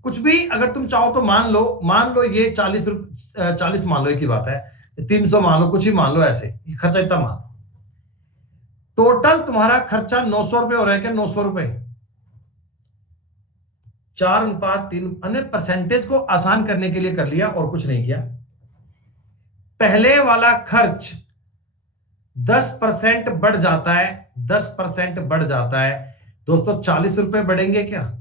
कुछ भी अगर तुम चाहो तो मान लो ये 40 मान लो, एक ही बात है, 300 मान लो, कुछ ही मान लो, ऐसे ये खर्चा इतना मान। टोटल तुम्हारा खर्चा 900 रुपए हो रहा है क्या? 900 रुपए। 4:3, अन्य परसेंटेज को आसान करने के लिए कर लिया और कुछ नहीं किया। पहले वाला खर्च 10% बढ़ जाता है, 10% बढ़ जाता है दोस्तों, 40 रुपए बढ़ेंगे क्या?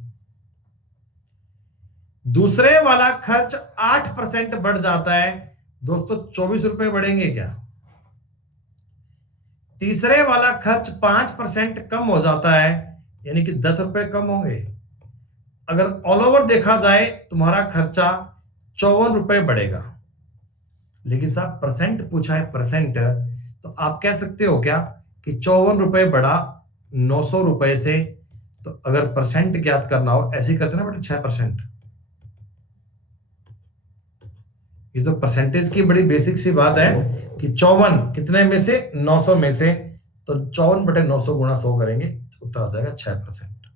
दूसरे वाला खर्च 8% बढ़ जाता है दोस्तों, 24 रुपए बढ़ेंगे क्या? तीसरे वाला खर्च 5% कम हो जाता है, यानी कि 10 रुपए कम होंगे। अगर ऑल ओवर देखा जाए तुम्हारा खर्चा 54 रुपए बढ़ेगा। लेकिन साहब परसेंट पूछा है, परसेंट, तो आप कह सकते हो क्या कि 54 रुपए बढ़ा 900 रुपए से? तो अगर परसेंट ज्ञात करना हो ऐसे ही करते ना बेटा, 6%। ये तो परसेंटेज की बड़ी बेसिक सी बात है कि 54 कितने में से? 900 में से, तो 54/900 गुणा 100 करेंगे, उत्तर आ जाएगा 6%।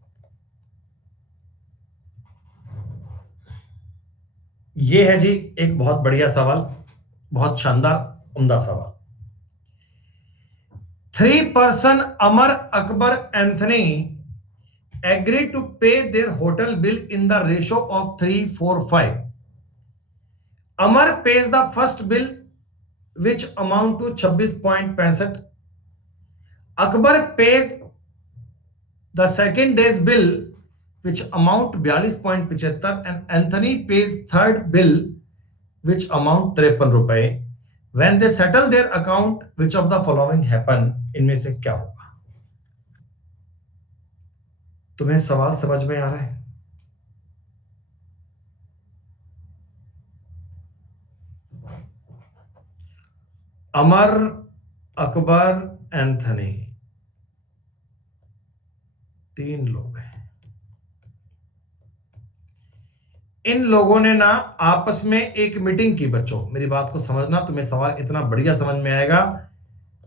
ये है जी एक बहुत बढ़िया सवाल, बहुत शानदार उम्दा सवाल। 3 person Amar, Akbar, Anthony agree to pay their hotel bill in the ratio of 3:4:5. Amar pays the first bill which amount to 26.65. Akbar pays the second day's bill which amount 42.75 and Anthony pays third bill which amount 53 रुपए. When they settle their account, which of the following happen? इनमें से क्या होगा? तुम्हें सवाल समझ में आ रहा है? अमर, अकबर, एंथनी, 3 लोग हैं। इन लोगों ने ना आपस में एक मीटिंग की। बच्चों मेरी बात को समझना, तुम्हें सवाल इतना बढ़िया समझ में आएगा,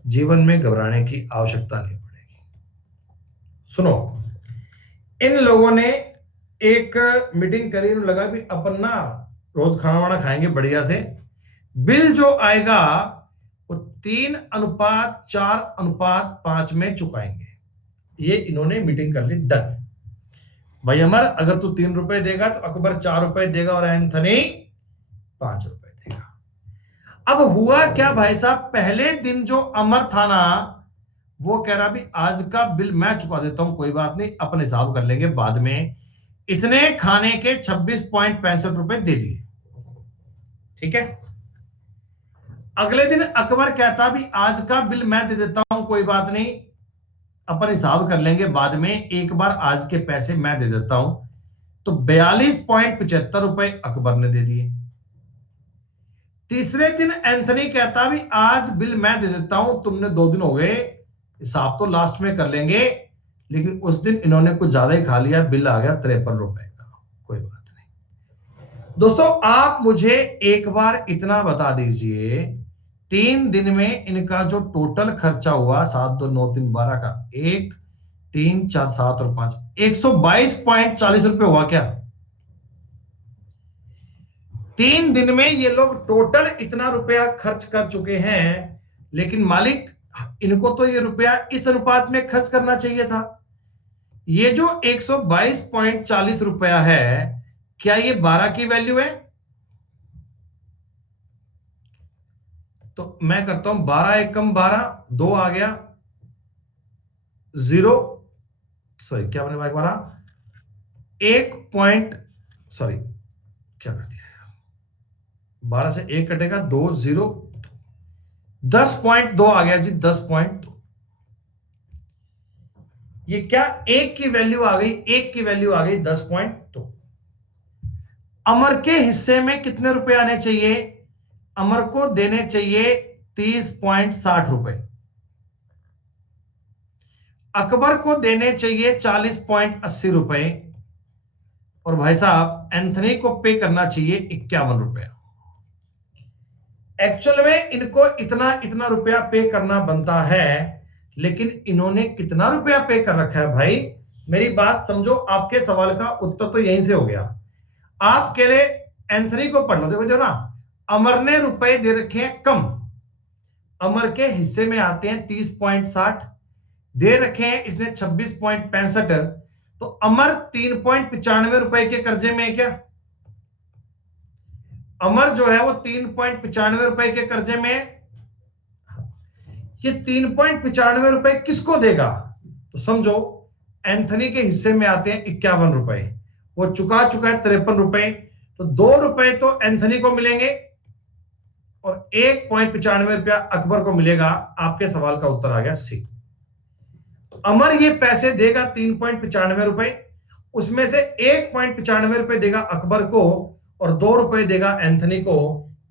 जीवन में घबराने की आवश्यकता नहीं पड़ेगी। सुनो, इन लोगों ने एक मीटिंग करी, लगा भी अपन ना रोज खाना वाना खाएंगे बढ़िया से, बिल जो आएगा वो 3:4:5 में चुकाएंगे। ये इन्होंने मीटिंग कर ली, डन। भाई अमर, अगर तू 3 रुपए देगा तो अकबर 4 रुपए देगा और एंथनी 5 रुपए देगा। अब हुआ क्या भाई साहब, पहले दिन जो अमर था ना, वो कह रहा भी आज का बिल मैं चुका देता हूं, कोई बात नहीं, अपन हिसाब कर लेंगे बाद में। इसने खाने के 26.65 रुपए दे दिए। ठीक है, अगले दिन अकबर कहता भी आज का बिल मैं दे देता हूं, कोई बात नहीं, अपन हिसाब कर लेंगे बाद में, एक बार आज के पैसे मैं दे देता हूं। तो 42.75 रुपए अकबर ने दे दिए। तीसरे दिन एंथनी कहता भी आज बिल मैं दे देता हूं, तुमने 2 दिन हो गए, हिसाब तो लास्ट में कर लेंगे। लेकिन उस दिन इन्होंने कुछ ज्यादा ही खा लिया, बिल आ गया 53 रुपए का, कोई बात नहीं। दोस्तों आप मुझे एक बार इतना बता दीजिए, 3 दिन में इनका जो टोटल खर्चा हुआ 7, 2, 9, 3, 12 का, 1, 3, 4, 7 और 5, 122.40 रुपए हुआ क्या? 3 दिन में ये लोग टोटल इतना रुपया खर्च कर चुके हैं। लेकिन मालिक, इनको तो ये रुपया इस अनुपात में खर्च करना चाहिए था। ये जो 122.40 रुपया है, क्या ये 12 की वैल्यू है? तो मैं करता हूं 12 एकम 12, 2 आ गया 0, सॉरी क्या बने भाई, 12, 1.0 सॉरी, क्या कर दिया यार, 12 से 1 कटेगा, 2 0, 10.2 आ गया जी, 10.2। ये क्या, एक की वैल्यू आ गई, एक की वैल्यू आ गई 10.2। अमर के हिस्से में कितने रुपए आने चाहिए? अमर को देने चाहिए 30.60 रुपए, अकबर को देने चाहिए 40.80 रुपए, और भाई साहब एंथनी को पे करना चाहिए 51 रुपए। एक्चुअल में इनको इतना इतना रुपया पे करना बनता है, लेकिन इन्होंने कितना रुपया पे कर रखा है भाई? मेरी बात समझो, आपके सवाल का उत्तर तो यहीं से हो गया। आपके लिए एंथनी को पढ़ लो, देखो देखो ना, अमर ने रुपए दे रखे हैं कम, अमर के हिस्से में आते हैं 30.60, दे रखे हैं इसने 26.65, तो अमर 3.95 रुपए के कर्जे में है क्या? अमर जो है वो 3.95 रुपए के कर्जे में है। ये 3.95 रुपए किसको देगा? तो समझो एंथनी के हिस्से में आते हैं 51 रुपए, वो चुका चुका है 53 रुपए, तो 2 रुपए तो एंथनी को मिलेंगे और 1.95 रुपया अकबर को मिलेगा। आपके सवाल का उत्तर आ गया सी। अमर ये पैसे देगा 3.95 रुपए, उसमें से 1.95 रुपए देगा अकबर को और 2 रुपए देगा एंथनी को।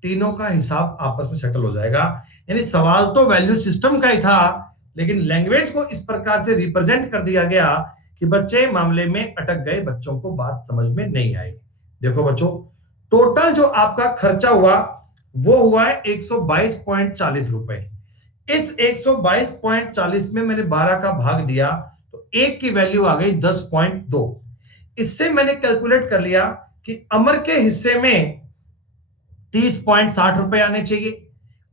तीनों का हिसाब आपस में सेटल हो जाएगा। यानी सवाल तो वैल्यू सिस्टम का ही था, लेकिन लैंग्वेज को इस प्रकार से रिप्रेजेंट कर दिया गया कि बच्चे मामले में अटक गए, बच्चों को बात समझ में नहीं आई। देखो बच्चों, टोटल जो आपका खर्चा हुआ वो हुआ है 122.40 रुपए। इस 122.40 में मैंने 12 का भाग दिया तो एक की वैल्यू आ गई 10.2। इससे मैंने कैलकुलेट कर लिया कि अमर के हिस्से में 30.60 रुपए आने चाहिए,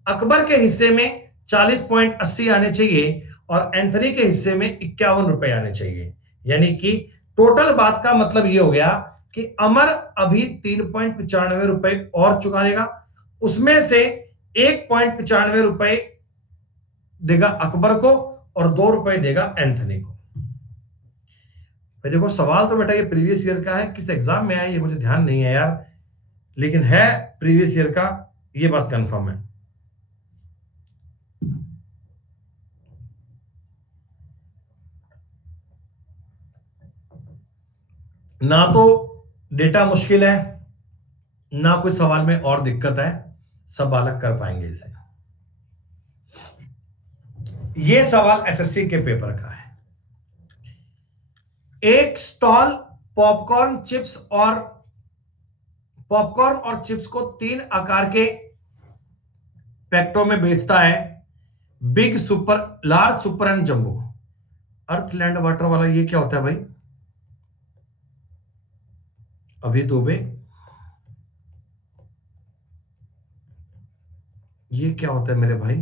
अकबर के हिस्से में 40.80 आने चाहिए और एंथनी के हिस्से में 51 रुपए आने चाहिए। यानी कि टोटल बात का मतलब यह हो गया कि अमर अभी 3.95 रुपए और चुका देगा, उसमें से 1.95 रुपए देगा अकबर को और 2 रुपए देगा एंथनी को। भाई देखो, सवाल तो बेटा ये प्रीवियस ईयर का है, किस एग्जाम में है ये मुझे ध्यान नहीं है यार, लेकिन है प्रीवियस ईयर का, ये बात कंफर्म है। ना तो डेटा मुश्किल है, ना कोई सवाल में और दिक्कत है, सब बालक कर पाएंगे इसे। ये सवाल एसएससी के पेपर का है। एक स्टॉल पॉपकॉर्न और चिप्स को 3 आकार के पैकेटों में बेचता है, big, super, large, super and jumbo. Earth land water वाला ये क्या होता है भाई? अभी दुबे, ये क्या होता है मेरे भाई?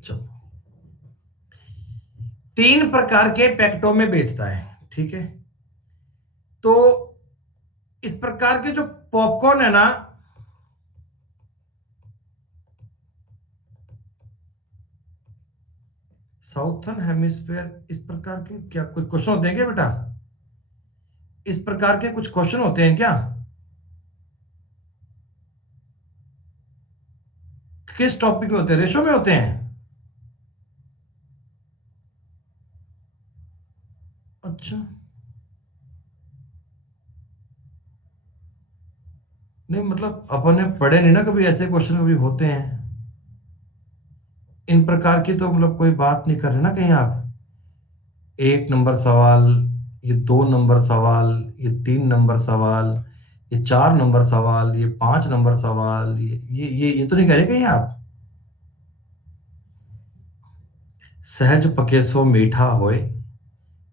चलो, 3 प्रकार के पैकेटों में बेचता है, ठीक है। तो इस प्रकार के जो पॉपकॉर्न है ना, साउथर्न हेमिस्फीयर, इस प्रकार के क्या कुछ क्वेश्चन होते हैं क्या बेटा? इस प्रकार के कुछ क्वेश्चन होते हैं क्या? किस टॉपिक में होते हैं? रेशो में होते हैं? अच्छा, नहीं मतलब अपन ने पढ़े नहीं ना कभी, ऐसे क्वेश्चन कभी होते हैं इन प्रकार की, तो मतलब कोई बात नहीं कर रहे ना कहीं आप। 1 नंबर सवाल, ये 2 नंबर सवाल, ये 3 नंबर सवाल, ये 4 नंबर सवाल, ये 5 नंबर सवाल, ये तो नहीं कह रहे कहीं आप? सहज पके सो मीठा होए,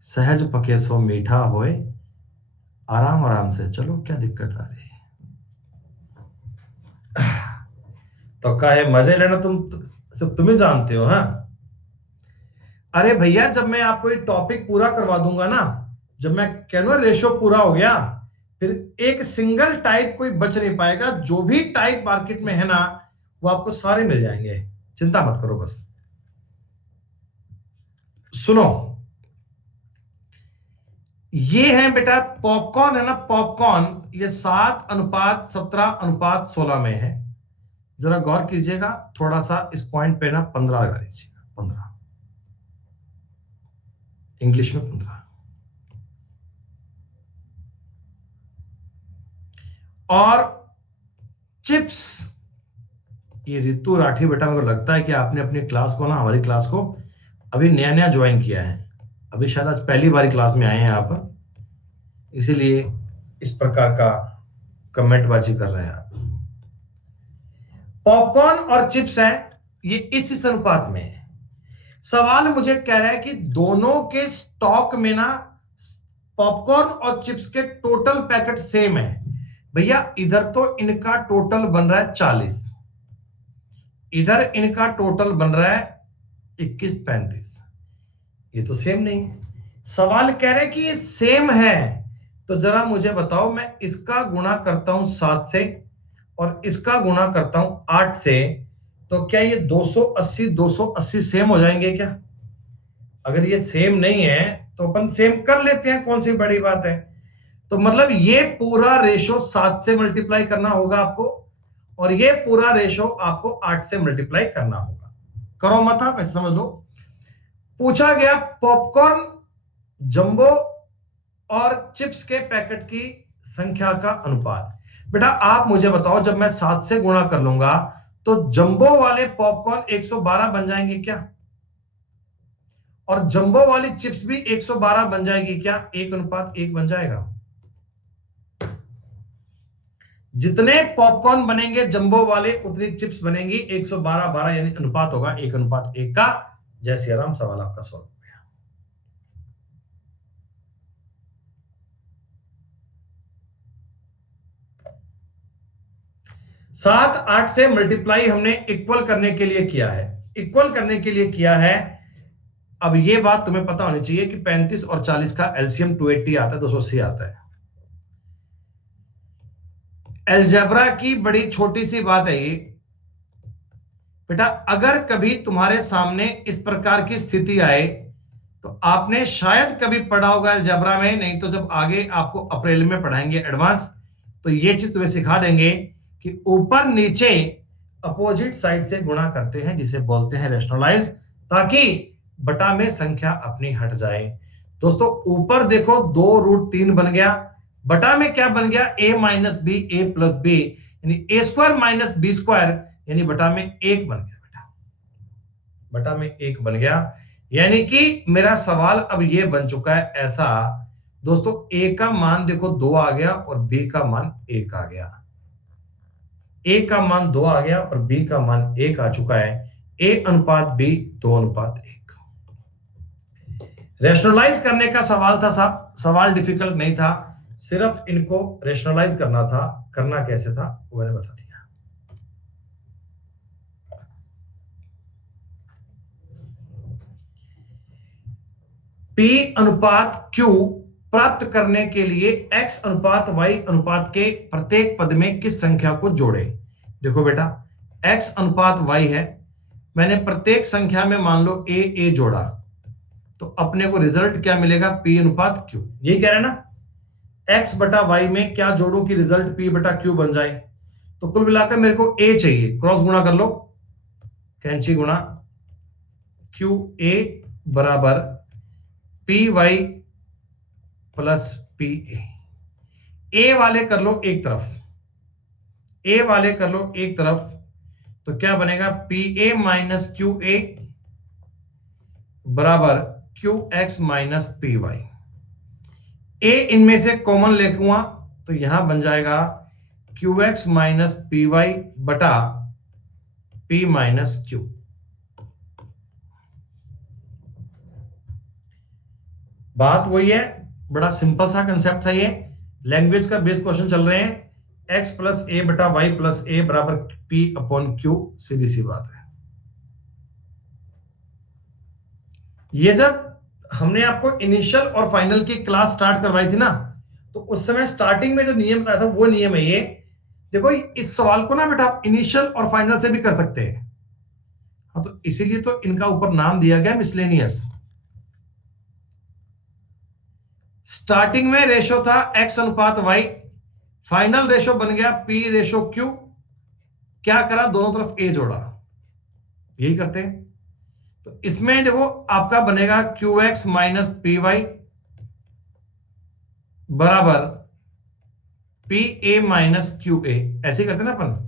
सहज पके सो मीठा होए, आराम आराम से चलो, क्या दिक्कत आ रही है? तो काहे मजे लेना, सब तुम्हें जानते हो। हाँ, अरे भैया, जब मैं आपको ये टॉपिक पूरा करवा दूंगा ना, जब मैं कहूंगा रेशो पूरा हो गया, फिर एक सिंगल टाइप कोई बच नहीं पाएगा। जो भी टाइप मार्केट में है ना, वो आपको सारे मिल जाएंगे, चिंता मत करो। बस सुनो, ये है बेटा पॉपकॉर्न है ना, पॉपकॉर्न, ये 7:17:16 में है। जरा गौर कीजिएगा, थोड़ा सा इस पॉइंट पे ना 15 लगा लीजिएगा, 15, इंग्लिश में 15। और चिप्स, ये रितु राठी बेटा, मेरे को लगता है कि आपने अपनी क्लास को ना, हमारी क्लास को अभी नया नया ज्वाइन किया है, अभी शायद आज पहली बार क्लास में आए हैं आप, इसीलिए इस प्रकार का कमेंटबाजी कर रहे हैं आप। पॉपकॉर्न और चिप्स है, ये इस अनुपात में है। सवाल मुझे कह रहा है कि दोनों के स्टॉक में ना पॉपकॉर्न और चिप्स के टोटल पैकेट सेम है। भैया इधर तो इनका टोटल बन रहा है 40, इधर इनका टोटल बन रहा है 21-35, ये तो सेम नहीं है। सवाल कह रहे कि ये सेम है, तो जरा मुझे बताओ, मैं इसका गुणा करता हूं 7 से और इसका गुणा करता हूं 8 से, तो क्या ये 280 सेम हो जाएंगे क्या? अगर ये सेम नहीं है तो अपन सेम कर लेते हैं, कौन सी बड़ी बात है। तो मतलब ये पूरा रेशो 7 से मल्टीप्लाई करना होगा आपको, और ये पूरा रेशो आपको 8 से मल्टीप्लाई करना होगा। करो मत आप, ऐसे समझ लो। पूछा गया पॉपकॉर्न, जंबो और चिप्स के पैकेट की संख्या का अनुपात। बेटा आप मुझे बताओ, जब मैं 7 से गुणा कर लूंगा तो जंबो वाले पॉपकॉर्न 112 बन जाएंगे क्या? और जंबो वाली चिप्स भी 112 बन जाएगी क्या? 1:1 बन जाएगा। जितने पॉपकॉर्न बनेंगे जंबो वाले, उतनी चिप्स बनेंगी, 112-12, यानी अनुपात होगा 1:1 का। जय श्री राम, सवाल आपका सॉल्व हो गया। सात 8 से मल्टीप्लाई हमने इक्वल करने के लिए किया है, इक्वल करने के लिए किया है। अब ये बात तुम्हें पता होनी चाहिए कि 35 और 40 का एलसीएम 280 आता है, 280 आता है। अलजेब्रा की बड़ी छोटी सी बात है ये बेटा। अगर कभी तुम्हारे सामने इस प्रकार की स्थिति आए तो आपने शायद कभी पढ़ा होगा अलजेब्रा में, नहीं तो जब आगे आपको अप्रैल में पढ़ाएंगे एडवांस, तो ये चीज तुम्हें सिखा देंगे कि ऊपर नीचे अपोजिट साइड से गुणा करते हैं, जिसे बोलते हैं रेशनलाइज, ताकि बटा में संख्या अपनी हट जाए। दोस्तों ऊपर देखो 2√3 बन गया, बटा में क्या बन गया? a-b a+b, यानी a² - b², यानी बटा में 1 बन गया बेटा, बटा में 1 बन गया। यानी कि मेरा सवाल अब ये बन चुका है ऐसा दोस्तों, a का मान देखो 2 आ गया और b का मान 1 आ गया, a का मान 2 आ गया और b का मान 1 आ चुका है। a:b 2:1। रेशनलाइज करने का सवाल था साहब, सवाल डिफिकल्ट नहीं था, सिर्फ इनको रेशनलाइज करना था। करना कैसे था वो मैंने बता दिया। P/Q प्राप्त करने के लिए X/Y अनुपात के प्रत्येक पद में किस संख्या को जोड़े। देखो बेटा X/Y है, मैंने प्रत्येक संख्या में मान लो a जोड़ा, तो अपने को रिजल्ट क्या मिलेगा? P/Q। यही कह रहे हैं ना, X/Y में क्या जोड़ू कि रिजल्ट P/Q बन जाए। तो कुल मिलाकर मेरे को a चाहिए, क्रॉस गुणा कर लो, कैंची गुणा QA बराबर PY प्लस PA। ए वाले कर लो एक तरफ, ए वाले कर लो एक तरफ, तो क्या बनेगा? PA - QA बराबर QX - PY। ए इनमें से कॉमन लेकर तो यहां बन जाएगा QX - PY बटा P - Q। बात वही है, बड़ा सिंपल सा कंसेप्ट था ये, लैंग्वेज का बेस क्वेश्चन चल रहे हैं। x + a बटा y + a बराबर P/Q, सीधी सी बात है। ये जब हमने आपको इनिशियल और फाइनल की क्लास स्टार्ट करवाई थी ना, तो उस समय स्टार्टिंग में जो नियम बताया था वो नियम है ये। देखो इस सवाल को ना बेटा आप इनिशियल और फाइनल से भी कर सकते हैं, हाँ, तो इसीलिए तो इनका ऊपर नाम दिया गया मिसलेनियस। स्टार्टिंग में रेशो था x अनुपात y, फाइनल रेशो बन गया p रेशो q। क्या करा, दोनों तरफ a जोड़ा, यही करते हैं। तो इसमें देखो आपका बनेगा qx माइनस पी वाई बराबर P A minus Q A, ऐसे करते ना अपन।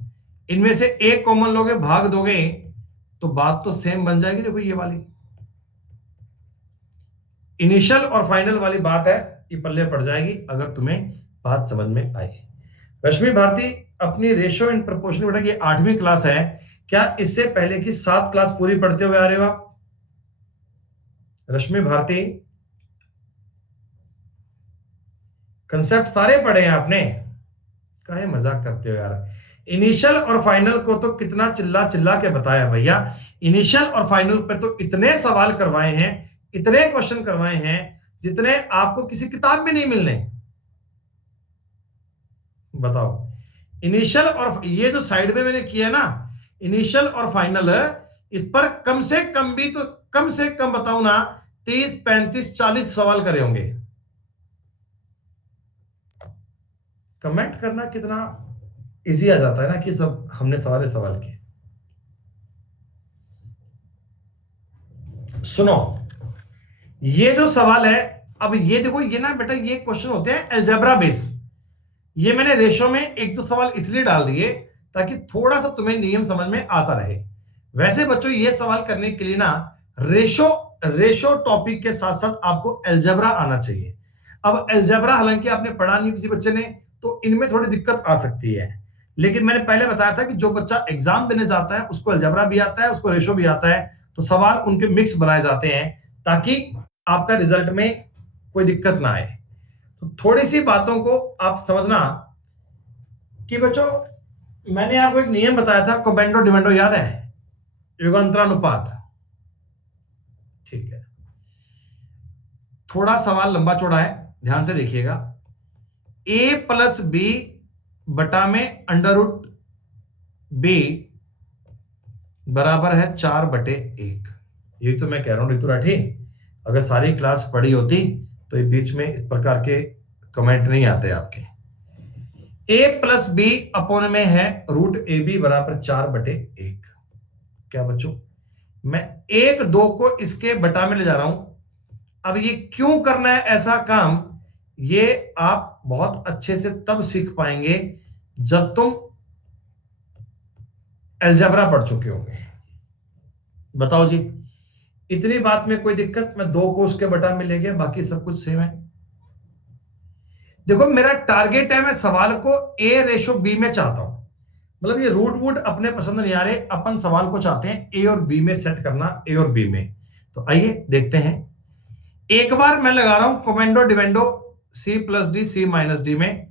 इनमें से एक कॉमन लोगे, भाग दोगे, तो बात तो सेम बन जाएगी। देखो ये वाली इनिशियल और फाइनल वाली बात है, ये पल्ले पड़ जाएगी अगर तुम्हें बात समझ में आई। रश्मि भारती अपनी रेशियो इन प्रोपोर्शन बेटा की 8वीं क्लास है, क्या इससे पहले की 7 क्लास पूरी पढ़ते हुए आ रहे हो आप? रश्मि भारती कंसेप्ट सारे पढ़े हैं आपने, काहे मजाक करते हो यार। इनिशियल और फाइनल को तो कितना चिल्ला चिल्ला के बताया भैया। इनिशियल और फाइनल पे तो इतने सवाल करवाए हैं, इतने क्वेश्चन करवाए हैं जितने आपको किसी किताब में नहीं मिलने। बताओ, इनिशियल और ये जो साइड में मैंने किया ना, इनिशियल और फाइनल, इस पर कम से कम भी तो कम से कम बताऊं ना 30 35 40 सवाल करे होंगे। कमेंट करना कितना इजी आ जाता है ना कि सब हमने सारे सवाल किए। सुनो, ये जो सवाल है, अब ये देखो, ये ना बेटा ये क्वेश्चन होते हैं अलजेब्रा बेस। ये मैंने रेशो में एक दो सवाल इसलिए डाल दिए ताकि थोड़ा सा तुम्हें नियम समझ में आता रहे। वैसे बच्चों ये सवाल करने के लिए ना रेशो रेशो टॉपिक के साथ साथ आपको अलजेब्रा आना चाहिए। अब अलजेब्रा हालांकि आपने पढ़ा नहीं किसी बच्चे ने, तो इनमें थोड़ी दिक्कत आ सकती है। लेकिन मैंने पहले बताया था कि जो बच्चा एग्जाम देने जाता है उसको अलजेब्रा भी आता है, उसको रेशो भी आता है, तो सवाल उनके मिक्स बनाए जाते हैं ताकि आपका रिजल्ट में कोई दिक्कत ना आए। तो थोड़ी सी बातों को आप समझना कि बच्चों, मैंने आपको एक नियम बताया था कोबेंडो डिवेंडो, याद है? युगांतरानुपात। ठीक है, थोड़ा सवाल लंबा चौड़ा है, ध्यान से देखिएगा। a प्लस बी बटा में अंडर रूट बी बराबर है 4/1। यही तो मैं कह रहा हूं ऋतु राठी, अगर सारी क्लास पढ़ी होती तो ये बीच में इस प्रकार के कमेंट नहीं आते आपके। a प्लस बी अपोन में है रूट ए बी बराबर 4/1। क्या बच्चों, मैं 1 2 को इसके बटा में ले जा रहा हूं। अब ये क्यों करना है ऐसा काम, ये आप बहुत अच्छे से तब सीख पाएंगे जब तुम अलजेब्रा पढ़ चुके होंगे। बताओ जी, इतनी बात में कोई दिक्कत? मैं 2 को उसके बटा में ले गया, बाकी सब कुछ सेम है। देखो मेरा टारगेट है, मैं सवाल को ए रेशो बी में चाहता हूं। मतलब ये रूट वूट अपने पसंद नहीं आ रहे, अपन सवाल को चाहते हैं ए और बी में सेट करना, ए और बी में। तो आइए देखते हैं। एक बार मैं लगा रहा हूं componendo dividendo C plus D C minus D में,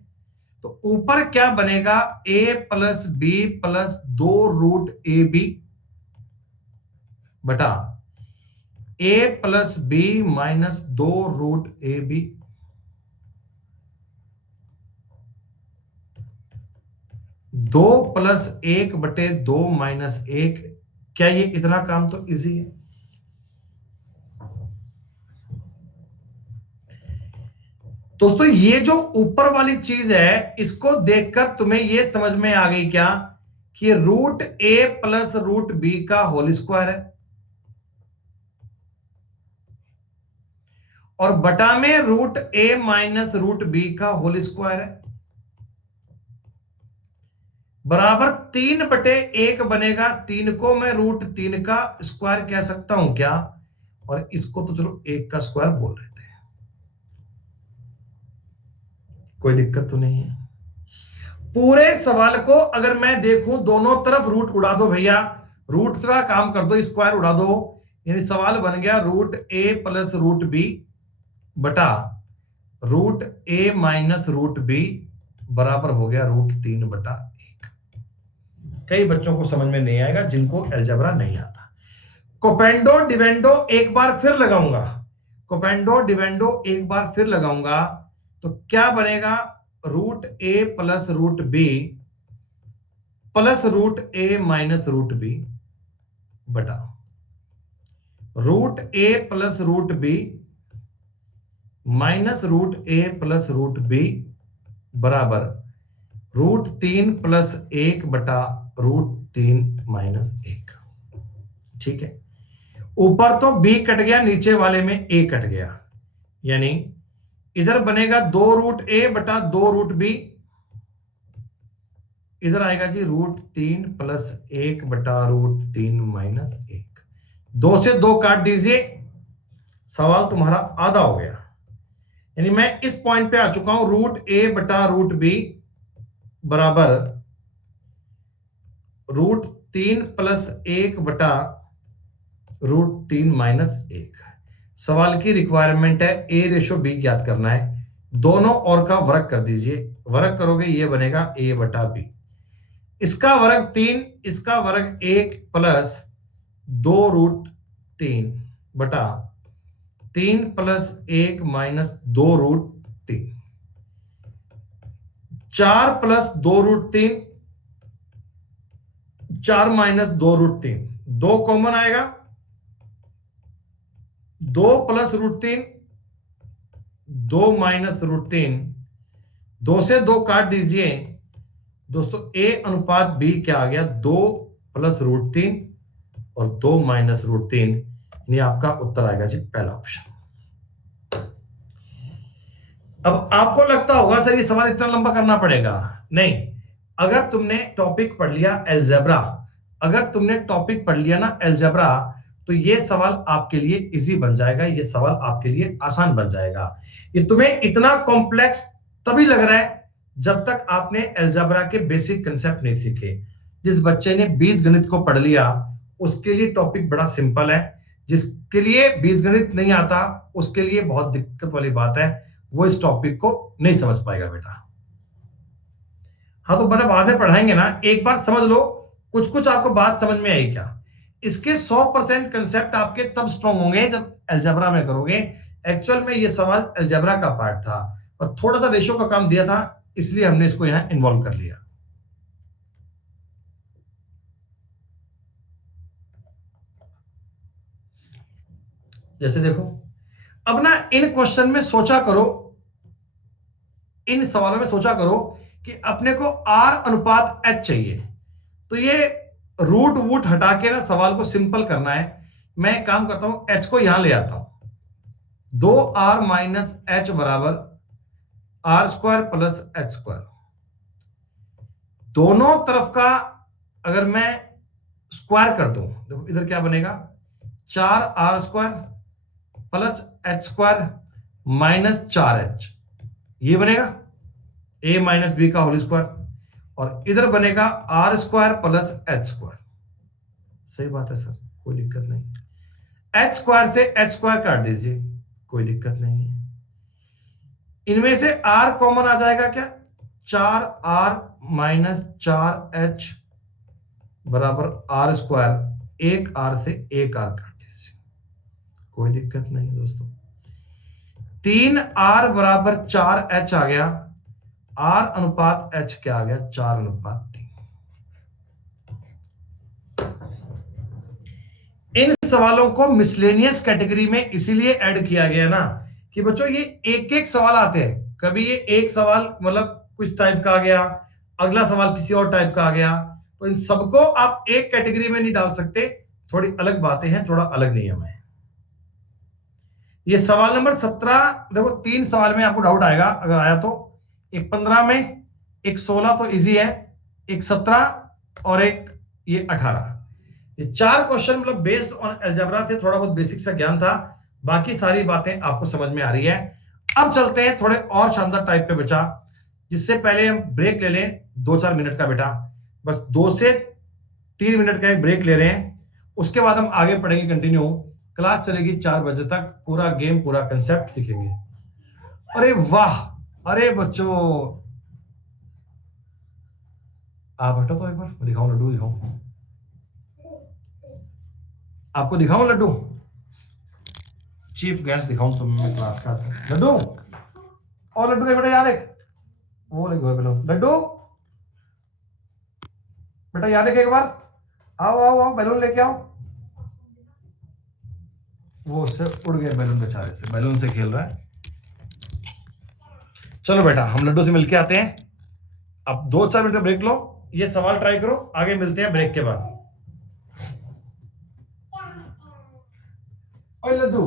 तो ऊपर क्या बनेगा, A plus B plus 2 root A B बटा A plus B minus 2 root A B. 2 plus 1/2 minus 1। क्या ये इतना काम तो इजी है? दोस्तों ये जो ऊपर वाली चीज है, इसको देखकर तुम्हें ये समझ में आ गई क्या कि root A plus root B का होल स्क्वायर है, और बटा में root A minus root B का होल स्क्वायर है, बराबर 3/1 बनेगा। 3 को मैं रूट 3 का स्क्वायर कह सकता हूं क्या? और इसको तो चलो 1 का स्क्वायर बोल रहे थे, कोई दिक्कत तो नहीं है। पूरे सवाल को अगर मैं देखूं, दोनों तरफ रूट उड़ा दो भैया, रूट का काम कर दो, स्क्वायर उड़ा दो, यानी सवाल बन गया root A plus root B बटा root A minus root B बराबर हो गया रूट 3/1। कई बच्चों को समझ में नहीं आएगा जिनको अलजेब्रा नहीं आता। कोपेंडो डिवेंडो एक बार फिर लगाऊंगा, कोपेंडो डिवेंडो एक बार फिर लगाऊंगा, तो क्या बनेगा, root A plus root B plus root A minus root B बटा root A plus root B minus root A plus root B बराबर √3 प्लस 1/√3 - 1। ठीक है, ऊपर तो b कट गया, नीचे वाले में a कट गया, यानी इधर बनेगा 2√a/2√b, इधर आएगा जी √3 प्लस 1/√3 - 1। 2 से 2 काट दीजिए, सवाल तुम्हारा आधा हो गया। यानी मैं इस पॉइंट पे आ चुका हूं, √a/√b बराबर √3 प्लस 1/√3 - 1। सवाल की रिक्वायरमेंट है a/b ज्ञात करना है। दोनों और का वर्ग कर दीजिए, वर्ग करोगे ये बनेगा a/b, इसका वर्ग 3, इसका वर्ग 1 plus 2√3/3 plus 1 minus 2√3, 4 plus 2√3, 4 minus 2√3, 2 common आएगा, 2 प्लस √3, 2 माइनस √3, 2 से 2 काट दीजिए दोस्तों, a अनुपात b क्या आ गया, 2 प्लस √3 और 2 माइनस √3, यानी आपका उत्तर आएगा जी पहला ऑप्शन। अब आपको लगता होगा सर ये सवाल इतना लंबा करना पड़ेगा, नहीं। अगर तुमने टॉपिक पढ़ लिया अलजेब्रा, अगर तुमने टॉपिक पढ़ लिया ना अलजेब्रा, तो ये सवाल आपके लिए इजी बन जाएगा, ये सवाल आपके लिए आसान बन जाएगा। ये तुम्हें इतना कॉम्प्लेक्स तभी लग रहा है जब तक आपने अलजेब्रा के बेसिक कंसेप्ट नहीं सीखे। जिस बच्चे ने बीजगणित को पढ़ लिया उसके लिए टॉपिक बड़ा सिंपल है, जिसके लिए बीजगणित नहीं आता उसके लिए बहुत दिक्कत वाली बात है, वो इस टॉपिक को नहीं समझ पाएगा बेटा। हाँ तो बड़ा बाद में पढ़ाएंगे ना, एक बार समझ लो, कुछ कुछ आपको बात समझ में आई क्या। इसके 100% कंसेप्ट आपके तब स्ट्रांग होंगे जब अलजेब्रा में करोगे। एक्चुअल में ये सवाल अलजेब्रा का पार्ट था और थोड़ा सा रेशो का काम दिया था, इसलिए हमने इसको यहां इन्वॉल्व कर लिया। जैसे देखो, अब ना इन क्वेश्चन में सोचा करो, इन सवालों में सोचा करो कि अपने को R अनुपात H चाहिए, तो ये रूट वूट हटा के ना सवाल को सिंपल करना है। मैं एक काम करता हूं, H को यहां ले आता हूं, 2R माइनस H बराबर R² प्लस H²। दोनों तरफ का अगर मैं स्क्वायर कर दूं, देखो इधर क्या बनेगा, 4R² plus H² minus 4H, ये बनेगा a माइनस बी का होल स्क्वायर, और इधर बनेगा R² प्लस H²। सही बात है सर, कोई दिक्कत नहीं। H² से H² काट दीजिए, कोई दिक्कत नहीं है। इनमें से R कॉमन आ जाएगा क्या, 4R माइनस 4H बराबर R², एक R से एक R काट दीजिए, कोई दिक्कत नहीं दोस्तों। 3R बराबर 4H आ गया, R अनुपात H क्या आ गया, 4:3। इन सवालों को मिसलेनियस कैटेगरी में इसीलिए ऐड किया गया ना कि बच्चों ये एक एक सवाल आते हैं, कभी ये एक सवाल मतलब कुछ टाइप का आ गया, अगला सवाल किसी और टाइप का आ गया, तो इन सबको आप एक कैटेगरी में नहीं डाल सकते, थोड़ी अलग बातें हैं, थोड़ा अलग नियम है। ये सवाल नंबर 17, देखो 3 सवाल में आपको डाउट आएगा, अगर आया तो एक 15 में, एक 16 तो इजी है, एक 17 और एक ये 18। ये 4 क्वेश्चन मतलब बेस्ड ऑन अलजेब्रा थे, थोड़ा बहुत बेसिक सा ज्ञान था, बाकी सारी बातें आपको समझ में आ रही है। अब चलते हैं थोड़े और शानदार टाइप पे बचा, जिससे पहले हम ब्रेक ले लें 2-4 मिनट का बेटा, बस 2 से 3 मिनट का एक ब्रेक ले रहे हैं, उसके बाद हम आगे पढ़ेंगे कंटिन्यू। क्लास चलेगी 4 बजे तक, पूरा गेम पूरा कंसेप्ट सीखेंगे। अरे वाह, अरे बच्चों आप हटो तो एक बार, मैं दिखाऊं लड्डू, दिखाऊं आपको, दिखाऊं लड्डू, चीफ गेस्ट दिखाऊं तुम्हें क्लास का लड्डू। और लड्डू देख बेटा, यार देख, वो ले बैलून, लड्डू बेटा यार देख एक बार, आओ आओ आओ बैलून लेके आओ। वो उससे उड़ गए बैलून, बेचारे से बैलून से खेल रहा है। चलो बेटा, हम लड्डू से मिलके आते हैं। अब 2-4 मिनट का ब्रेक लो, ये सवाल ट्राई करो, आगे मिलते हैं ब्रेक के बाद। ओए लड्डू,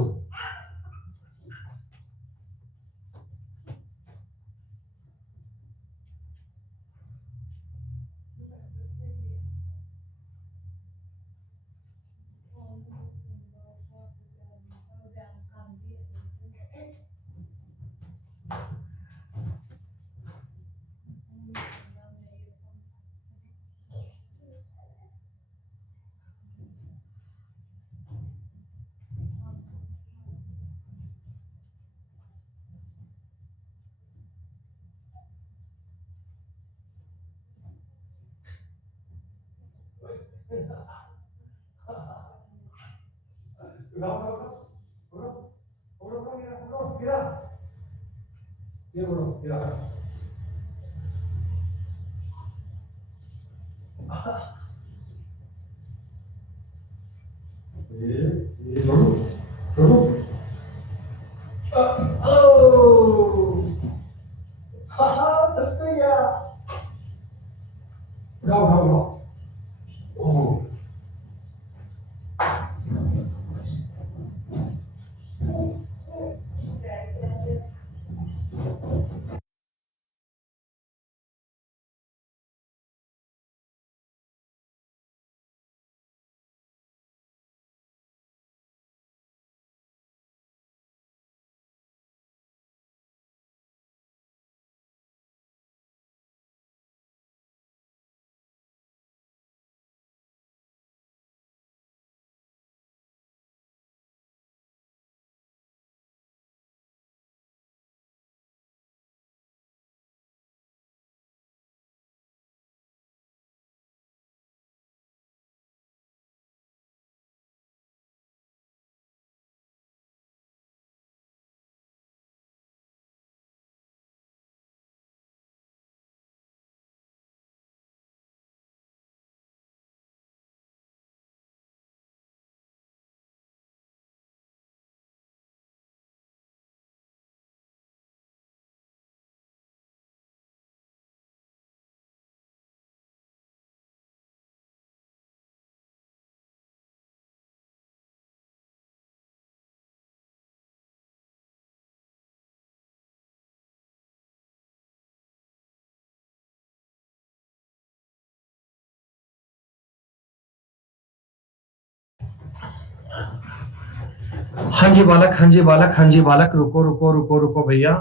हाँ जी बालक, हाँ जी बालक, हाँ जी बालक, रुको रुको रुको रुको भैया,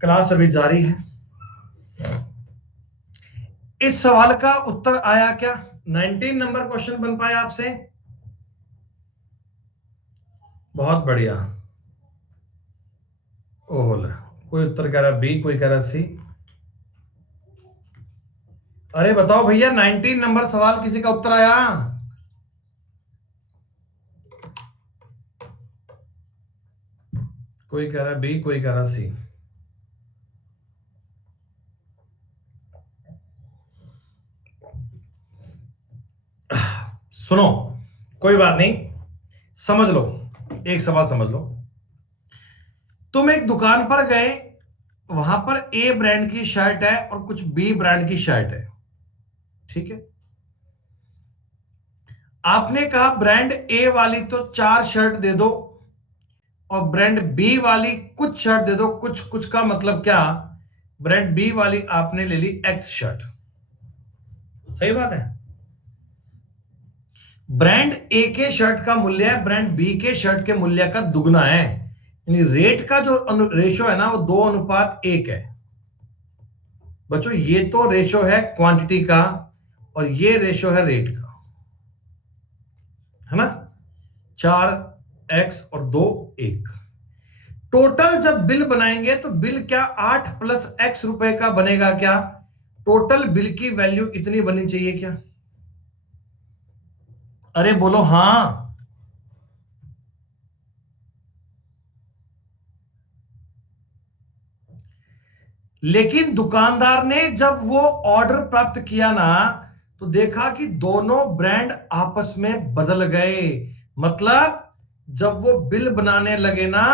क्लास अभी जारी है। इस सवाल का उत्तर आया क्या? 19 नंबर क्वेश्चन बन पाया आपसे? बहुत बढ़िया। ओहो, कोई उत्तर कह रहा बी, कोई कह रहा सी। अरे बताओ भैया, 19 नंबर सवाल किसी का उत्तर आया? कोई कह रहा बी, कोई कह रहा सी। सुनो, कोई बात नहीं, समझ लो, एक सवाल समझ लो। तुम एक दुकान पर गए, वहां पर ए ब्रांड की शर्ट है और कुछ बी ब्रांड की शर्ट है, ठीक है। आपने कहा ब्रांड ए वाली तो 4 शर्ट दे दो और ब्रांड बी वाली कुछ शर्ट दे दो। कुछ कुछ का मतलब क्या? ब्रांड बी वाली आपने ले ली एक्स शर्ट, सही बात है। ब्रांड ए के शर्ट का मूल्य है ब्रांड बी के शर्ट के मूल्य का दुगना है, यानी रेट का जो रेशो है ना, वो 2:1 है। बच्चों, ये तो रेशो है क्वांटिटी का और ये रेशो है रेट का, है ना। 4x और 2:1। टोटल जब बिल बनाएंगे तो बिल क्या 8 + x रुपए का बनेगा क्या? टोटल बिल की वैल्यू इतनी बननी चाहिए क्या? अरे बोलो हाँ। लेकिन दुकानदार ने जब वो ऑर्डर प्राप्त किया ना, तो देखा कि दोनों ब्रांड आपस में बदल गए। मतलब जब वो बिल बनाने लगे ना,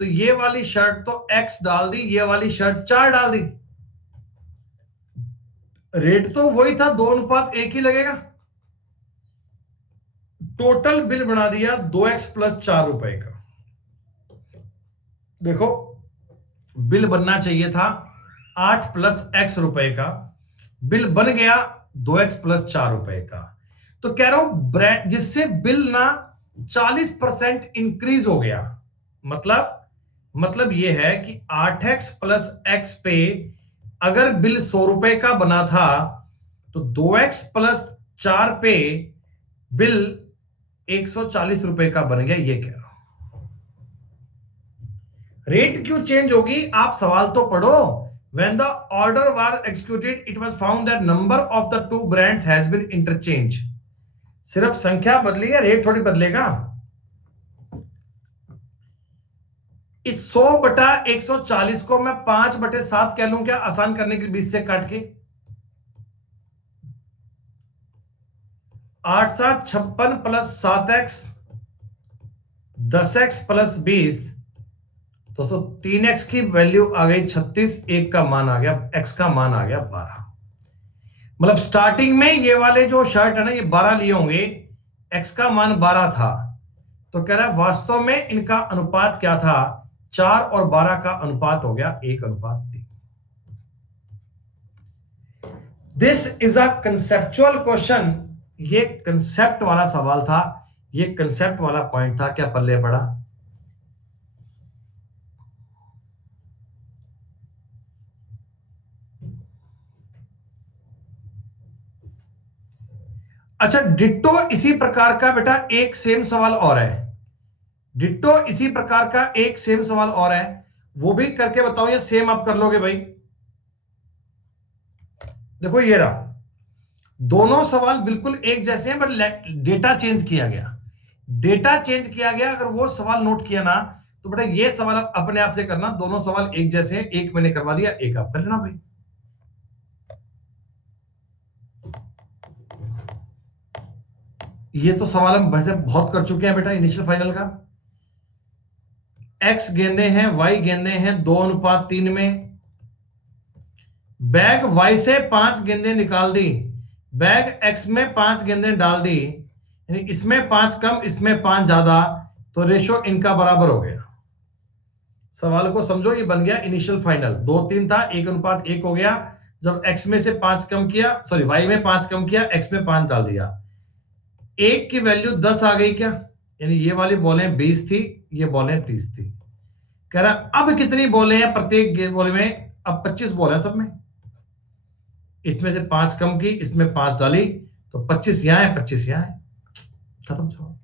तो ये वाली शर्ट तो x डाल दी, ये वाली शर्ट 4 डाल दी। रेट तो वही था, 2:1 ही लगेगा। टोटल बिल बना दिया 2x प्लस 4 रुपए का। देखो बिल बनना चाहिए था 8 प्लस x रुपए का, बिल बन गया 2x प्लस 4 रुपए का। तो कह रहा हूं जिससे बिल ना 40% इंक्रीज हो गया। मतलब यह है कि 8x प्लस x पे अगर बिल 100 रुपए का बना था तो 2x प्लस 4 पे बिल 140 रुपए का बन गया। ये कह रहा हूं रेट क्यों चेंज होगी, आप सवाल तो पढ़ो। When the order was executed, it was found that number of the two brands has been interchanged. सिर्फ संख्या बदली है, रेट थोड़ी बदलेगा। इस 100/140 को मैं 5/7 कह लूं क्या, आसान करने के लिए 20 से काट के। 8×7 56 प्लस 7x 10x प्लस 20 तो 3x की वैल्यू आ गई 36, एक का मान आ गया, x का मान आ गया 12। मतलब स्टार्टिंग में ये वाले जो शर्ट है ना, ये 12 लिए होंगे, x का मान 12 था, तो कह रहा है वास्तव में इनका अनुपात क्या था, 4 और 12 का अनुपात हो गया 1:3। This is a conceptual question. ये कंसेप्ट वाला सवाल था, ये कंसेप्ट वाला पॉइंट था। क्या पल्ले पड़ा? अच्छा, डिट्टो इसी प्रकार का बेटा एक सेम सवाल और है। डिट्टो इसी प्रकार का एक सेम सवाल और है, वो भी करके बताओ। ये सेम आप कर लोगे भाई। देखो ये रहा, दोनों सवाल बिल्कुल एक जैसे हैं, बट डेटा चेंज किया गया। डेटा चेंज किया गया। अगर वो सवाल नोट किया ना, तो बेटा ये सवाल आप अपने आप से करना। दोनों सवाल एक जैसे हैं, एक मैंने करवा दिया, एक आप कर लेना भाई। ये तो सवाल हम वैसे बहुत कर चुके हैं बेटा इनिशियल फाइनल का। x गेंदे हैं, y गेंदे हैं, 2:3 में। बैग y से 5 गेंदें निकाल दी, बैग x में 5 गेंदें डाल दी, यानी इसमें 5 कम, इसमें 5 ज्यादा, तो रेशो इनका बराबर हो गया। सवाल को समझो, ये बन गया इनिशियल फाइनल। 2-3 था, 1:1 हो गया। जब x में से 5 कम किया, सॉरी y में 5 कम किया, x में 5 डाल दिया, एक की वैल्यू 10 आ गई क्या, यानी ये वाली बॉलें 20 थी, ये बॉलें 30 थी। कह रहा अब कितनी बॉलें हैं प्रत्येक बॉल में, अब 25 बॉल है सब में। इसमें से 5 कम की, इसमें 5 डाली, तो 25 यहां है, 25 यहां है, खत्म सवाल।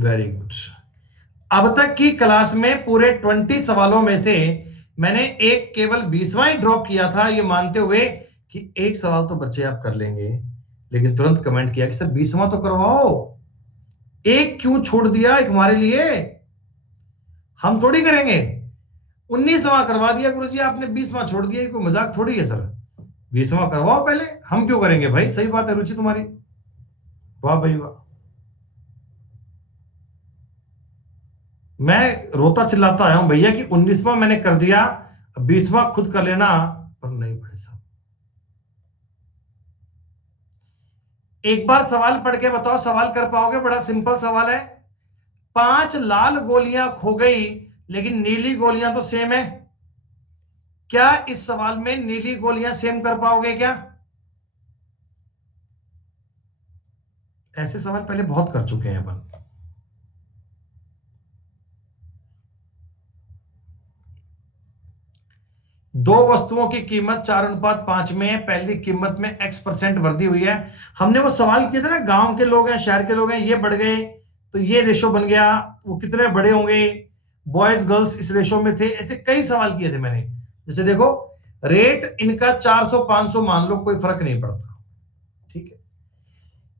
Very good. अब तक की क्लास में पूरे 20 सवालों में से मैंने एक केवल 20वां ही ड्रॉप किया था, ये मानते हुए कि एक सवाल तो बच्चे आप कर लेंगे, लेकिन तुरंत कमेंट किया कि सर 20वां तो करवाओ, एक क्यों छोड़ दिया एक हमारे लिए, हम थोड़ी करेंगे। 19वां करवा दिया गुरुजी आपने, 20वां छोड़ दिया, कोई मजाक थोड़ी है सर। 20वां करवाओ पहले, हम क्यों करेंगे भाई। सही बात है, रुचि तुम्हारी, वाह भाई वाह। मैं रोता चिल्लाता आया हूं भैया कि 19वां मैंने कर दिया, 20वां खुद कर लेना, पर नहीं भाई साहब। एक बार सवाल पढ़ के बताओ, सवाल कर पाओगे? बड़ा सिंपल सवाल है। 5 लाल गोलियां खो गई, लेकिन नीली गोलियां तो सेम है। क्या इस सवाल में नीली गोलियां सेम कर पाओगे क्या? ऐसे सवाल पहले बहुत कर चुके हैं अपन। दो वस्तुओं की कीमत 4:5 में है, पहली कीमत में x% वृद्धि हुई है। हमने वो सवाल किया था ना, गांव के लोग हैं, शहर के लोग हैं, ये बढ़ गए तो ये रेशो बन गया, वो कितने बड़े होंगे, बॉयज गर्ल्स इस रेशो में थे, ऐसे कई सवाल किए थे मैंने। जैसे देखो, रेट इनका 400-500 मान लो, कोई फर्क नहीं पड़ता, ठीक है।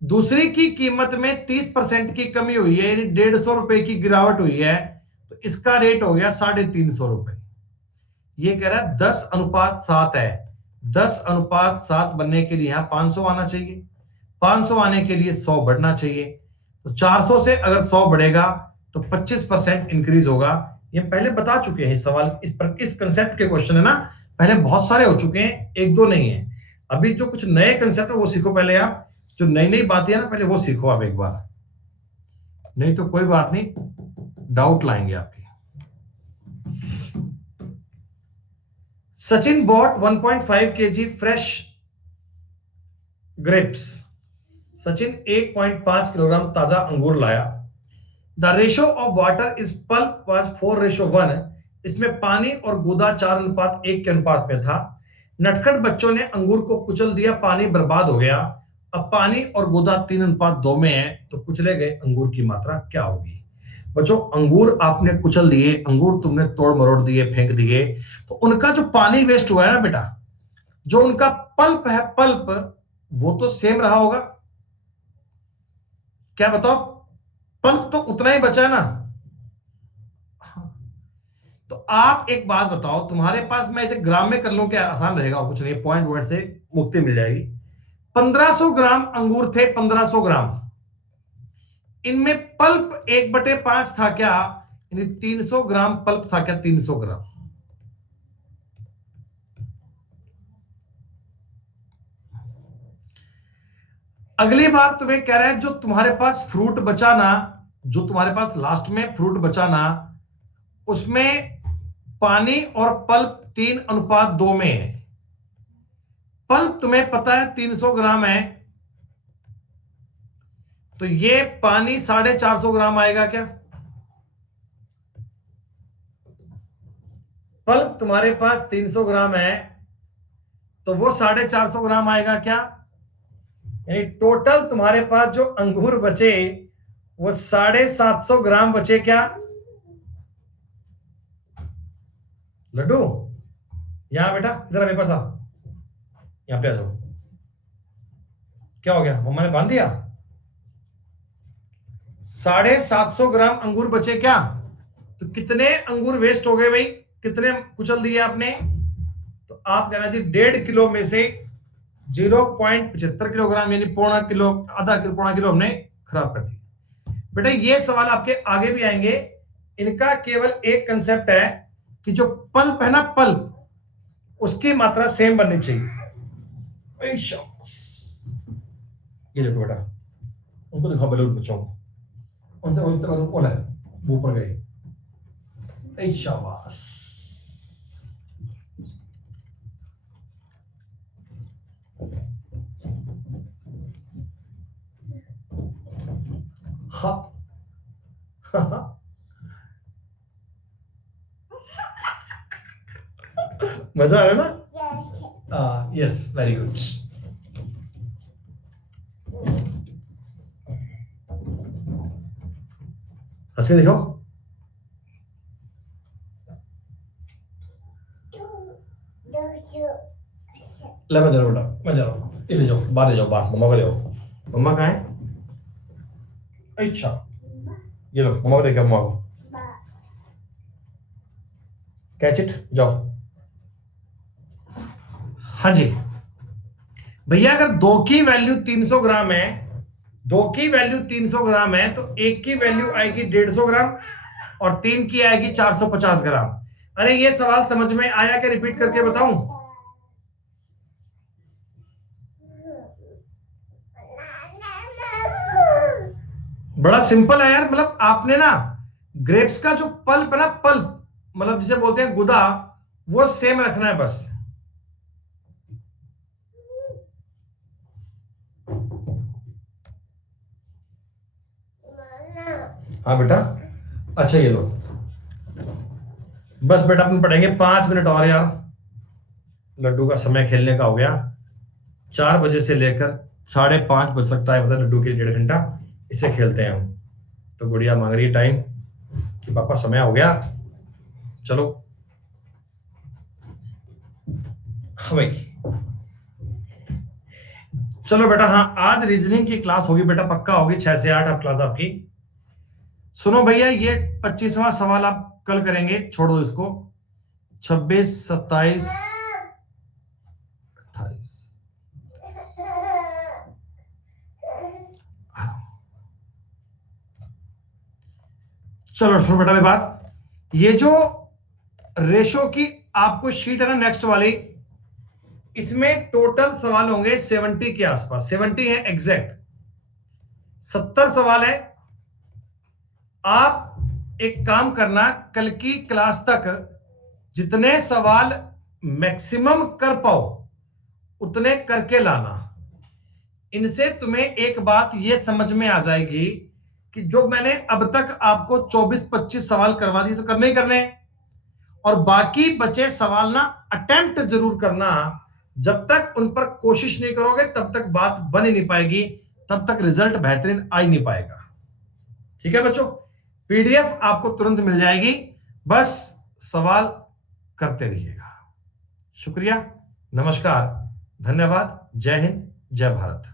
दूसरी की कीमत में 30% की कमी हुई है, यानी 150 रुपए की गिरावट हुई है, तो इसका रेट हो गया 350 रुपए। ये कह रहा है 10:7 है। 10:7 बनने के लिए यहां 500 आना चाहिए, 500 आने के लिए 100 बढ़ना चाहिए। तो 400 से अगर 100 बढ़ेगा तो 25% इंक्रीज होगा। ये हम पहले बता चुके हैं सवाल, इस कंसेप्ट के क्वेश्चन है ना, पहले बहुत सारे हो चुके हैं, एक दो नहीं है। अभी जो कुछ नए कंसेप्ट है वो सीखो पहले आप, जो नई नई बातें है ना पहले वो सीखो आप एक बार, नहीं तो कोई बात नहीं, डाउट लाएंगे आपके। Sachin bought 1.5 kg fresh grapes. Sachin 1.5 kilogram ताजा अंगूर लाया। The ratio of water is pulp was 4:1। इसमें पानी और गुदा 4:1 के अनुपात में था। नटखट बच्चों ने अंगूर को कुचल दिया, पानी बर्बाद हो गया। अब पानी और गुदा 3:2 में है, तो कुचले गए अंगूर की मात्रा क्या होगी? बच्चों अंगूर आपने कुचल दिए, अंगूर तुमने तोड़ मरोड़ दिए, फेंक दिए, तो उनका जो पानी वेस्ट हुआ है ना बेटा, जो उनका पल्प है, पल्प वो तो सेम रहा होगा। क्या बताओ, पल्प तो उतना ही बचा है ना। तो आप एक बात बताओ, तुम्हारे पास, मैं इसे ग्राम में कर लूं क्या, आसान रहेगा, और कुछ नहीं, पॉइंट वर्ड से मुक्ति मिल जाएगी। 1500 ग्राम अंगूर थे, 1500 ग्राम, इनमें पल्प 1/5 था क्या, यानी 300 ग्राम पल्प था क्या, 300 ग्राम। अगली बार तुम्हें कह रहा है जो तुम्हारे पास फ्रूट बचा ना, जो तुम्हारे पास लास्ट में फ्रूट बचा ना, उसमें पानी और पल्प 3:2 में है। पल्प तुम्हें पता है 300 ग्राम है, तो ये पानी 450 ग्राम आएगा क्या? पल्प तुम्हारे पास 300 ग्राम है, तो वो 450 ग्राम आएगा क्या? यानी टोटल तुम्हारे पास जो अंगूर बचे वो 750 ग्राम बचे क्या? लड्डू यहां बेटा, इधर मेरे पास आ, यहां पे आ जाओ। क्या हो गया, मम्मा ने बांध दिया? 750 ग्राम अंगूर बचे क्या? तो कितने अंगूर वेस्ट हो गए भाई, कितने कुचल दिए आपने? तो आप कहना जी 1.5 किलो में से 0.75 किलोग्राम, यानी पौना किलो, आधा किलो, पौना किलो हमने खराब कर दिया। बेटा ये सवाल आपके आगे भी आएंगे, इनका केवल एक कंसेप्ट है कि जो पल्प है ना, पल्प उसकी मात्रा सेम बननी चाहिए। ये देखो बेटा, उनको दिखाओ बैलून बच्चों को, उनसे वो है, वो ऊपर गए, शाबाश। हाँ मजा आ रहा है ना? Yes, very good. हंस के देखो, ले मैं जा रहा हूँ बेटा, मैं जा रहा हूँ, ले जाओ बाहर, ले जाओ बाहर, मम्मा को ले आओ। मम्मा कहाँ है? अच्छा, ये लो मम्मा को देखो, मम्मा को कैच इट, जाओ। हाँ जी भैया, अगर दो की वैल्यू 300 ग्राम है, दो की वैल्यू 300 ग्राम है, तो एक की वैल्यू आएगी 150 ग्राम और तीन की आएगी 450 ग्राम। अरे ये सवाल समझ में आया क्या, रिपीट करके बताऊं? बड़ा सिंपल है यार, मतलब आपने ना ग्रेप्स का जो पल्प है ना, पल्प मतलब जिसे बोलते हैं गुदा, वो सेम रखना है बस। हाँ बेटा, अच्छा ये लो, बस बेटा अपन पढ़ेंगे 5 मिनट और यार, लड्डू का समय खेलने का हो गया। 4 बजे से लेकर 5:30 बज सकता है, मतलब लड्डू के 1.5 घंटा इसे खेलते हैं हम। तो गुड़िया मांग रही है टाइम कि पापा समय हो गया, चलो। हाँ भाई, चलो बेटा, हाँ आज रीजनिंग की क्लास होगी बेटा, पक्का होगी, 6 से 8 अब क्लास आपकी। सुनो भैया, ये 25वां सवाल आप कल करेंगे, छोड़ो इसको। 26, 27, 28, चलो सुनो बेटा मेरी बात, ये जो रेशो की आपको शीट है ना नेक्स्ट वाली, इसमें टोटल सवाल होंगे 70 के आसपास, 70 है एग्जैक्ट, 70 सवाल है। आप एक काम करना, कल की क्लास तक जितने सवाल मैक्सिमम कर पाओ उतने करके लाना। इनसे तुम्हें एक बात यह समझ में आ जाएगी कि जो मैंने अब तक आपको 24-25 सवाल करवा दिए तो करने ही करने हैं, और बाकी बचे सवाल ना अटेम्प्ट जरूर करना। जब तक उन पर कोशिश नहीं करोगे तब तक बात बन ही नहीं पाएगी, तब तक रिजल्ट बेहतरीन आ ही नहीं पाएगा। ठीक है बच्चों, पीडीएफ आपको तुरंत मिल जाएगी, बस सवाल करते रहिएगा। शुक्रिया, नमस्कार, धन्यवाद, जय हिंद, जय भारत।